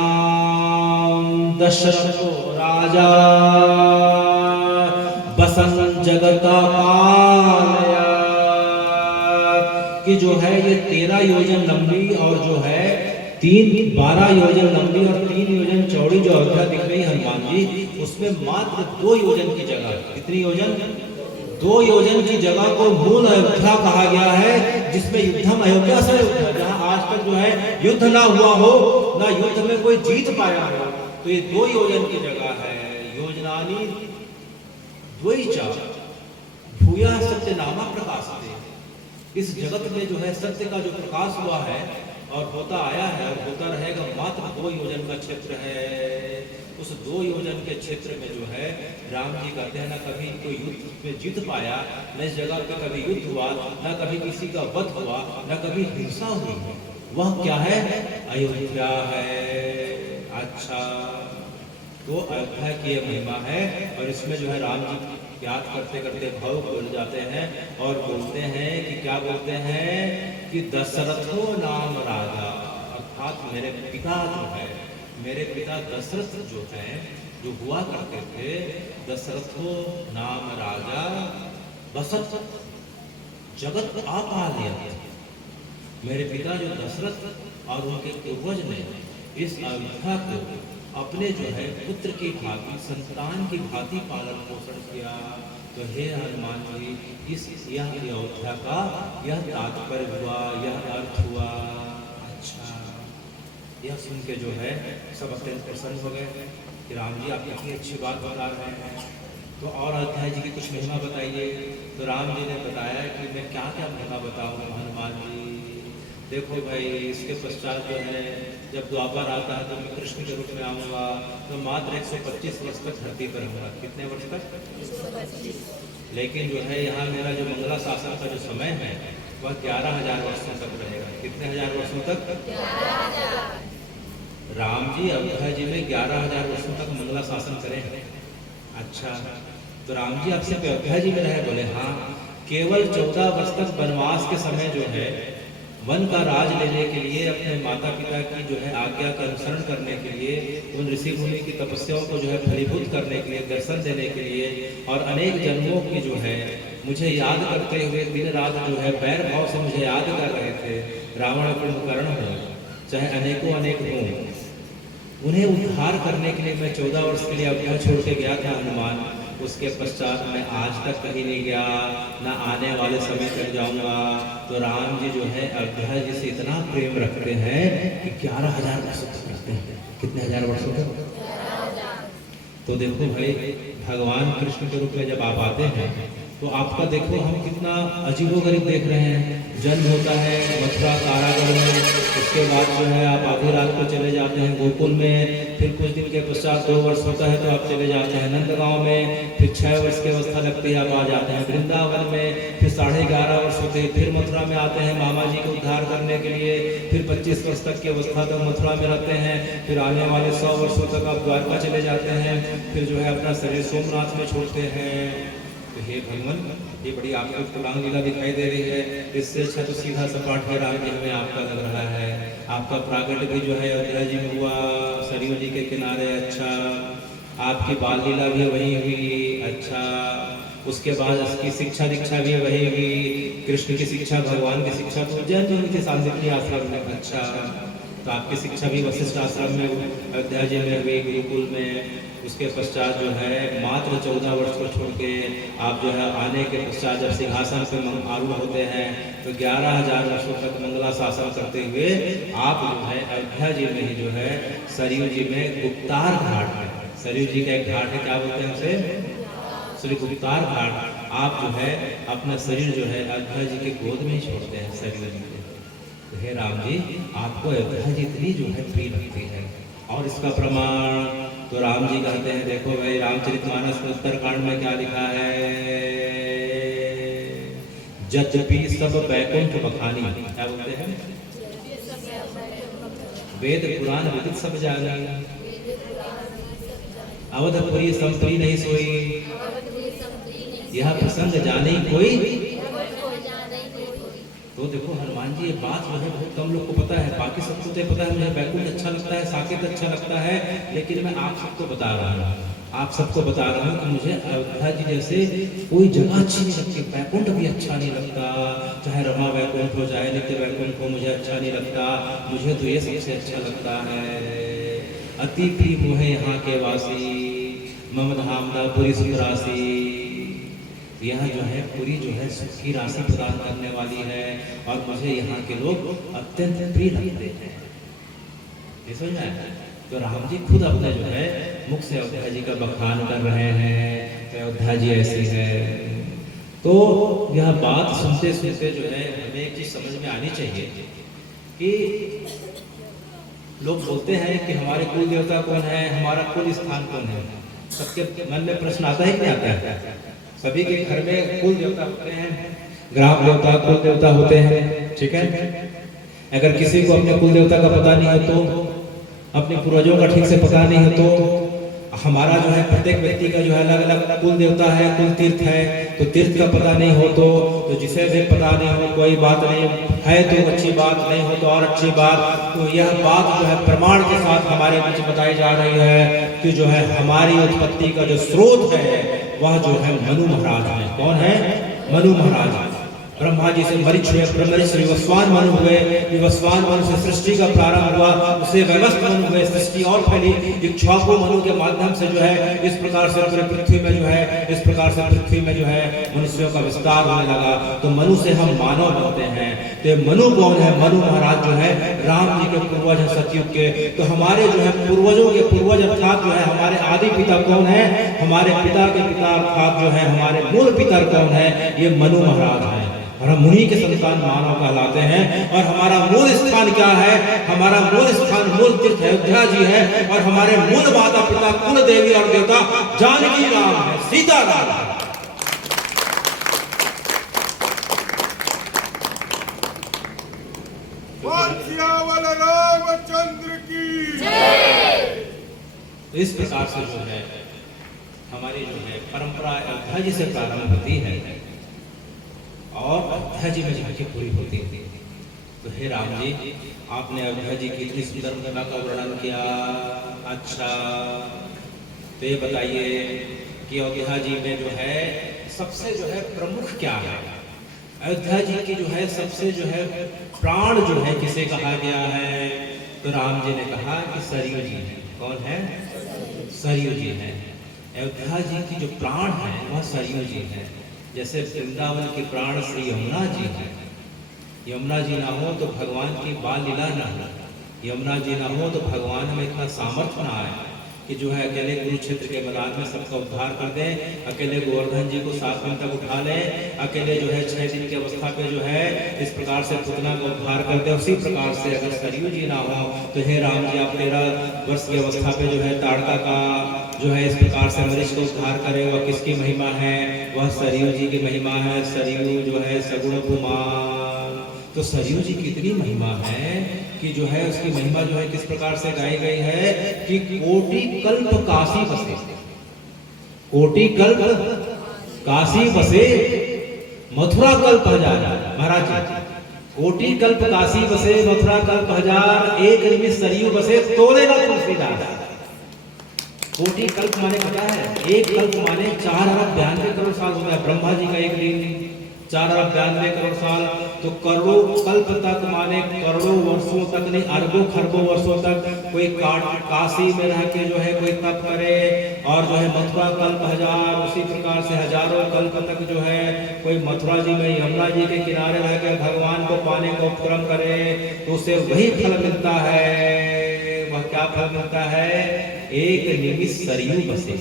दशरथो राजा बसन जगता पालया। कि जो है ये 13 योजन लंबी और जो है 12 योजन लंबी और 3 योजन चौड़ी जो अयोध्या दिख रही है हनुमान जी, उसमें मात्र 2 योजन की जगह, कितनी योजन? 2 योजन की जगह को मूल अयोध्या कहा गया है, जिसमें युद्धम अयोध्या से अयोध्या, जहां आज तक जो है युद्ध ना हुआ हो, ना युद्ध में कोई जीत पाया हो, तो ये 2 योजन की जगह है। योजनानी द्वैचा भूया सत्यनामा प्रकाशते, इस जगत में जो है सत्य का जो प्रकाश हुआ है और होता आया है और होता रहेगा, मात्र 2 योजन का क्षेत्र है। उस 2 योजन के क्षेत्र में जो है राम जी कहते हैं ना कभी कोई युद्ध में जीत पाया, न इस जगह पे कभी युद्ध हुआ, न कभी किसी का वध हुआ, न कभी हिंसा हुई, वह क्या है? अयोध्या है। अच्छा, तो अयोध्या की ये महिमा है और इसमें जो है राम जी याद करते करते भाव बोल जाते हैं और बोलते हैं कि क्या बोलते हैं कि दशरथो नाम राजा, अर्थात मेरे पिता जो है, मेरे पिता दशरथ जो है, जो हुआ करते थे, दशरथो नाम राजा बसत जगत आपालयत, मेरे पिता जो दशरथ और उनके पूर्वज ने इस अयोध्या को अपने जो है पुत्र की भांति, संतान की भांति पालन पोषण किया। तो हे हनुमान जी, यह अयोध्या का यह तात्पर्य हुआ, यह अर्थ हुआ। अच्छा, यह सुन के जो है सब अत्यंत प्रसन्न हो गए कि राम जी आप कितनी अच्छी बात बता रहे हैं, तो और अयोध्या जी की कुछ महिमा बताइए। तो राम जी ने बताया कि मैं क्या क्या महिमा बताऊँ हनुमान जी। देखो भाई, इसके पश्चात जो है जब द्वापर आता है तो मैं कृष्ण के रूप में आऊँगा, तो मात्र 125 वर्ष तक धरती पर रहूँगा। कितने वर्ष तक? लेकिन जो है यहाँ मेरा जो मंगला शासन का जो समय है वह 11,000 वर्षों तक रहेगा। कितने हजार वर्षों तक? 11,000। राम जी अयोध्या जी में 11,000 वर्षों तक मंगला शासन करें। अच्छा, तो राम जी आपसे अयोध्या जी में रहे? बोले हाँ। केवल 14 वर्ष तक वनवास के समय जो है वन का राज लेने के लिए, अपने माता पिता की जो है आज्ञा का अनुसरण करने के लिए, उन ऋषि मुनि की तपस्याओं को जो है फलीभूत करने के लिए, दर्शन देने के लिए, और अनेक जन्मों की जो है मुझे याद करते हुए दिन रात जो है बैर भाव से मुझे याद कर रहे थे। रावण कुंभकर्ण हो, चाहे अनेकों अनेक हों, उन्हें उद्धार करने के लिए मैं 14 वर्ष के लिए अयोध्या छोड़ के गया था हनुमान। उसके पश्चात मैं आज तक कहीं नहीं गया, ना आने वाले समय तक जाऊंगा। तो राम जी जो है अयोध्या जी से इतना प्रेम रखते हैं कि 11,000 वर्षों तक रखते हैं। कितने हजार वर्षों तक? तो देखो भाई, भगवान कृष्ण के रूप में जब आप आते हैं तो आपका देखो हम कितना अजीबोगरीब देख रहे हैं। जन्म होता है मथुरा कारागार में, उसके बाद जो है आप आधी रात को चले जाते हैं गोकुल में, फिर कुछ दिन के पश्चात 2 वर्ष होता है तो आप चले जाते हैं नंदगांव में, फिर 6 वर्ष की अवस्था लगती है आप आ जाते हैं वृंदावन में, फिर 11.5 वर्ष होते हैं फिर मथुरा में आते हैं मामा जी को उद्धार करने के लिए, फिर 25 वर्ष तक की अवस्था तक मथुरा में रहते हैं, फिर आने वाले 100 वर्षों तक आप द्वारका चले जाते हैं, फिर जो है अपना शरीर सोमनाथ में छोड़ते हैं। तो हे भगवान, ये बड़ी आपको पुराण लीला दिखाई दे रही है। इससे अच्छा तो सीधा सपाट है राम जी हमें आपका लग रहा है। आपका प्राकट्य भी जो है अयोध्या जी में हुआ, सरयू जी के किनारे। अच्छा, आपकी बाल लीला भी वही हुई। अच्छा, उसके बाद इसकी शिक्षा दीक्षा भी वही हुई। कृष्ण की शिक्षा, भगवान की शिक्षा तो उज्जैन जो हुई थी सांदीपनी आश्रम में। अच्छा, तो आपकी शिक्षा भी वशिष्ठ आश्रम में अयोध्या जी में हुई, गुरुकुल में। उसके पश्चात जो है मात्र 14 वर्ष को छोड़ के आप जो है आने के पश्चात जब सिंहासन पर आरूढ़ होते हैं तो 11,000 वर्षों तक मंगला शासन करते हुए आप जो है अयोध्या जी में ही जो है सरयू जी में गुप्तार घाट में, सरयू जी का एक घाट है, क्या बोलते हैं उसे? श्री गुप्तार घाट। आप जो है अपना शरीर जो है अयोध्या जी के गोद में ही छोड़ते हैं सरयू जी के। तो हे राम जी, आपको अयोध्या जी इतनी जो है प्रिय लगती है। और इसका प्रमाण तो राम जी कहते हैं, देखो भाई रामचरितमानस में उत्तरकांड में क्या लिखा है? जद्यपि सब बैकुंठ बखानी, क्या बोलते हैं? वेद पुराण विदित सब जानी, अवधपुरी संप्री नहीं सोई, यह प्रसंग जाने कोई। तो देखो हनुमान जी, ये बात जो है बहुत कम लोग को पता है। बाकी सबको तो पता है, मुझे बैकुंठ अच्छा लगता है, साकेत अच्छा लगता है, लेकिन मैं आप सबको बता रहा हूँ। आप सबको बता रहा हूँ कि मुझे अयोध्या जी जैसे कोई जगह अच्छी नहीं लगती, वैकुंठ भी अच्छा नहीं लगता, चाहे रमा वैकुंठ हो चाहे नित्य वैकुंठ हो, मुझे अच्छा नहीं लगता। मुझे तो ये सबसे अच्छा लगता है, अति प्रिय मोहे यहाँ के वासी, मम धामदा पुरी सुख राशि। यह जो है पूरी जो है सुख की राशि प्रदान करने वाली है और मुझे यहाँ के लोग अत्यंत प्रिय लगते हैं। ये समझ में आया? तो राम जी खुद अपने जो है मुख से अयोध्या जी का बखान कर रहे हैं, अयोध्या जी ऐसी है। तो यह बात सुनते सुनते जो है हमें एक चीज समझ में आनी चाहिए कि लोग बोलते हैं कि हमारे कुल देवता कौन है, हमारा कुल स्थान कौन है। सबके मन में प्रश्न आता है कि नहीं आता है? सभी के घर में कुल देवता होते हैं, ग्राम देवता कुल देवता होते हैं, ठीक है। अगर किसी को अपने कुल देवता का पता नहीं है, तो अपने पूर्वजों का ठीक से पता नहीं है, तो हमारा जो है प्रत्येक व्यक्ति का जो है अलग अलग कुल देवता है, कुल तीर्थ है, तो तीर्थ का पता नहीं हो तो जिसे भी पता नहीं हो कोई बात नहीं है, तो अच्छी बात, नहीं हो तो और अच्छी बात। तो यह बात जो है प्रमाण के साथ हमारे बीच बताई जा रही है कि जो है हमारी उत्पत्ति का जो स्रोत है वह जो है मनु महाराज है। कौन है? मनु महाराज। ब्रह्मा जी से मरीच हुए, ब्रह्मऋषि से विवस्वान मनु हुए, विवस्वान मनु से सृष्टि का प्रारंभ हुआ, उससे व्यवस्थ मनु हुए, सृष्टि और फैली, इक्ष्वाकु मनु के माध्यम से जो है इस प्रकार से पूरे पृथ्वी में जो है इस प्रकार से पृथ्वी में जो है मनुष्यों का विस्तार होने लगा। तो मनु से हम मानव बनते हैं। तो मनु कौन है? मनु महाराज जो है राम जी के पूर्वज है सतयुग के। तो हमारे जो है पूर्वजों के पूर्वज अर्थात जो है हमारे आदि पिता कौन है? हमारे पिता के पिता अर्थात जो है हमारे मूल पिता कौन है? ये मनु महाराज है और हम उन्हीं के संतान मानव कहलाते हैं। और हमारा मूल स्थान क्या है? हमारा मूल स्थान मूल तीर्थ अयोध्या जी है और हमारे मूल माता पिता कुल देवी और देवता जानकी राम है, सीता राम है। रामचंद्र की जय। इस प्रकार से जो है हमारी जो है परंपरा अयोध्या जी से प्रारंभ होती है और अयोध्या जी में जाके पूरी होती है। तो हे राम जी, आपने अयोध्या जी की इतनी सुंदर महिमा का वर्णन किया। अच्छा, तो ये बताइए कि अयोध्या जी में जो है सबसे जो है प्रमुख क्या है? अयोध्या जी की जो है सबसे जो है प्राण जो है किसे कहा गया है? तो राम जी ने कहा कि सरयू जी है। कौन है? सरयू जी है। अयोध्या जी की जो प्राण है वह सरयू जी है। जैसे वृंदावन के प्राण श्री यमुना जी है। यमुना जी ना हो तो भगवान की बाल लीला ना हो, यमुना जी ना हो तो भगवान में इतना सामर्थ्य ना आए कि जो है अकेले कुरुक्षेत्र के मैदान में सबका उद्धार कर दें, अकेले गोवर्धन जी को 7 दिन तक उठा लें, अकेले जो है 6 दिन की अवस्था पे जो है इस प्रकार से पुतना को उद्धार कर दें। उसी प्रकार से अगर सरयू जी ना हो तो हे राम जी, आप 13 वर्ष की अवस्था पे जो है ताड़का का जो है इस प्रकार से मरीच को उद्धार करे, वह किसकी महिमा है? वह सरयू जी की महिमा है। सरयू जो है सगुण कुमार। तो सरयू जी की इतनी महिमा है कि जो है उसकी महिमा जो है किस प्रकार से गाई गई है कि कोटि कल्प काशी बसे, कोटि कल्प काशी बसे, मथुरा कल्प हजार। महाराज जी, कोटि कल्प काशी बसे, मथुरा कल्प हजार, एक निमिष सरयू बसे, तोले ना तुलसीदास। कोटि कल्प माने पता है? एक कल्प माने 4,92 करोड़ साल हो गया। ब्रह्मा जी का एक दिन 4,92 करोड़ साल, तो करोड़ों कल्प तक माने करोड़ों वर्षों तक नहीं, अरबों खरबों वर्षों तक कोई काशी में रह के जो है कोई तप करे, और जो है मथुरा कल्प हजार, उसी प्रकार से हजारों कल्प तक जो है कोई मथुरा जी में यमुना जी के किनारे रह के भगवान को पाने का उपक्रम करे, तो उसे वही फल मिलता है। वह क्या फल मिलता है? एक निमिष सरयू बसे।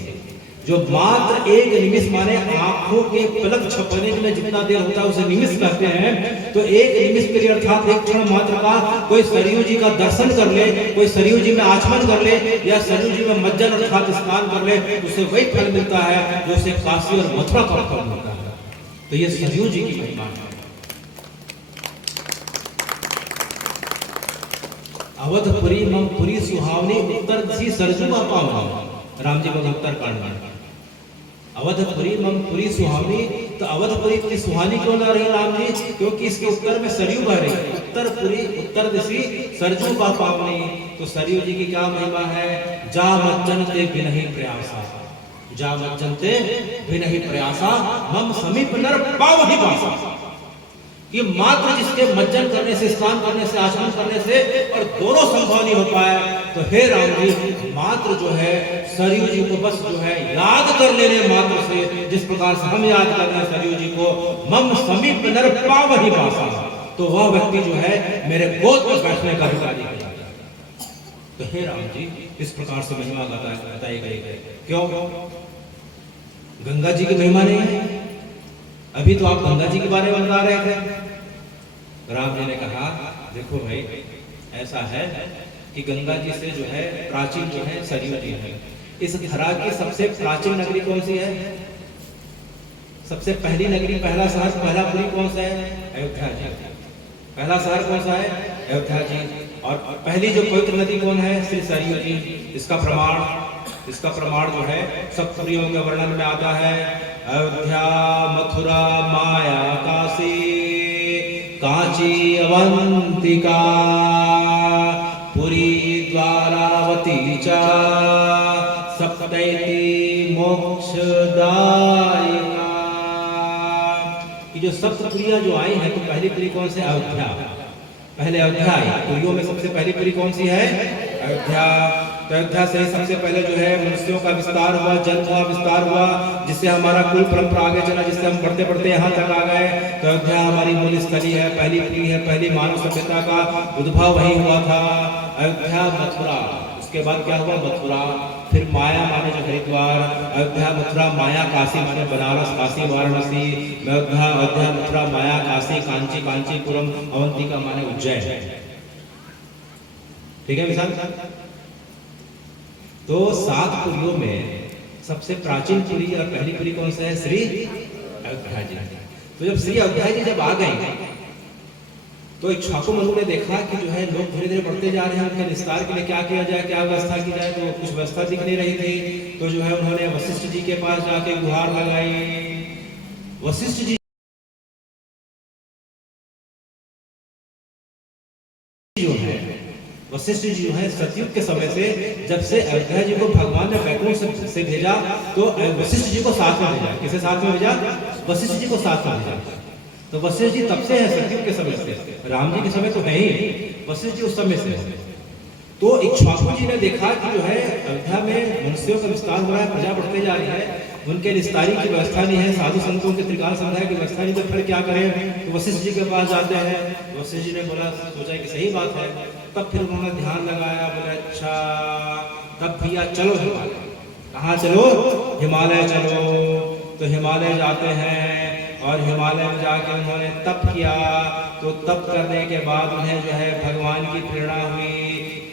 जो मात्र एक निमिष माने आंखों के पलक झपकने में जितना देर होता है उसे निमिष कहते हैं। तो एक निमिष के लिए अर्थात एक क्षण मात्र का कोई सरयू जी का दर्शन कर ले, कोई सरयू जी में आचमन कर ले, या सरयू जी में मज्जन अर्थात स्नान कर ले, उसे वही फल मिलता है जो उसे काशी और मथुरा का फल मिलता है। तो ये सरयू जी की महिमा है। अवधपुरी मम पुरी सुहावनी, उत्तर दिशि सरजू पावनी। राम जी बोले उत्तर कांड। अवधपुरी मम पुरी सुहावनी, तो अवधपुरी इतनी सुहानी क्यों ना रही राम जी? क्योंकि इसके उत्तर में सरयू बह रही है। उत्तरपुरी उत्तर दिशि सरजू पावनी। तो सरयू जी की क्या महिमा है? जा मज्जन ते बिनहि प्रयासा। जा मज्जनते बिनहि प्रयासा मम समीप नर पावहि वासा। कि मात्र जिसके मज्जन करने से, स्नान करने से, आचमन करने से और दोनों संभव नहीं हो पाए, तो हे राम जी मात्र जो है सरयू जी को बस जो है याद कर लेने मात्र से, जिस प्रकार से हम याद कर रहे हैं सरयू जी को, मम समीप नर पावहि वासा, तो वह व्यक्ति जो है मेरे गोद में बैठने का अधिकारी है। तो हे राम जी इस प्रकार से महिमा बताई गई है। क्यों? गंगा जी की महिमा नहीं है? अभी तो आप गंगा जी के बारे में बता रहे थे। राम जी ने कहा देखो भाई ऐसा है कि गंगा जी से जो है प्राचीन जो है सरयू जी है। इस धरा की सबसे प्राचीन नगरी कौन सी है? सबसे पहली नगरी, पहला शहर, पहला पुरी कौन सा है? अयोध्या जी। पहला शहर कौन सा है? अयोध्या जी। और पहली जो पवित्र नदी कौन है? श्री सरयू जी। इसका प्रमाण जो है सप्तपुरियों के वर्णन में आता है। अयोध्या, मथुरा, माया, काशी, कांची, अवंतिका, पुरी, द्वारावती च सप्तैति मोक्षदायिका। ये जो सप्तपुरियां जो आई हैं, तो पहली पुरी कौन से? अयोध्या। पहले अयोध्या आई। पुरियों में सबसे पहली पुरी कौन सी है? अयोध्या। तो अयोध्या से सबसे पहले जो है मनुष्यों का विस्तार हुआ, जन्म हुआ, विस्तार हुआ, जिससे हमारा कुल परंपरा आगे चला, जिससे हम बढ़ते बढ़ते यहाँ तक आ गए। तो अयोध्या हमारी मूल स्थली है, पहली पुरी है, पहली मानव सभ्यता का उद्भव वही हुआ था। अयोध्या, मथुरा, उसके बाद क्या हुआ? मथुरा, फिर माया माने जो हरिद्वार, अयोध्या, मथुरा, माया, काशी माने बनारस, काशी, वाराणसी, अयोध्या, मथुरा, माया, काशी, कांची, कांचीपुरम, अवंतिका माने उज्जैन। ठीक है मिसाल। तो 7 पुरियों में सबसे प्राचीन पुरी और पहली पुरी कौन सा है? श्री अयोध्या जी। तो जब श्री अयोध्या जी जब आ गए, तो इक्ष्वाकु मनु ने देखा कि जो है लोग धीरे धीरे बढ़ते जा रहे हैं, उनके निस्तार के लिए क्या किया जाए, क्या व्यवस्था की जाए। तो कुछ व्यवस्था दिख नहीं रही थी। तो जो है उन्होंने वशिष्ठ जी के पास जाके गुहार लगाई। वशिष्ठ जी जो है सतयुग के समय से, जब से अयोध्या जी को भगवान ने वैकुंठ से भेजा, तो वशिष्ठ जी को साथ में भेजा। किसे साथ में भेजा? वशिष्ठ जी को साथ में भेजा। तो वशिष्ठ जी तब से है, सतयुग के समय से। राम जी के समय तो है ही, वशिष्ठ जी उस समय से है। तो इक्ष्वाकु जी ने देखा कि जो है अयोध्या में मनुष्यों का विस्तार हो रहा है, प्रजा बढ़ते जा रही है, उनके निस्तारी की व्यवस्था नहीं है, साधु संतों के त्रिकाल संध्या की व्यवस्था नहीं, तो फिर क्या करें? तो वशिष्ठ जी के पास जाते हैं। वशिष्ठ जी ने बोला, सोचा कि सही बात है। तब फिर उन्होंने ध्यान लगाया, बोले अच्छा तब भैया चलो हिमालय। कहाँ चलो? हिमालय चलो। तो हिमालय जाते हैं और हिमालय में जाके उन्होंने तप किया। तो तप करने के बाद उन्हें जो है भगवान की प्रेरणा हुई,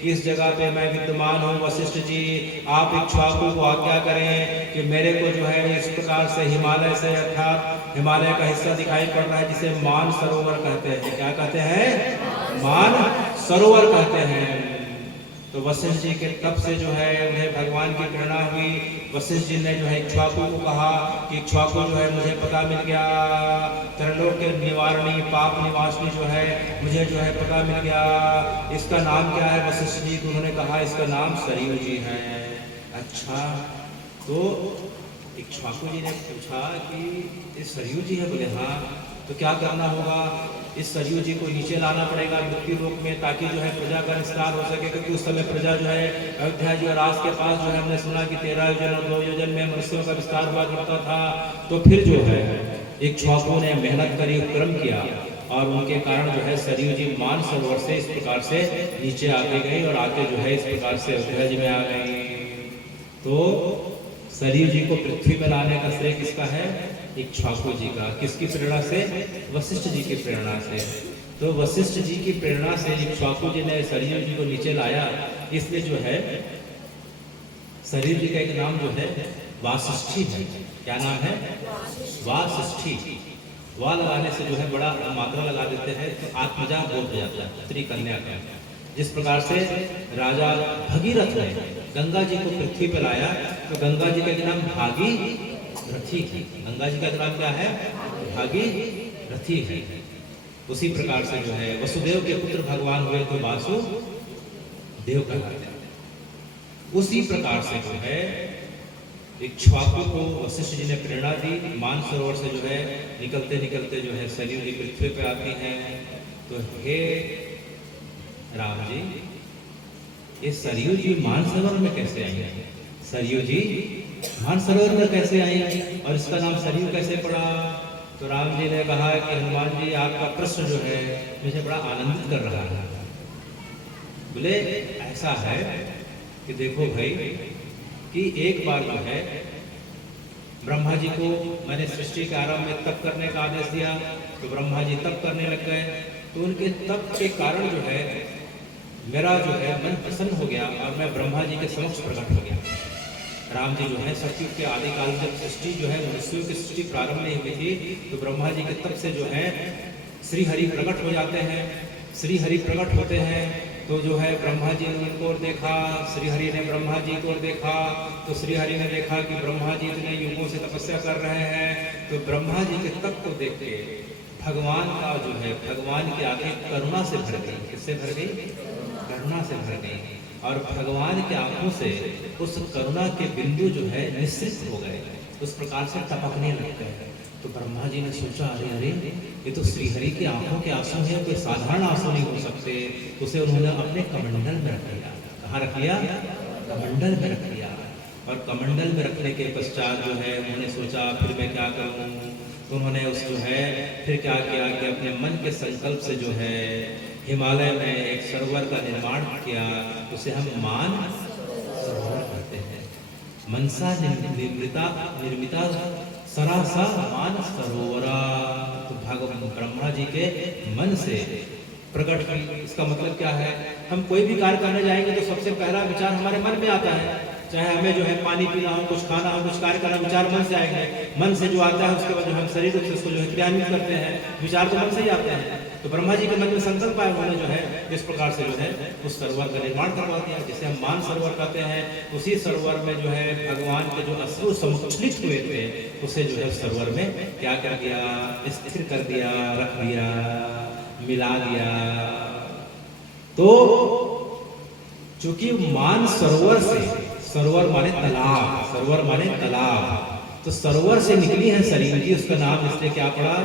इस जगह पे मैं विद्यमान हूँ, वशिष्ठ जी आप इक्ष्वाकु को आज्ञा करें कि मेरे को जो है इस प्रकार से हिमालय से, अर्थात हिमालय का हिस्सा दिखाई पड़ रहा है जिसे मान सरोवर कहते हैं। क्या कहते हैं? मान सरोवर कहते हैं। तो वशिष्ठ जी के तप से जो है उन्हें भगवान की प्रेरणा हुई। वशिष्ठ जी ने जो है इक्ष्वाकु को कहा कि इक्ष्वाकु जो है मुझे पता मिल गया, त्रिलोक के निवारणी, पाप निवासनी जो है मुझे जो है पता मिल गया, इसका नाम क्या है? वशिष्ठ जी को उन्होंने कहा इसका नाम सरयू जी है। अच्छा, तो इक्ष्वाकु जी ने पूछा कि इस सरयू जी है? बोले हाँ। तो क्या करना होगा? इस सरयू जी को नीचे लाना पड़ेगा मृत्यु लोक में, ताकि जो है प्रजा का विस्तार हो सके, क्योंकि उस समय प्रजा जो है अयोध्या जी और राज के पास जो है हमने सुना कि 13 योजन और 2 योजन में मनुष्यों का विस्तार हुआ करता था। तो फिर जो है इक्ष्वाकु ने मेहनत करी, उपक्रम किया और उनके कारण जो है सरयू जी मान सरोवर से इस प्रकार से नीचे आते गई और आके जो है इस प्रकार से अयोध्या जी में आ गई। तो सरयू जी को पृथ्वी पर लाने का श्रेय किसका है? इक्ष्वाकु जी का। किसकी प्रेरणा से? वशिष्ठ जी की प्रेरणा से। तो वशिष्ठ जी की प्रेरणा से इक्ष्वाकु जी ने सरयू जी को नीचे लाया। इसलिए जो है सरयू जी का एक नाम जो है वासिष्ठी है। क्या नाम है? वासिष्ठी। वाह लगाने से जो है बड़ा मात्रा लगा देते हैं तो आत्मजा बोल हो जाता है, स्त्री कन्या का। जिस प्रकार से राजा भगीरथ ने गंगा जी को पृथ्वी पर लाया, तो गंगा जी का नाम भागी रथी है। गंगा जी का नाम क्या है? भागी रथी है। उसी प्रकार से जो है वसुदेव के पुत्र भगवान हुए तो वासुदेव कहलाते हैं। उसी प्रकार से जो है इक्ष्वाकु को वशिष्ठ जी ने प्रेरणा दी, मानसरोवर से जो है निकलते निकलते जो है सरयू जी पृथ्वी पर आती हैं। तो हे राम जी, ये सरयू जी मानसरोवर में कैसे आई है? सरयू जी मानसरोवर में कैसे आई और इसका नाम सरयू कैसे पड़ा? तो राम जी ने कहा कि हनुमान जी, आपका प्रश्न जो है मुझे बड़ा आनंदित कर रहा है। बोले ऐसा है कि देखो भाई कि एक बार जो है ब्रह्मा जी को मैंने सृष्टि के आरंभ में तप करने का आदेश दिया, तो ब्रह्मा जी तप करने लग गए। तो उनके तप के कारण जो है मेरा जो है मन प्रसन्न हो गया और मैं ब्रह्मा जी के समक्ष प्रकट हो गया। राम जी जो है सतयुग के आदि काल जब सृष्टि जो है मनुष्यों की सृष्टि प्रारंभ नहीं हुई थी, तो ब्रह्मा जी के तप से जो है श्री हरि प्रकट हो जाते हैं। श्री हरि प्रकट होते हैं तो जो है ब्रह्मा जी ने उनको और देखा, श्री हरि ने ब्रह्मा जी को और देखा। तो श्री हरि ने देखा कि ब्रह्मा जी इतने युगों से तपस्या कर रहे हैं। तो ब्रह्मा जी के तप को देख के भगवान का जो है भगवान की आंखें करुणा से भर गई। किससे भर गई? करुणा से भर गई। और भगवान की आंखों से उस करुणा के बिंदु जो है निश्चित हो गए, उस प्रकार से टपकने लग गए। तो ब्रह्मा जी ने सोचा, अरे अरे ये तो श्रीहरि की आंखों के आंसू हैं, कोई साधारण आंसू नहीं हो सकते। उसे उन्होंने अपने कमंडल में रख लिया। कहाँ रख लिया? कमंडल में रख लिया। और कमंडल में रखने के पश्चात जो है उन्होंने सोचा फिर मैं क्या करूँ। तो उन्होंने उस जो है फिर क्या किया कि अपने मन के संकल्प से जो है हिमालय में एक सरोवर का निर्माण किया। उसे हम मान सरोवर कहते हैं। मनसा निर्मिता सरासा मान सरोवरा। तो भगवान ब्रह्मा जी के मन से प्रकट हुई। इसका मतलब क्या है? हम कोई भी कार्य करने जाएंगे तो सबसे पहला विचार हमारे मन में आता है। चाहे हमें जो है पानी पीना हो, कुछ खाना हो, कुछ कार्य करना, विचार मन से आएंगे। मन से जो आता है उसके बाद जो हम शरीर रूप से उसको जो है क्रियान्वित करते हैं। विचार तो मन से ही आते हैं। तो ब्रह्मा जी के मन में संकल्प आया, उन्होंने जो है इस प्रकार से जो है उस सरोवर का निर्माण करवा दिया, जिसे हम मान सरोवर कहते हैं। उसी सरोवर में जो है भगवान के जो अश्रु समुच्छलित हुए थे उसे जो है उस सरोवर में क्या कर दिया? स्थिर कर दिया, रख दिया, मिला दिया। तो चूंकि मान सरोवर से, सरोवर माने तालाब, सरोवर माने तालाब, तो सरोवर से निकली है सरयू जी। उसका नाम इसलिए क्या पड़ा?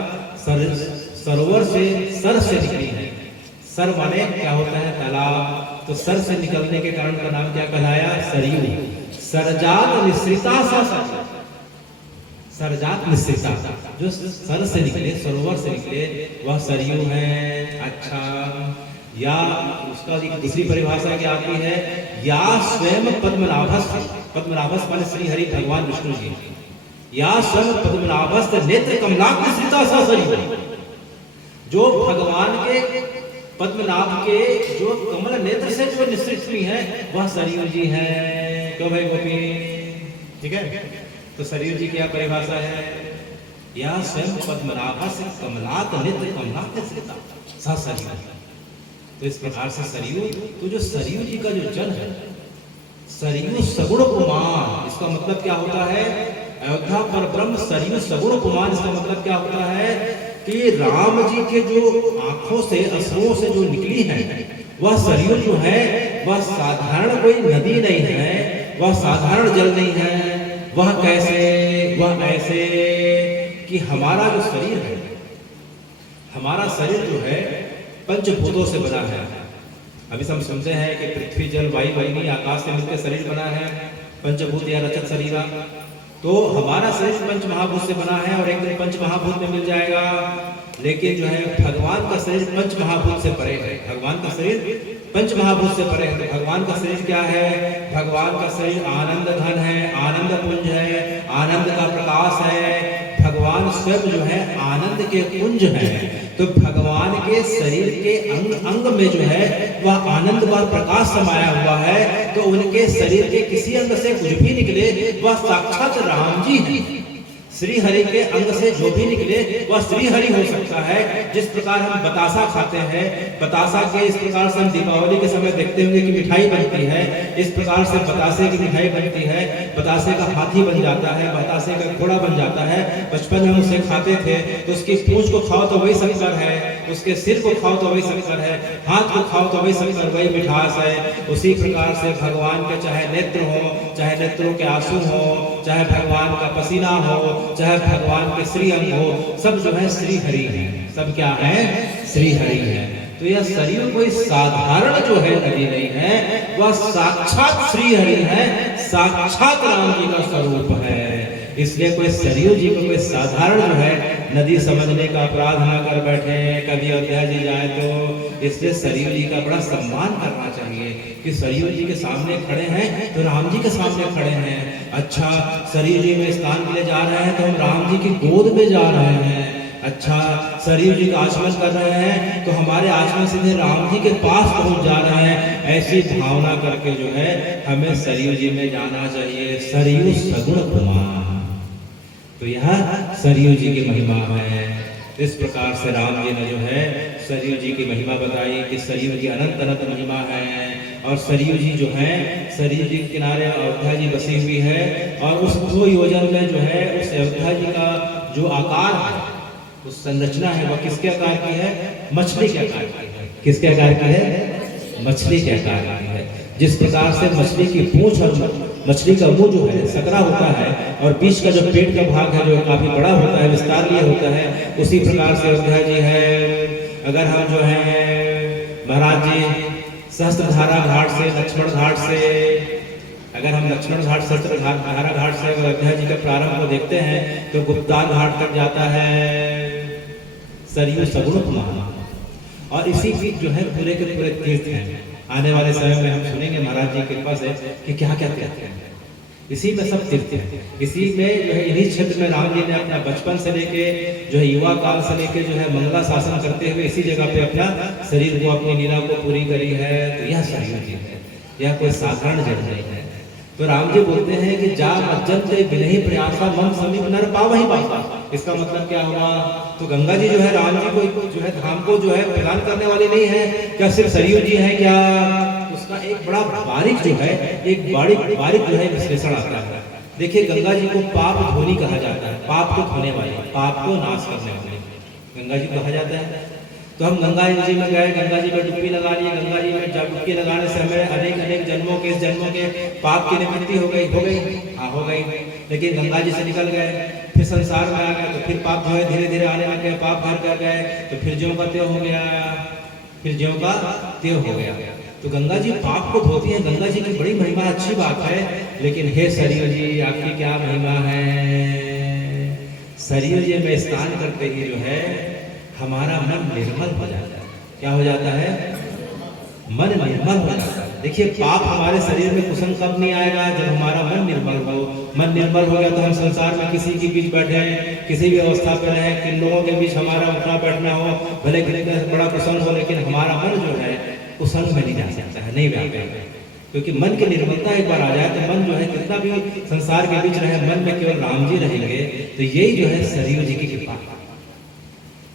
सरोवर से सर से निकली है। सर माने क्या होता है? तालाब। तो सर से निकलने के कारण का नाम क्या कहलाया? सरयू। सरजात निश्रिता सा सरयू। सरजात निश्रिता, जो सर से निकले, सरोवर से निकले, वह सरयू है। अच्छा, या उसका एक दूसरी परिभाषा क्या आती है? या स्वयं पद्मनाभस्थ, पद्मनाभस्थ माने श्री हरि भगवान विष्णु जी। या स्वयं पद्मनाभस्थ नेत्र कमलाकृता सा सरयू। जो भगवान के पद्मनाभ के जो कमल नेत्र से जो निश्रित हुई है वह सरयू जी है। क्यों भाई गोपी? ठीक है। तो सरयू जी की क्या परिभाषा है? या स्वयं पद्मनाभस्थ कमलात नेत्र कमलाकृता सा सरयू। तो इस प्रकार से सरयू, तो जो सरयू जी का जो जल है, सरयू सगुण पुमान, इसका मतलब क्या होता है? अयोध्या पर ब्रह्म सरयू सगुण पुमान, इसका मतलब क्या होता है कि राम जी के जो आंखों से अश्रुओं से जो निकली है वह सरयू जो है वह साधारण कोई नदी नहीं है, वह साधारण जल नहीं है। वह कैसे? वह ऐसे कि हमारा जो शरीर है, हमारा शरीर जो है पंचभूतों से बना है। अभी हम समझते हैं कि पृथ्वी जल वायु अग्नि आकाश से मिलकर शरीर बना है, पंचभूत या रचत शरीरा। तो हमारा शरीर पंच महाभूत से बना है और एक दिन पंच महाभूत में मिल जाएगा। लेकिन जो है भगवान का शरीर पंच महाभूत से परे है। भगवान का शरीर पंच महाभूत से परे है। तो भगवान का शरीर क्या है? भगवान का शरीर आनंद घन है, आनंद पुंज है, आनंद का प्रकाश है। भगवान स्वयं जो है आनंद के पुंज है। तो भगवान के शरीर के अंग अंग में जो है वह आनंद का प्रकाश समाया हुआ है। तो उनके शरीर के किसी अंग से कुछ भी निकले वह साक्षात राम जी है। श्री हरि के अंग से जो भी निकले वह श्री हरि हो सकता है। जिस प्रकार हम बतासा खाते हैं, बतासा के इस प्रकार से हम दीपावली के समय देखते होंगे कि मिठाई बनती है, इस प्रकार से बतासे की मिठाई बनती है। बतासे का हाथी बन जाता है, बतासे का घोड़ा बन जाता है। बचपन में हम उसे खाते थे तो उसकी पूंछ को खाओ तो वही शंकर है, उसके सिर को खाओ तो वही शंकर है, हाथ को खाओ तो वही शंकर, वही मिठास है। उसी प्रकार से भगवान के चाहे नेत्र हो, चाहे नेत्रों के आंसू हो, चाहे भगवान का पसीना हो, चाहे भगवान के श्री अंग हो, सब जो है श्री हरि है। सब क्या है? श्री हरि है। तो यह सरयू कोई साधारण जो है नदी नहीं है, वह साक्षात श्री हरि है, साक्षात राम जी का स्वरूप है। इसलिए कोई सरयू जी को कोई साधारण जो है नदी समझने का अपराध न कर बैठे। कभी अयोध्या जी जाए तो इसलिए सरयू जी का बड़ा सम्मान करना चाहिए कि सरयू जी के सामने खड़े हैं तो राम जी के सामने खड़े हैं। अच्छा, सरयू जी में स्नान के लिए जा रहे हैं तो हम राम जी की गोद में जा रहे हैं। अच्छा, सरयू जी का आचमन कर रहे हैं तो हमारे आचमन सीधे राम जी के पास पहुंच जा रहे हैं। ऐसी भावना करके जो है हमें सरयू जी में जाना चाहिए। सरयू सगुण कुमार, तो यह सरयू जी की महिमा है। इस प्रकार से राम जी ने जो है सरयू जी की महिमा बताई कि सरयू जी अनंत अनंत महिमा है। और सरयू जी जो है, सरयू जी के किनारे अयोध्या जी बसी हुई है और उस 2 योजन में जो है उस अयोध्या जी का जो आकार है, उस संरचना है, वह किसके आकार की है? मछली के आकार की है। किसके आकार की है? मछली के आकार की है। जिस प्रकार से मछली की पूंछ और मछली का मुंह जो है सकरा होता है और बीच का जो पेट का भाग है जो काफी बड़ा होता है, विस्तार लिए होता है, उसी प्रकार से अयोध्या जी है। अगर हम जो है महाराज जी सहस्त्रधारा घाट से, लक्ष्मण घाट से, अगर हम लक्ष्मण घाट, सहस्त्रधारा घाट से अयोध्या जी का प्रारंभ को देखते हैं तो गुप्तार घाट तक जाता है सरयू सगुण कुमार। और इसी बीच जो है पूरे के पूरे तीर्थ हैं। आने वाले समय में हम सुनेंगे महाराज जी की कृपा से कि क्या क्या तीर्थ हैं। इसी में सब तीर्थ हैं। इसी में जो है इन्हीं क्षेत्र में राम जी ने अपना बचपन से लेके जो है युवा काल से लेके जो है मंगला शासन करते हुए इसी जगह पे अपना शरीर को, अपनी लीला को पूरी करी है। तो यह सरयू जी है, यह कोई साधारण जल नहीं है। तो राम जी बोलते हैं कि जा मज्जन बिनहि प्रयासा मन समीप नर पावहि पासा। इसका मतलब क्या हुआ? तो गंगा जी जो है राम जी को जो है धाम को जो है प्रदान करने वाली नहीं है क्या? सिर्फ सरयू जी है क्या? उसका एक बड़ा बारीक जो है, एक बारीक जो है विश्लेषण आता है। देखिए, गंगा जी को पाप धोनी कहा जाता है, पाप को धोने वाली, पाप को नाश करने वाली गंगा जी कहा जाता है। तो हम गंगा जी में गए, गंगा जी में डुबकी लगा लिए। गंगा जी में जब डुबकी लगाने से हमें अनेक जन्मों के पाप की निवृत्ति हो गई। लेकिन गंगा जी से निकल गए, फिर संसार में आ गए तो फिर पाप जो है धीरे धीरे आने लग गए, पाप भर कर गए तो फिर ज्यों का त्यों हो गया। तो गंगा जी पाप को धोती है। गंगा जी की बड़ी महिमा, अच्छी बात है। लेकिन हे सरयू जी, आपकी क्या महिमा है? सरयू जी में स्नान करते ही जो है हमारा मन निर्मल हो जाता है। क्या हो जाता है? मन निर्मल हो जाता है। देखिए, पाप हमारे शरीर में कुसंग कब नहीं आएगा? जब हमारा मन निर्मल हो। मन निर्मल हो गया तो हम संसार में किसी के बीच बैठे, किसी भी अवस्था पर रहे, किन लोगों के बीच हमारा उठना बैठना हो, भले कितना बड़ा कुसंग हो, लेकिन हमारा मन जो है कुसंग में नहीं जा सकता है, नहीं व्यापेगा। क्योंकि मन की निर्मलता एक बार आ जाए तो मन जो है कितना भी संसार के बीच रहे, मन में केवल राम जी रहेंगे। तो यही जो है सरयू जी की कृपा।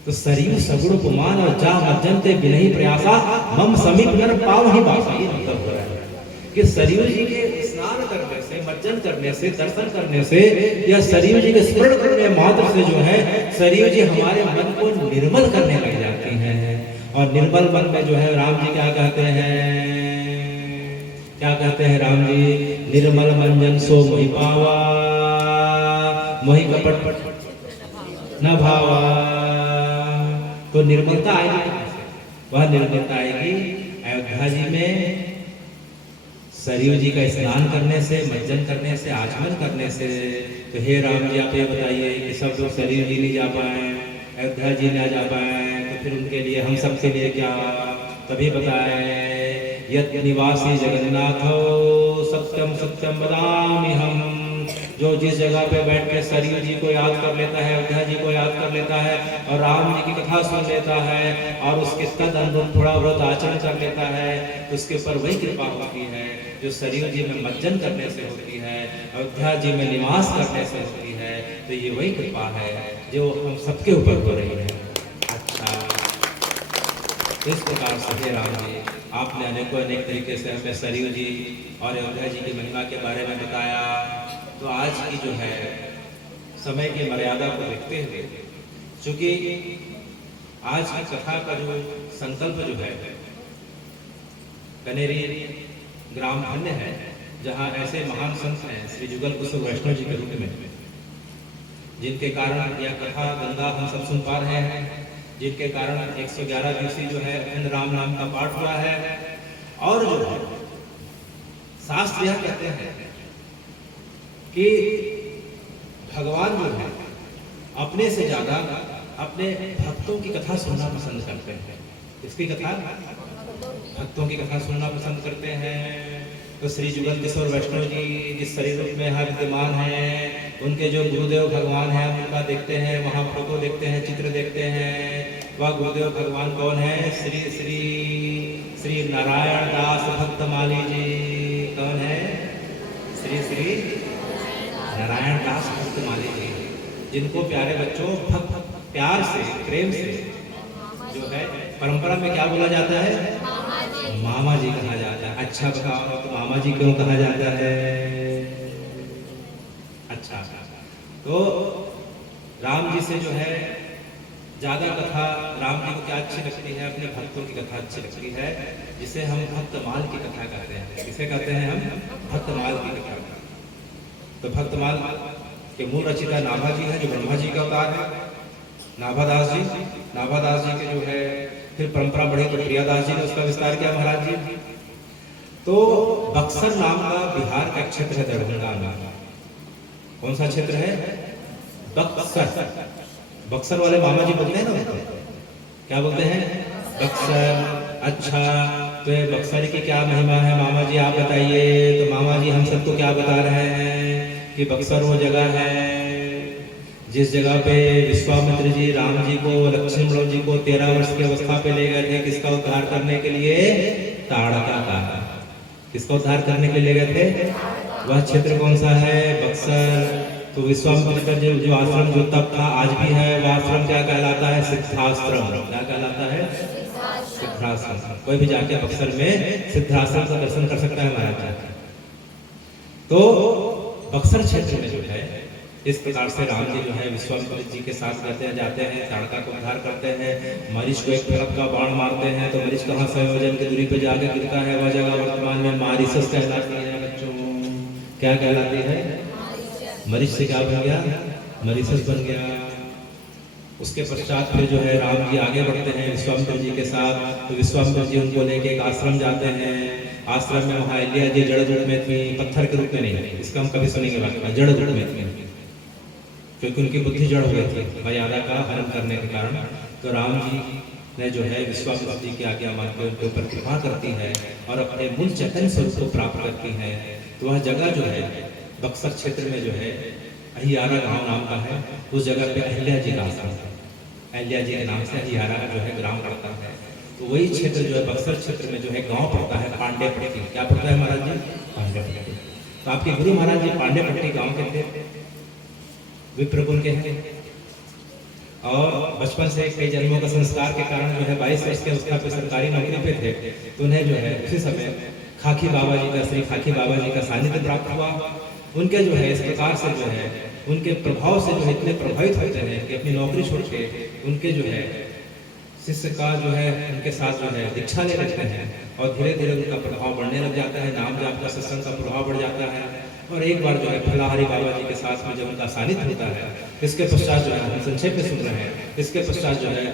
तो सरयू सगुण कुमार और जा मज्जनते बिनहि प्रयासा मम समीप नर पावहि पासा। ये मतलब हो रहा है कि सरयू जी के स्नान करने से, मज्जन करने से, दर्शन करने से या सरयू जी के स्मरण करने मात्र से जो है सरयू जी हमारे मन को निर्मल करने लग जाती हैं। और निर्मल मन में जो है राम जी क्या कहते हैं राम जी? निर्मल मंजन सो मोहि पावा, मोहि कपट न भावा। तो निर्मलता आएगी, वह निर्मलता आएगी अयोध्या जी में सरयू जी का स्नान करने से, मज्जन करने से, आचमन करने से। तो हे राम जी, आप ये बताइए कि सब लोग सरयू जी नहीं जा पाए, अयोध्या जी ना जा पाए, तो फिर उनके लिए, हम सब के लिए क्या? तभी बताए यत् निवासी जगन्नाथो सत्यम सत्यम वदामि हम। जो जिस जगह पे बैठ के सरयू जी को याद कर लेता है, अयोध्या जी को याद कर लेता है और राम जी की कथा सुन लेता है और उसके तद अनुरूप थोड़ा बहुत आचरण कर लेता है, तो उसके ऊपर वही कृपा होती है जो सरयू जी में मज्जन करने से होती है, अयोध्या जी में निवास करने से होती है। तो ये वही कृपा है जो हम सबके ऊपर हो रही है। अच्छा, इस प्रकार से हे राम जी, आपने अनेक तरीके से हमें सरयू जी और अयोध्या जी की महिमा के बारे में बताया। तो आज की जो है समय की मर्यादा को देखते हुए, चूंकि आज की कथा का जो संकल्प जो है कनेरी ग्राम धन्य है, जहाँ ऐसे महान संत हैं श्री जुगल किशोर वैष्णव जी के रूप में, जिनके कारण यह कथा गंगा हम सब सुन पा रहे हैं, जिनके कारण 111 दिवसीय जो है अखंड राम नाम का पाठ हुआ है। और जो है शास्त्र यह कहते हैं कि भगवान जो है अपने से ज्यादा अपने भक्तों की कथा सुनना पसंद करते हैं। इसकी कथा, भक्तों की कथा सुनना पसंद करते हैं। तो श्री जुगल किशोर वैष्णव जी जिस शरीर रूप में यहाँ विद्यमान हैं, उनके जो गुरुदेव भगवान हैं उनका देखते हैं, वहाँ फोटो देखते हैं, चित्र देखते हैं। वह गुरुदेव भगवान कौन है? श्री श्री श्री नारायण दास भक्तमाली जी। कौन है? श्री श्री नारायण दास भक्तमाली जी, जिनको प्यारे बच्चों भक्त प्यार से, प्रेम से जो है परंपरा में क्या बोला जाता है? मामा जी कहा जाता है। अच्छा बताओ तो मामा जी क्यों कहा जाता है? अच्छा, तो राम जी से जो है ज्यादा कथा, राम जी को क्या अच्छी लगती है? अपने भक्तों की कथा अच्छी लगती है, जिसे हम भक्तमाल की कथा कहते हैं। किसे कहते हैं हम? भक्तमाल की कथा। तो भक्तमाल के मूल रचिता नाभा जी है, जो ब्रह्मा जी का अवतार है। नाभादास जी, नाभादास जी के जो है फिर परंपरा बढ़ी तो प्रियादास जी ने उसका विस्तार किया महाराज जी। तो बक्सर नाम का बिहार का क्षेत्र है दरभंगा में। कौन सा क्षेत्र है? बक्सर। बक्सर वाले मामा जी बोलते हैं ना, क्या बोलते हैं? बक्सर। अच्छा, तो ये बक्सर की क्या महिमा है मामा जी, आप बताइए। तो मामा जी हम सबको क्या बता रहे हैं कि बक्सर वो जगह है जिस जगह पे विश्वामित्र जी राम जी को, लक्ष्मण जी को 13 वर्ष की अवस्था पे ले गए थे। किसका उद्धार करने के लिए? ताड़का का। किसका उद्धार करने के लिए गए थे? वह क्षेत्र कौन सा है? बक्सर। तो विश्वामित्र का जो आश्रम जो तब था आज भी है, वह आश्रम क्या कहलाता है? सिद्धाश्रम। क्या कहलाता है? सिद्धाश्रम। कोई भी जाके बक्सर में सिद्धाश्रम का दर्शन कर सकता है महाराज। तो बक्सर क्षेत्र में जो है इस प्रकार से राम जी जो है विश्वामित्र जी के साथ जाते हैं, ताड़का को उद्धार करते हैं। मरीच को एक फलक का बाण मारते हैं, तो मरीच कहाँ संयोजन की दूरी पे जाके गिरता है, वह जगह वर्तमान में मारिसस कहलाती है बच्चों। क्या कहलाती है? मरीच से क्या बन गया? मरीसस बन गया। उसके पश्चात फिर जो है राम जी आगे बढ़ते हैं विश्वामित्र जी के साथ। तो विश्वामित्र जी उनको लेके एक आश्रम जाते हैं। आश्रम में वहाँ अहिल्या जी जड़ रूप में थी, पत्थर के रूप में नहीं। इसका हम कभी सुनेंगे बात, जड़ रूप में थी, क्योंकि उनकी बुद्धि जड़ हो गई थी मर्यादा का हनन करने के कारण। तो राम जी ने जो है विश्वामित्र जी की आज्ञा मान के उनके ऊपर कृपा करती है और अपने मूल चैतन्य स्वरूप को प्राप्त करती है। तो वह जगह जो है बक्सर क्षेत्र में जो है अहियारा गांव नाम का है। उस जगह पे अहिल्या जी का आश्रम है। अहिल्या जी के नाम से अहियारा का जो है ग्राम पड़ता है। तो वही क्षेत्र जो है बक्सर क्षेत्र में जो है गाँव पड़ता है पांडेपट्टी। क्या पड़ता है महाराज जी? पांडेपट्टी। तो आपके गुरु महाराज जी पांडेपट्टी गाँव के थे, विप्रकुल के हैं। और बचपन से कई जन्मों का संस्कार के कारण जो है 22 वर्ष की अवस्था पे सरकारी नौकरी पे थे। तो उन्हें जो है उसी समय खाकी बाबा जी का, श्री खाकी बाबा जी का सानिध्य प्राप्त हुआ। उनके जो है इस प्रकार से जो है उनके प्रभाव से जो है इतने प्रभावित होते हैं कि अपनी नौकरी छोड़ के उनके जो है शिष्य का जो है उनके साथ जो है दीक्षा ले रखते हैं और धीरे धीरे उनका प्रभाव बढ़ने लग जाता है। नाम जाप का, सत्संग का प्रभाव बढ़ जाता है। और एक बार जो है फलाहारी बाबा जी के साथ में जब उनका सानिध्य होता है, इसके पश्चात जो है हम संक्षेप में सुन रहे हैं, इसके पश्चात जो है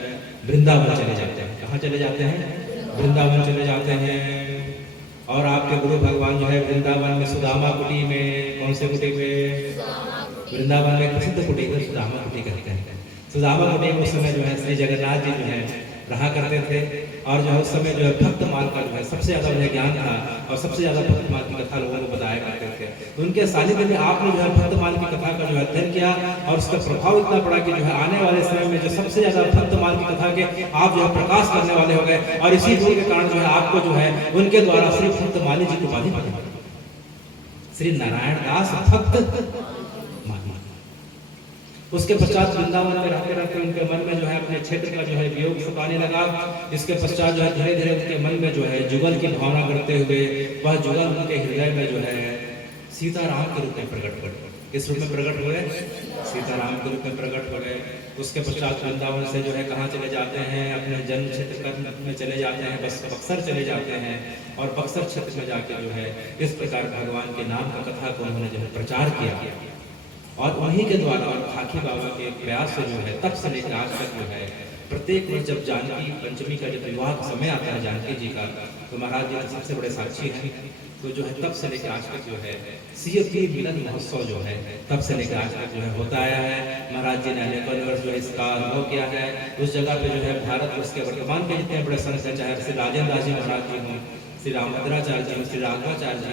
वृंदावन चले जाते हैं। कहाँ चले जाते हैं? वृंदावन चले जाते हैं। और आपके गुरु भगवान जो है वृंदावन में सुदामा कुटी में, कौन से कुटी में? वृंदावन में प्रसिद्ध कुटी को सुदामा कुटी कहते हैं। सुदामा कुटी में उस समय जो है श्री जगन्नाथ जी जो है रहा करते थे। और जो है उस समय जो है भक्तमाल का जो है सबसे ज्यादा उन्हें ज्ञान था और सबसे ज्यादा भक्तमाल की कथा लोगों को बताया करते थे। तो उनके सानिध्य में आपने जो है भक्तमाल की कथा का जो है अध्ययन किया और उसका प्रभाव इतना पड़ा कि जो है आने वाले समय में जो सबसे ज्यादा भक्तमाल की कथा के आप जो है प्रकाश करने वाले हो गए। और इसी गुण के कारण जो है आपको जो है उनके द्वारा श्री भक्तमाली जी की उपाधि मिली, श्री नारायण दास भक्त। उसके पश्चात वृंदावन में रहते रहते उनके मन में जो है अपने क्षेत्र का जो है वियोग सताने लगा। इसके पश्चात जो है धीरे धीरे उनके मन में जो है जुगल की भावना करते हुए वह जुगल उनके हृदय में जो है सीताराम के रूप में प्रकट कर किस रूप में प्रकट हुए? सीताराम के रूप में प्रकट हो गए। उसके पश्चात वृंदावन से जो है कहाँ चले जाते हैं? अपने जन्म क्षेत्र कर्म में चले जाते हैं, बस बक्सर चले जाते हैं और बक्सर क्षेत्र में जाके जो है इस प्रकार भगवान के नाम का कथा को उन्होंने जो है प्रचार किया और उन्हीं के द्वारा और खाकी बाबा के प्रयास से जो है तब से लेकर आज तक जो है प्रत्येक वर्ष जब जानकी पंचमी का जब विवाह का समय आता है जानकी जी का, तो महाराज जी सबसे बड़े साक्षी हैं। तो जो है तब से लेकर आज तक जो है सीएपी मिलन महोत्सव जो है तब से लेकर आज तक जो है होता आया है। महाराज जी ने अनेकों वर्ष जो है इसका अनुभव किया है। उस जगह पे जो है भारतवर्ष के वर्तमान के जितने बड़े संत हैं, चाहे श्री राजेंद्र दास जी महाराज जी हों, श्री रामभद्राचार्य जी, श्री राघवाचार्य जी,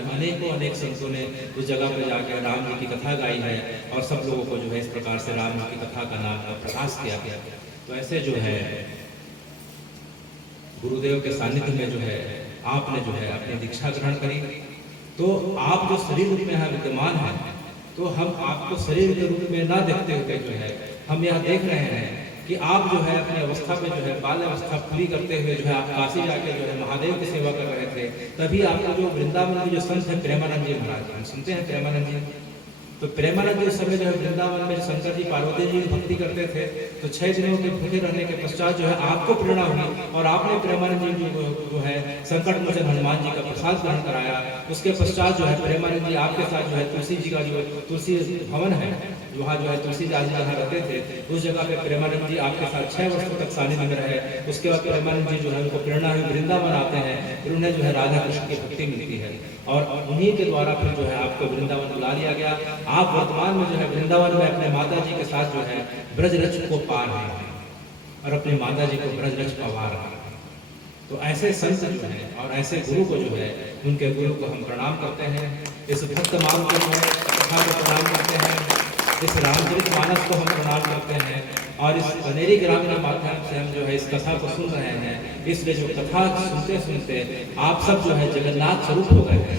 अनेक संतों ने उस जगह पर जाकर राम जी की कथा गाई है और सब लोगों को जो है इस प्रकार से राम जी की कथा का नाम का प्रकाश किया गया। तो ऐसे जो है गुरुदेव के सानिध्य में जो है आपने जो है अपनी दीक्षा ग्रहण करी, तो आप जो शरीर रूप में यहाँ विद्यमान है, तो हम आपको शरीर के रूप में ना देखते हुए जो है हम यहाँ देख रहे हैं कि आप जो है अपनी अवस्था में जो है बाल अवस्था पूरी करते हुए जो है आप काशी जाके जो है महादेव की सेवा कर रहे थे। तभी आपको जो वृंदावन के जो संत है प्रेमानंद जी महाराज, हम सुनते हैं प्रेमानंद जी, तो प्रेमानंद जी उस समय जो है वृंदावन में शंकर जी पार्वती जी भक्ति करते थे। तो 6 दिनों के भूखे रहने के पश्चात जो है आपको प्रेरणा हुई और आपने प्रेमानंद जी जो है संकट मोचन हनुमान जी का प्रसाद ग्रहण कराया। उसके पश्चात जो है प्रेमानंद जी आपके साथ जो है तुलसी जी का जो तुलसी भवन है, वहाँ जो है तुलसीदास जी जहाँ रहते थे, उस जगह पे प्रेमानंद जी आपके साथ 6 वर्षों तक सानिध्य में रहे। उसके बाद प्रेमानंद जी जो है उनको प्रेरणा हुई, वृंदावन आते हैं, फिर उन्हें जो है राधा कृष्ण की भक्ति मिलती है और उन्हीं के द्वारा फिर जो है आपको वृंदावन बुला लिया गया। आप वर्तमान में जो है वृंदावन में अपने माता जी के साथ जो है ब्रजरक्ष को पार रहे हैं और अपनी माता जी को ब्रजरक्ष पवा रहे हैं। तो ऐसे संत जो है और ऐसे गुरु को जो है उनके गुरु को हम प्रणाम करते हैं। इस भक्त मार्ग को जो है कथा को प्रणाम करते हैं, इस रामचरित मानस को हम प्रणाम करते हैं और इस बनेरी ग्राम के माध्यम से हम जो है इस कथा को सुन रहे हैं। इसलिए जो कथा सुनते सुनते आप सब जो है जगन्नाथ स्वरूप हो गए हैं।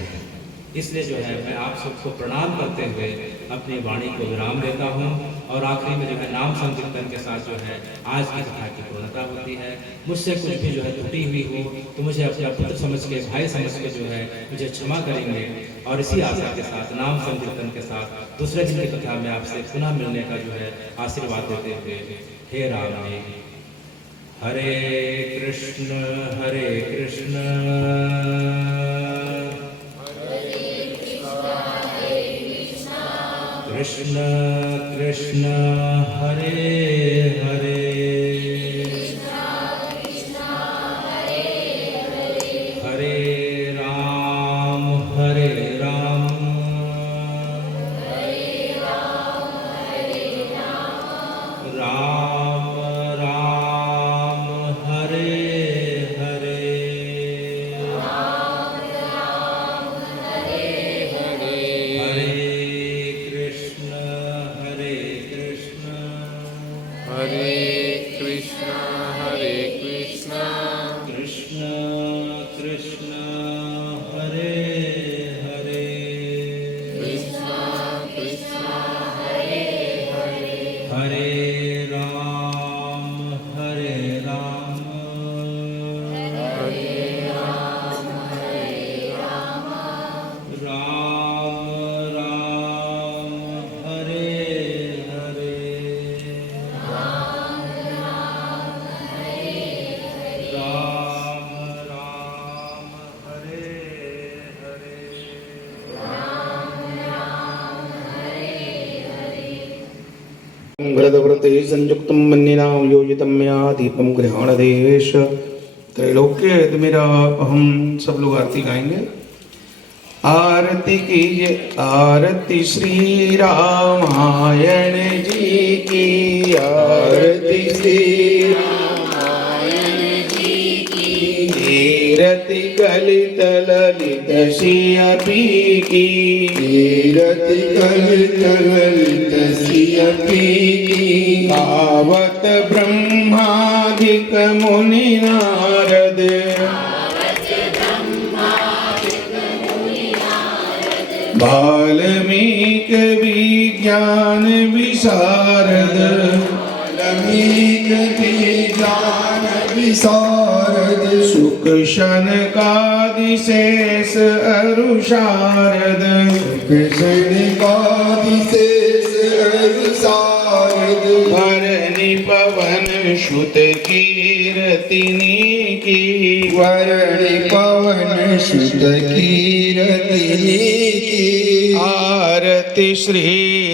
इसलिए जो है मैं आप सबको प्रणाम करते हुए अपनी वाणी को विराम देता हूँ और आखिरी में जो है नाम संकीर्तन के साथ जो है आज की कथा की पूर्णता होती है। मुझसे कुछ भी जो है त्रुटि हुई हो तो मुझे अपना पुत्र समझ के, भाई समझ के जो है मुझे क्षमा करेंगे और इसी आशा के साथ नाम संकीर्तन के साथ दूसरे दिन की कथा में आपसे पुनः मिलने का जो है आशीर्वाद देते हुए हे राम जी। हरे कृष्ण कृष्ण कृष्ण हरे हरे हरे राम राम राम हरे हरे हरे कृष्ण कृष्ण कृष्ण हरे हरे हरे राम राम राम हरे हरे राम राम हरे हरे व्रतव्रते संयुक्तं मन्निनां योजितं मया दीपं गृहाणदेश त्रैलोक्यमिरापहं। सब लोग आरती गाएंगे। आरती कीजिए, आरती श्री रामायण जी की, आरती श्री रामायण जी की। कीरति कलित ललित सियपी की, कीरति कलित ललित सियपी की। आवत ब्रह्मादिक मुनि नारद, वाल्मीक विज्ञान विशारद, वाल्मीक विज्ञान विशारद। सुख शनकादिशेष अरु शारद कृष्णिकादिशेष अरु शारद भरनि पवन सुत कीरतिनी की वरणी पवन सुत कीरतिनी की आरती श्री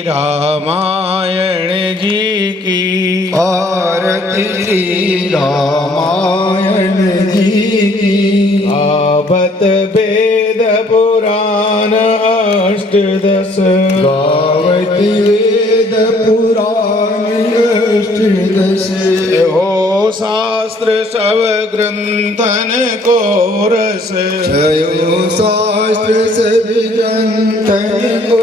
रामायण जी की आरती श्री रामायण जी की आवत वेद पुराण अष्टदश गावत वेद पुराण अष्टदश हो शास्त्र सब ग्रंथन को रस जयो शास्त्र सब ग्रंथन को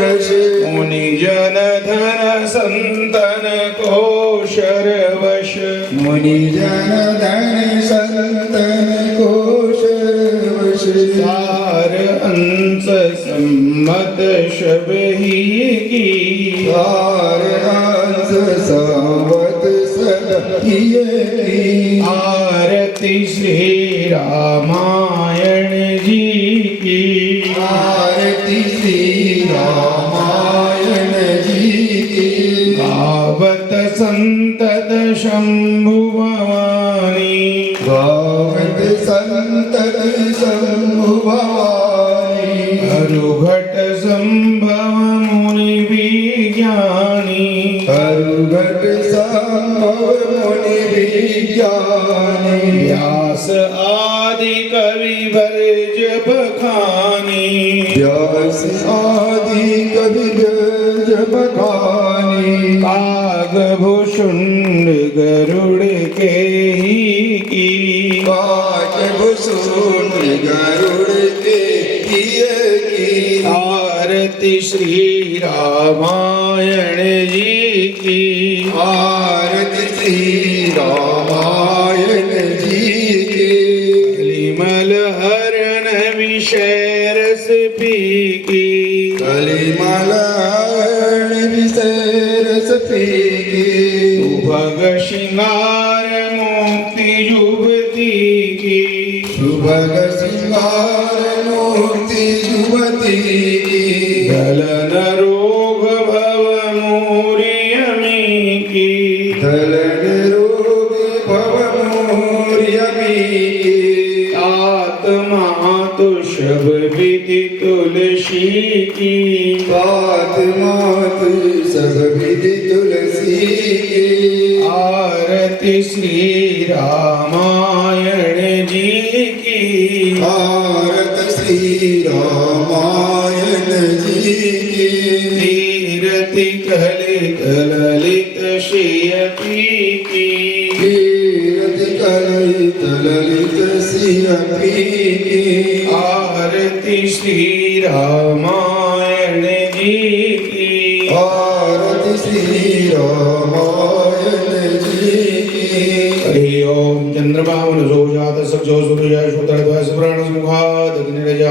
रस मुनि जन धन संतन को शरवश मुनि जन धन संतन को शर्वश सार अंश सम्मत शब ही की सार अंश संवत सब किए की आरती श्री रामायण जी की आरती श्री रामायण जी की गावत संतत शंभु भवानी गावत संतत शंभु भवानी हरुघट संभव मुनि विज्ञानी हरुघट संभव मुनि विज्ञानी व्यास आदि कवि वर्ज बखानी व्यास आदि कवि गज बखानी कागभूषुंड गरुड़ के ही की कागभूषुंड गरुड़ के किए की आरती श्री रामायण जी की आरती श्री रामायण जी की कलिमल हरण विषय रस पी की कलिमलाण विशेष पीकी भग श्रृंगार मुक्ति युवती की सुभग सिंगार मूर्ति युवती की दलन रोग भव मूर्यमी की दलन रोग भव मूर्यमी की आत्मा तो शब विधि तुलसी की बात मात सब विधि तुलसी की आरती श्री रामायण जी की भारत श्री रामायण जी की कीरति कलित ललित श्रियपी की कीरत कलित ललित सियपी की आरती श्री रामायण जी की भारत श्री रामायण जी की हरि ओम चंद्रमा मनसो जात सचो सूर्य शुद्ध प्राण मुखाद अग्निरजा